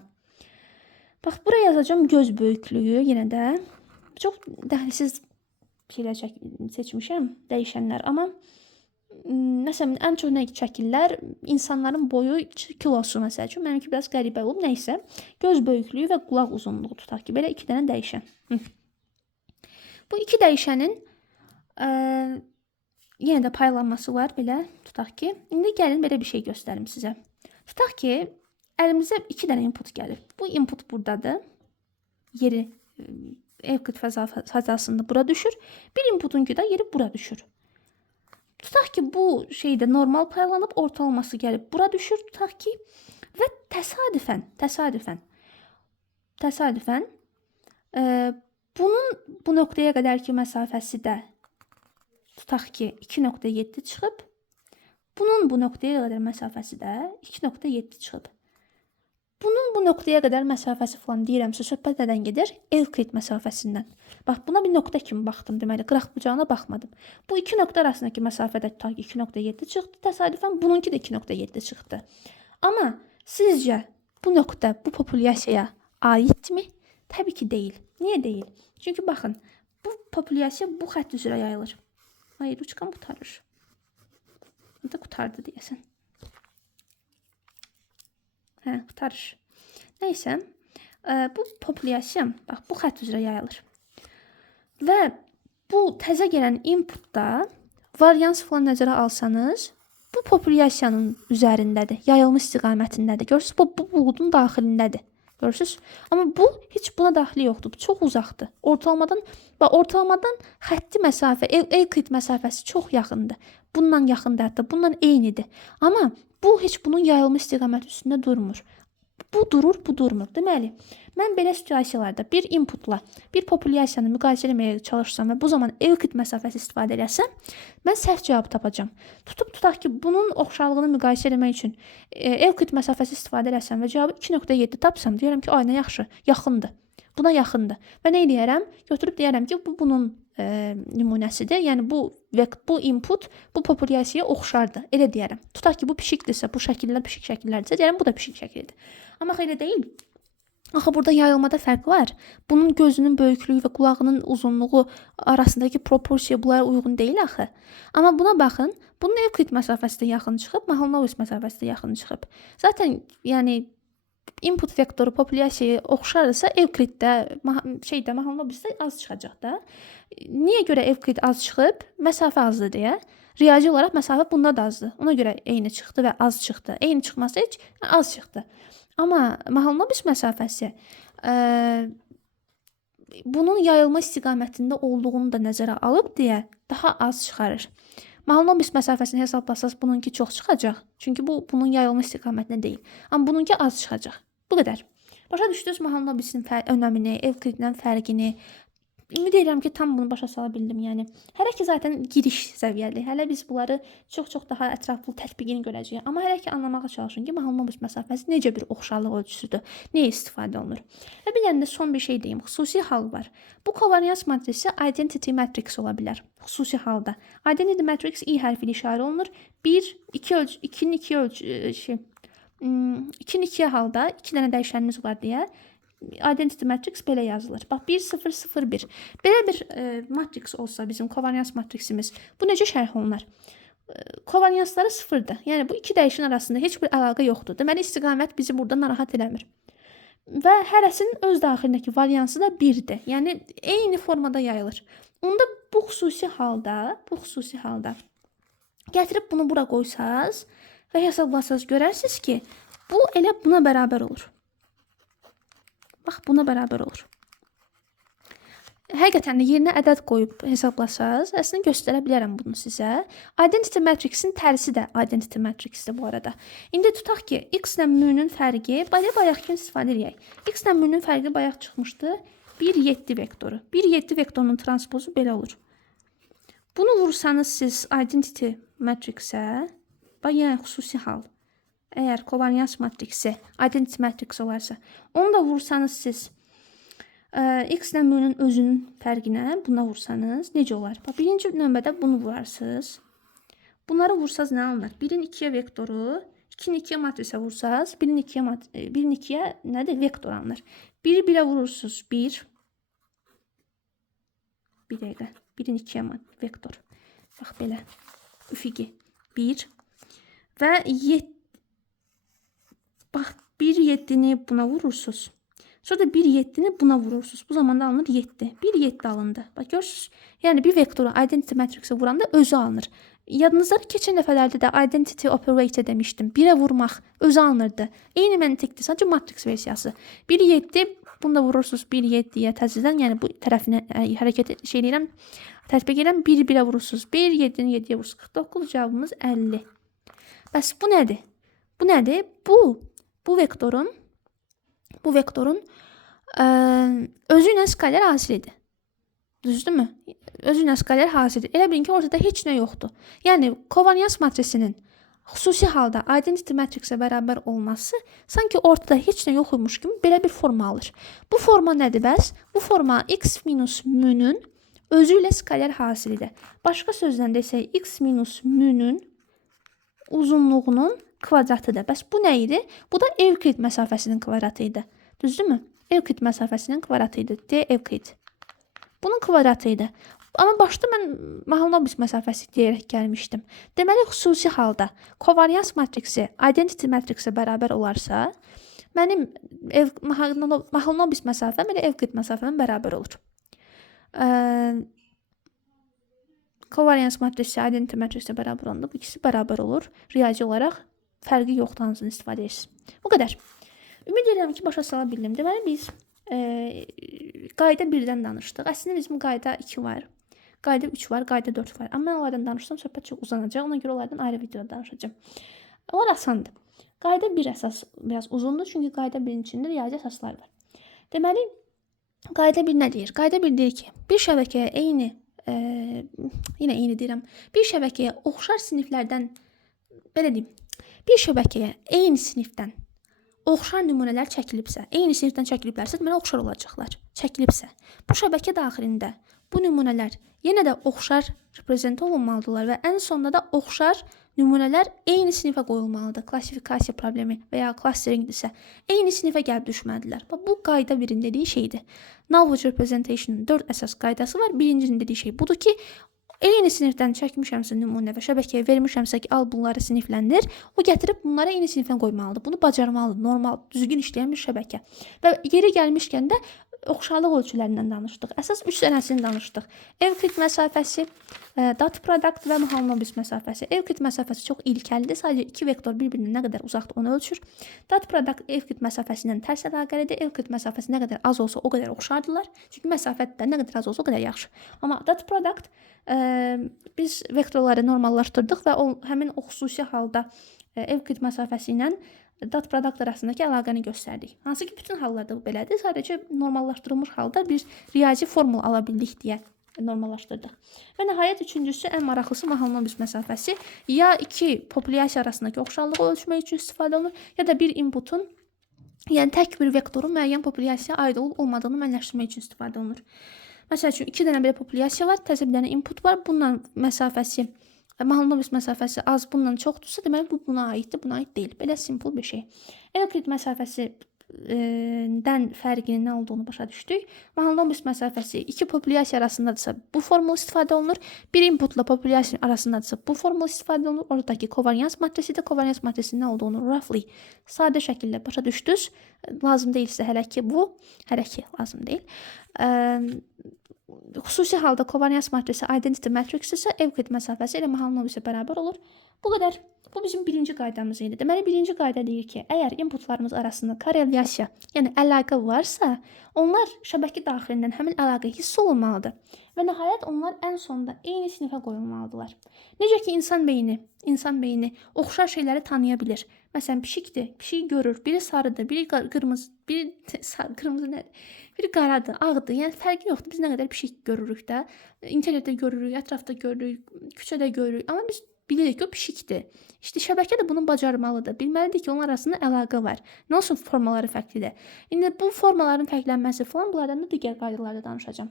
Bax, buraya yazacağım göz böyüklüyü yenə də. Çox dəhlisiz şeylər seçmişəm, dəyişənlər. Amma məsələn, ən çox nə çəkirlər? İnsanların boyu, kilosu məsəl üçün. Mənimki biraz qəribə olub, nəysə. Göz böyüklüyü və qulaq uzunluğu tutaq ki, belə iki dənə dəyişən. Bu iki dəyişənin yenə də paylanması var, belə tutaq ki. İndi gəlin belə bir şey göstərim sizə. Tutaq ki, əlimizə 2 dənə input gəlir. Bu input buradadır. Yeri Evklid fəzasında bura düşür. Bir inputunki də yeri bura düşür. Tutaq ki, bu şeydə normal paylanıb, ortalaması gəlib bura düşür. Tutaq ki, və təsadüfən bunun Bunun bu nöqtəyə qədərki məsafəsi də tutaq ki 2.7 çıxıb. Bunun bu nöqtəyə qədər məsafəsi də 2.7 çıxıb. Bunun bu nöqtəyə qədər məsafəsi falan deyirəmsə, söhbət nədən gedir? Evklid məsafəsindən. Bax, buna bir nöqtə kimi baxdım, deməli, qıraq bucağına baxmadım. Bu iki nöqtə arasındakı məsafədə tutaq ki 2.7 çıxdı, təsadüfən bununki də 2.7 çıxdı. Amma sizcə bu nöqtə bu populyasiyaya aidmi? Təbii ki, deyil. Niyə deyil? Çünki baxın, bu populyasiya bu xətt üzrə yayılır. Ay, ruçkam qutarır. Bu da qutardı deyəsən. Hə, qutarır. Nəysə, bu populyasiya bax, bu xətt üzrə yayılır. Və bu təzə gələn inputda varians falan nəzərə alsanız, bu populyasiyanın üzərindədir, yayılmış istiqamətindədir. Görürsünüz, bu buludun daxilindədir. Görürsünüz? Amma bu heç buna daxili yoxdur. Bu çox uzaqdır. Ortalamadan xətti məsafə, Evklid məsafəsi çox yaxındır. Bundan yaxındır hətta, bundan eynidir. Amma bu heç bunun yayılmış istiqaməti üstündə durmur. Bu durur, bu durmur. Deməli, mən belə situasiyalarda bir inputla bir populyasiyanı müqayisə etməyə çalışsam və bu zaman Evklid məsafəsi istifadə etsəm, mən səhv cavab tapacağam. Tutaq ki, bunun oxşarlığını müqayisə etmək üçün Evklid məsafəsi istifadə etsəm və cavabı 2.7 tapsam, deyərəm ki, ay nə yaxşı, yaxındır. Buna yaxındır. Və nə edərəm? Götürüb deyərəm ki, bu bunun nümunəsidir. Yəni bu input bu populyasiyaya oxşardır. Elə deyərəm. Tutaq ki, bu pişikdirsə, bu şəkillər pişik şəkillərdirsə, deyərəm bu da pişik şəklidir. Amma elə deyil. Axı burada yayılmada fərq var. Bunun gözünün böyüklüyü və qulağının uzunluğu arasındakı proporsiya bunlara uyğun deyil axı. Amma buna baxın, bunun Evklid məsafəsi də yaxın çıxıb, Mahalanobis məsafəsi də yaxın çıxıb. Zaten yəni input vektoru populyasiyaya oxşarsa Evkliddə, Mahalanobisdə az çıxacaq da. Niyə görə Evklid az çıxıb? Məsafə azdır deyə. Riyazi olaraq məsafə bunda da azdır. Ona görə eyni çıxdı və az çıxdı. Eyni çıxması heç az çıxdı. Amma Mahalanobis məsafəsi bunun yayılma istiqamətində olduğunu da nəzərə alıb deyə daha az çıxarır. Mahalanobis məsafəsini hesablasanız bununki çox çıxacaq. Çünki bu bunun yayılma istiqamətində deyil. Amma bununki az çıxacaq. Bu qədər. Başa düşdünüz Mahalanobisin önəmini, Evkliddən fərqini. Ümid edirəm ki, tam bunu başa sala bildim. Yəni hələ ki zaten giriş səviyyəli. Hələ biz bunları çox daha ətraflı tətbiqini görəcəyik. Amma hələ ki anlamağa çalışın ki, Mahalanobis məsafəsi necə bir oxşarlıq ölçüsüdür, nəyə istifadə olunur. Və bir dənə də son bir şey deyim. Xüsusi hal var. Bu kovarians matrisi identity matrix ola bilər. Xüsusi halda. Identity matrix i hərfi ilə işarə olunur. 2-2 halda 2 dənə dəyişəniniz var deyə identity matrix belə yazılır. Bax 1 0 0 1. Belə bir matrix olsa bizim kovarians matriksimiz, bu necə şərh olunur? Kovariansları sıfırdır. Yəni bu iki dəyişən arasında heç bir əlaqə yoxdur. Deməli istiqamət bizi burada narahat eləmir. Və hərəsinin öz daxilindəki variansı da 1-dir. Yəni eyni formada yayılır. Onda bu xüsusi halda gətirib bunu bura qoysaz və hesablasaz görərsiniz ki, bu elə buna bərabər olur. Bax, buna bərabər olur. Həqiqətən də yerinə ədəd qoyub hesablasaz, əslində göstərə bilərəm bunu sizə. Identity matrixin tərsi də identity matrixdir bu arada. İndi tutaq ki, x ilə m-nin fərqi, bayaq kimi istifadə edək. X ilə m-nin fərqi bayaq çıxmışdı. 1-7 vektoru. 1-7 vektorunun transpozu belə olur. Bunu vursanız siz identity matrixə, bax, yəni xüsusi hal. Əgər kovarians matriksi identity matrix olarsa, onu da vursanız siz x ilə m-nin özünün fərqinə buna vursanız necə olar? Birinci növbədə bunu vurarsınız. Bunları vursaz nə alınır? 1-in 2-yə vektoru, 2-in 2-yə matrisə vursaz, 1-in 2-yə nədir? Vektor alınır. 1-i 1-ə vurursunuz, 1. Bir dəqiqə. 1-in 2-yə vektor. Bax belə. Üfüqi. 1. Və 7. Bax, 1-7-ni buna vurursunuz. Sonra da 1-7-ni buna vurursunuz. Bu zamanda alınır 7. 1-7 alındı. Bax, görürsünüz. Yəni bir vektoru identity matrixə vuranda özü alınır. Yadınızda keçən dəfələrdə də identity operator demişdim. 1-ə vurmaq özü alınırdı. Eyni məntiqdir, sadəcə matrix versiyası. 1-7, bunu da vurursunuz 1-7-yə təzədən, yəni bu tərəfinə hərəkət edirəm, tətbiq edirəm. 1-1-ə vurursunuz 1, 7-ni 7-yə vurursunuz 49, cavabımız 50. Bəs bu nədir? Bu nədir? Bu vektorun özü ilə skaler asilidir. Düzdürmü? Özü ilə skalar hasilidir. Elə bilin ki, ortada heç nə yoxdur. Yəni kovarians matrisinin xüsusi halda identity matrixə bərabər olması sanki ortada heç nə yox imiş kimi belə bir forma alır. Bu forma nədir bəs? Bu forma x minus mü-nün özü ilə skalar hasilidir. Başqa sözlə desək, x minus mü-nün uzunluğunun kvadratıdır. Bəs bu nə idi? Bu da Evklid məsafəsinin kvadratı idi. Düzdürmü? Evklid məsafəsinin kvadratı idi. D Evklid. Bunun kvadratı idi. Amma başda mən Mahalanobis məsafəsi deyərək gəlmişdim. Deməli, xüsusi halda kovarians matriksi identity matrixə bərabər olarsa, mənim Mahalanobis məsafəm ilə Evklid məsafəmə bərabər olur. Kovarians matriksi identity matrixə bərabər olanda bu ikisi bərabər olur. Riyazi olaraq fərqi yoxdur, hansını istifadə edirsiniz. Bu qədər. Ümid edirəm ki, başa sala bildim. Deməli, biz qayda 1-dən danışdıq. Əslində bizim qayda 2 var. Qayda 3 var, qayda 4 var. Amma mən onlardan danışsam söhbət çox uzanacaq. Ona görə onlardan ayrı videoda danışacağım. Onlar asandır. Qayda 1 əsas biraz uzundur, çünki qayda 1-in içində riyazi əsaslar var. Deməli, qayda 1 nə deyir? Qayda 1 deyir ki, bir şəbəkəyə eyni deyirəm. Bir şəbəkəyə oxşar siniflərdən, belə deyim, bir şəbəkəyə eyni sinifdən oxşar nümunələr çəkilibsə, eyni sinifdən çəkiliblərsə, deməli oxşar olacaqlar. Çəkilibsə, bu şəbəkə daxilində bu nümunələr yenə də oxşar reprezent olunmalıdırlar və ən sonunda da oxşar nümunələr eyni sinifə qoyulmalıdır. Klassifikasiya problemi və ya clusteringdirsə, eyni sinifə gəlib düşməlidirlər. Bu qayda 1-in dediyi şeydir. Knowledge representation'ın 4 əsas qaydası var. Birincinin dediyi şey budur ki, eyni sinifdən çəkmişəmsə nümunə və şəbəkəyə vermişəmsə ki, al bunları sinifləndir, o gətirib bunları eyni sinifə qoymalıdır. Bunu bacarmalıdır. Normal, düzgün işləyən bir şəbəkə. Və yeri gəlmişkən də oxşarlıq ölçülərindən danışdıq. Əsas 3 dənəsini danışdıq. Evklid məsafəsi, dot product və Mahalanobis məsafəsi. Evklid məsafəsi çox ilkəldir. Sadəcə 2 vektor bir-birindən nə qədər uzaqdır onu ölçür. Dot product Evklid məsafəsi ilə tərs əlaqəlidir. Evklid məsafəsi nə qədər az olsa o qədər oxşardırlar. Çünki məsafət də nə qədər az olsa o qədər yaxşı. Amma dot product biz vektorları normallaşdırdıq və həmin o xüsusi halda Evklid məsafəsi ilə dot product arasındakı əlaqəni göstərdik. Hansı ki, bütün hallarda bu belədir. Sadəcə normallaşdırılmış halda bir riyazi formul ala bildik deyə normallaşdırdıq. Və nəhayət üçüncüsü, ən maraqlısı Mahalanobis məsafəsi. Ya iki populyasiya arasındakı oxşarlığı ölçmək üçün istifadə olunur, ya da bir inputun, yəni tək bir vektorun müəyyən populyasiyaya aid olmadığını müəyyənləşdirmək üçün istifadə olunur. Məsəl üçün, 2 dənə belə populyasiya var, təzə bir dənə input var. Bununla məsafəsi, Mahalanobis məsafəsi az, bundan çoxdursa, deməli bu buna aiddir, buna aid deyil. Belə simple bir şey. Evklid məsafəsindən fərqinin nə olduğunu başa düşdük. Mahalanobis məsafəsi 2 populyasiya arasındadırsa bu formul istifadə olunur. Bir inputla populyasiya arasındadırsa bu formul istifadə olunur. Oradakı kovarians matrisidir. Kovarians matrisinin nə olduğunu roughly sadə şəkildə başa düşdünüz. Lazım deyilsə hələ ki bu, hələ ki lazım deyil. Xüsusi halda kovarians matrisi identity matrix isə Evklid məsafəsi ilə Mahalanobisə bərabər olur. Bu qədər. Bu bizim birinci qaydamız idi. Deməli, birinci qayda deyir ki, əgər inputlarımız arasında korrelyasiya, yəni əlaqə varsa, onlar şəbəkə daxilindən həmin əlaqə hiss olunmalıdır. Və nəhayət onlar ən sonunda eyni sinifə qoyulmalıdırlar. Necə ki, insan beyni oxşar şeyləri tanıya bilir. Məsələn, pişikdir, pişik görür. Biri sarıdır, biri qırmızı, qırmızı nədir? Biri qaradır, ağdır. Yəni fərqi yoxdur. Biz nə qədər pişik görürük də, internetdə görürük, ətrafda görürük, küçədə görürük. Amma biz bilirik ki, o pişikdir. İşte şəbəkə də bunu bacarmalıdır. Bilməlidir ki, onlar arasında əlaqə var. Nə olsun formaları fərqlidir. İndi bu formaların fərqlənməsi falan bunlardan da digər qaydalarda danışacağım.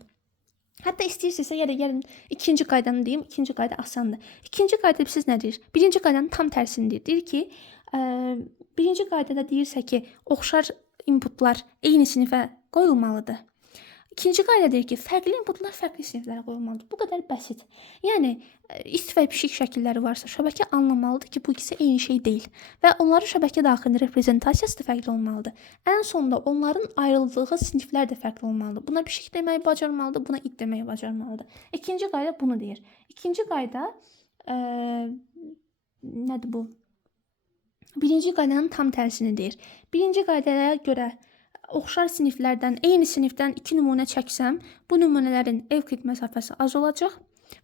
Hətta istəyirsinizsə, gəlin ikinci qaydanı deyim. İkinci qayda asandır. İkinci qayda siz nə deyir? Birinci qaydanın tam tərsini deyir. Deyir ki, birinci qaydada deyirsə ki, oxşar inputlar eyni sinifə qoyulmalıdır. İkinci qayda deyir ki, fərqli inputlar fərqli siniflərə qoyulmalıdır. Bu qədər bəsit. Yəni, ist və pişik şəkilləri varsa, şəbəkə anlamalıdır ki, bu ikisi eyni şey deyil. Və onların şəbəkə daxilində reprezentasiyası da fərqli olmalıdır. Ən sonunda onların ayrıldığı siniflər də fərqli olmalıdır. Buna pişik deməyi bacarmalıdır, buna it deməyi bacarmalıdır. İkinci qayda bunu deyir. İkinci qayda, nədir bu? Birinci qaydanın tam tərsini deyir. Birinci qaydaya görə oxşar siniflərdən, eyni sinifdən 2 nümunə çəksəm, bu nümunələrin Evklid məsafəsi az olacaq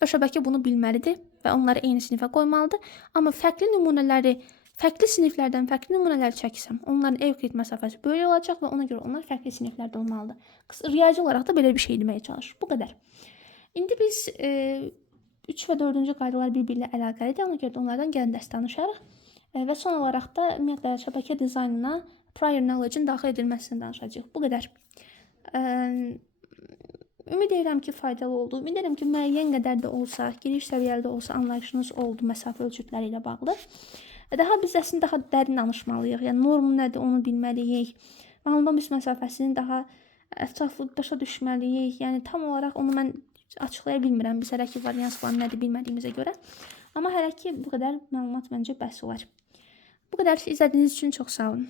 və şəbəkə bunu bilməlidir və onları eyni sinifə qoymalıdır. Amma fərqli nümunələri, fərqli siniflərdən fərqli nümunələr çəksəm, onların Evklid məsafəsi böyük olacaq və ona görə onlar fərqli siniflərdə olmalıdır. Riyazi olaraq da belə bir şey deməyə çalışır. Bu qədər. İndi biz 3 və 4-cü qaydalar bir-biri ilə əlaqəlidir. Ona görə də onlardan gəlin dərs danışarıq. Və son olaraq da ümumiyyətlə şəbəkə dizaynına prior knowledge-in daxil edilməsini danışacağıq. Bu qədər. Ümid edirəm ki, faydalı oldu. Ümid edirəm ki, müəyyən qədər də olsa, giriş səviyyəli də olsa anlayışınız oldu məsafə ölçütləri ilə bağlı. Daha biz əslində daha dərin danışmalıyıq. Yəni norm nədir, onu bilməliyik. Malum məsafəsini daha ətraflı başa düşməliyik. Yəni tam olaraq onu mən açıqlaya bilmirəm. Biz hələ ki varians planı nədir bilmədiyimizə görə. Amma hələ ki bu qədər məlumat məncə bəs olar. Bu qədər izlədiyiniz üçün çox sağ olun.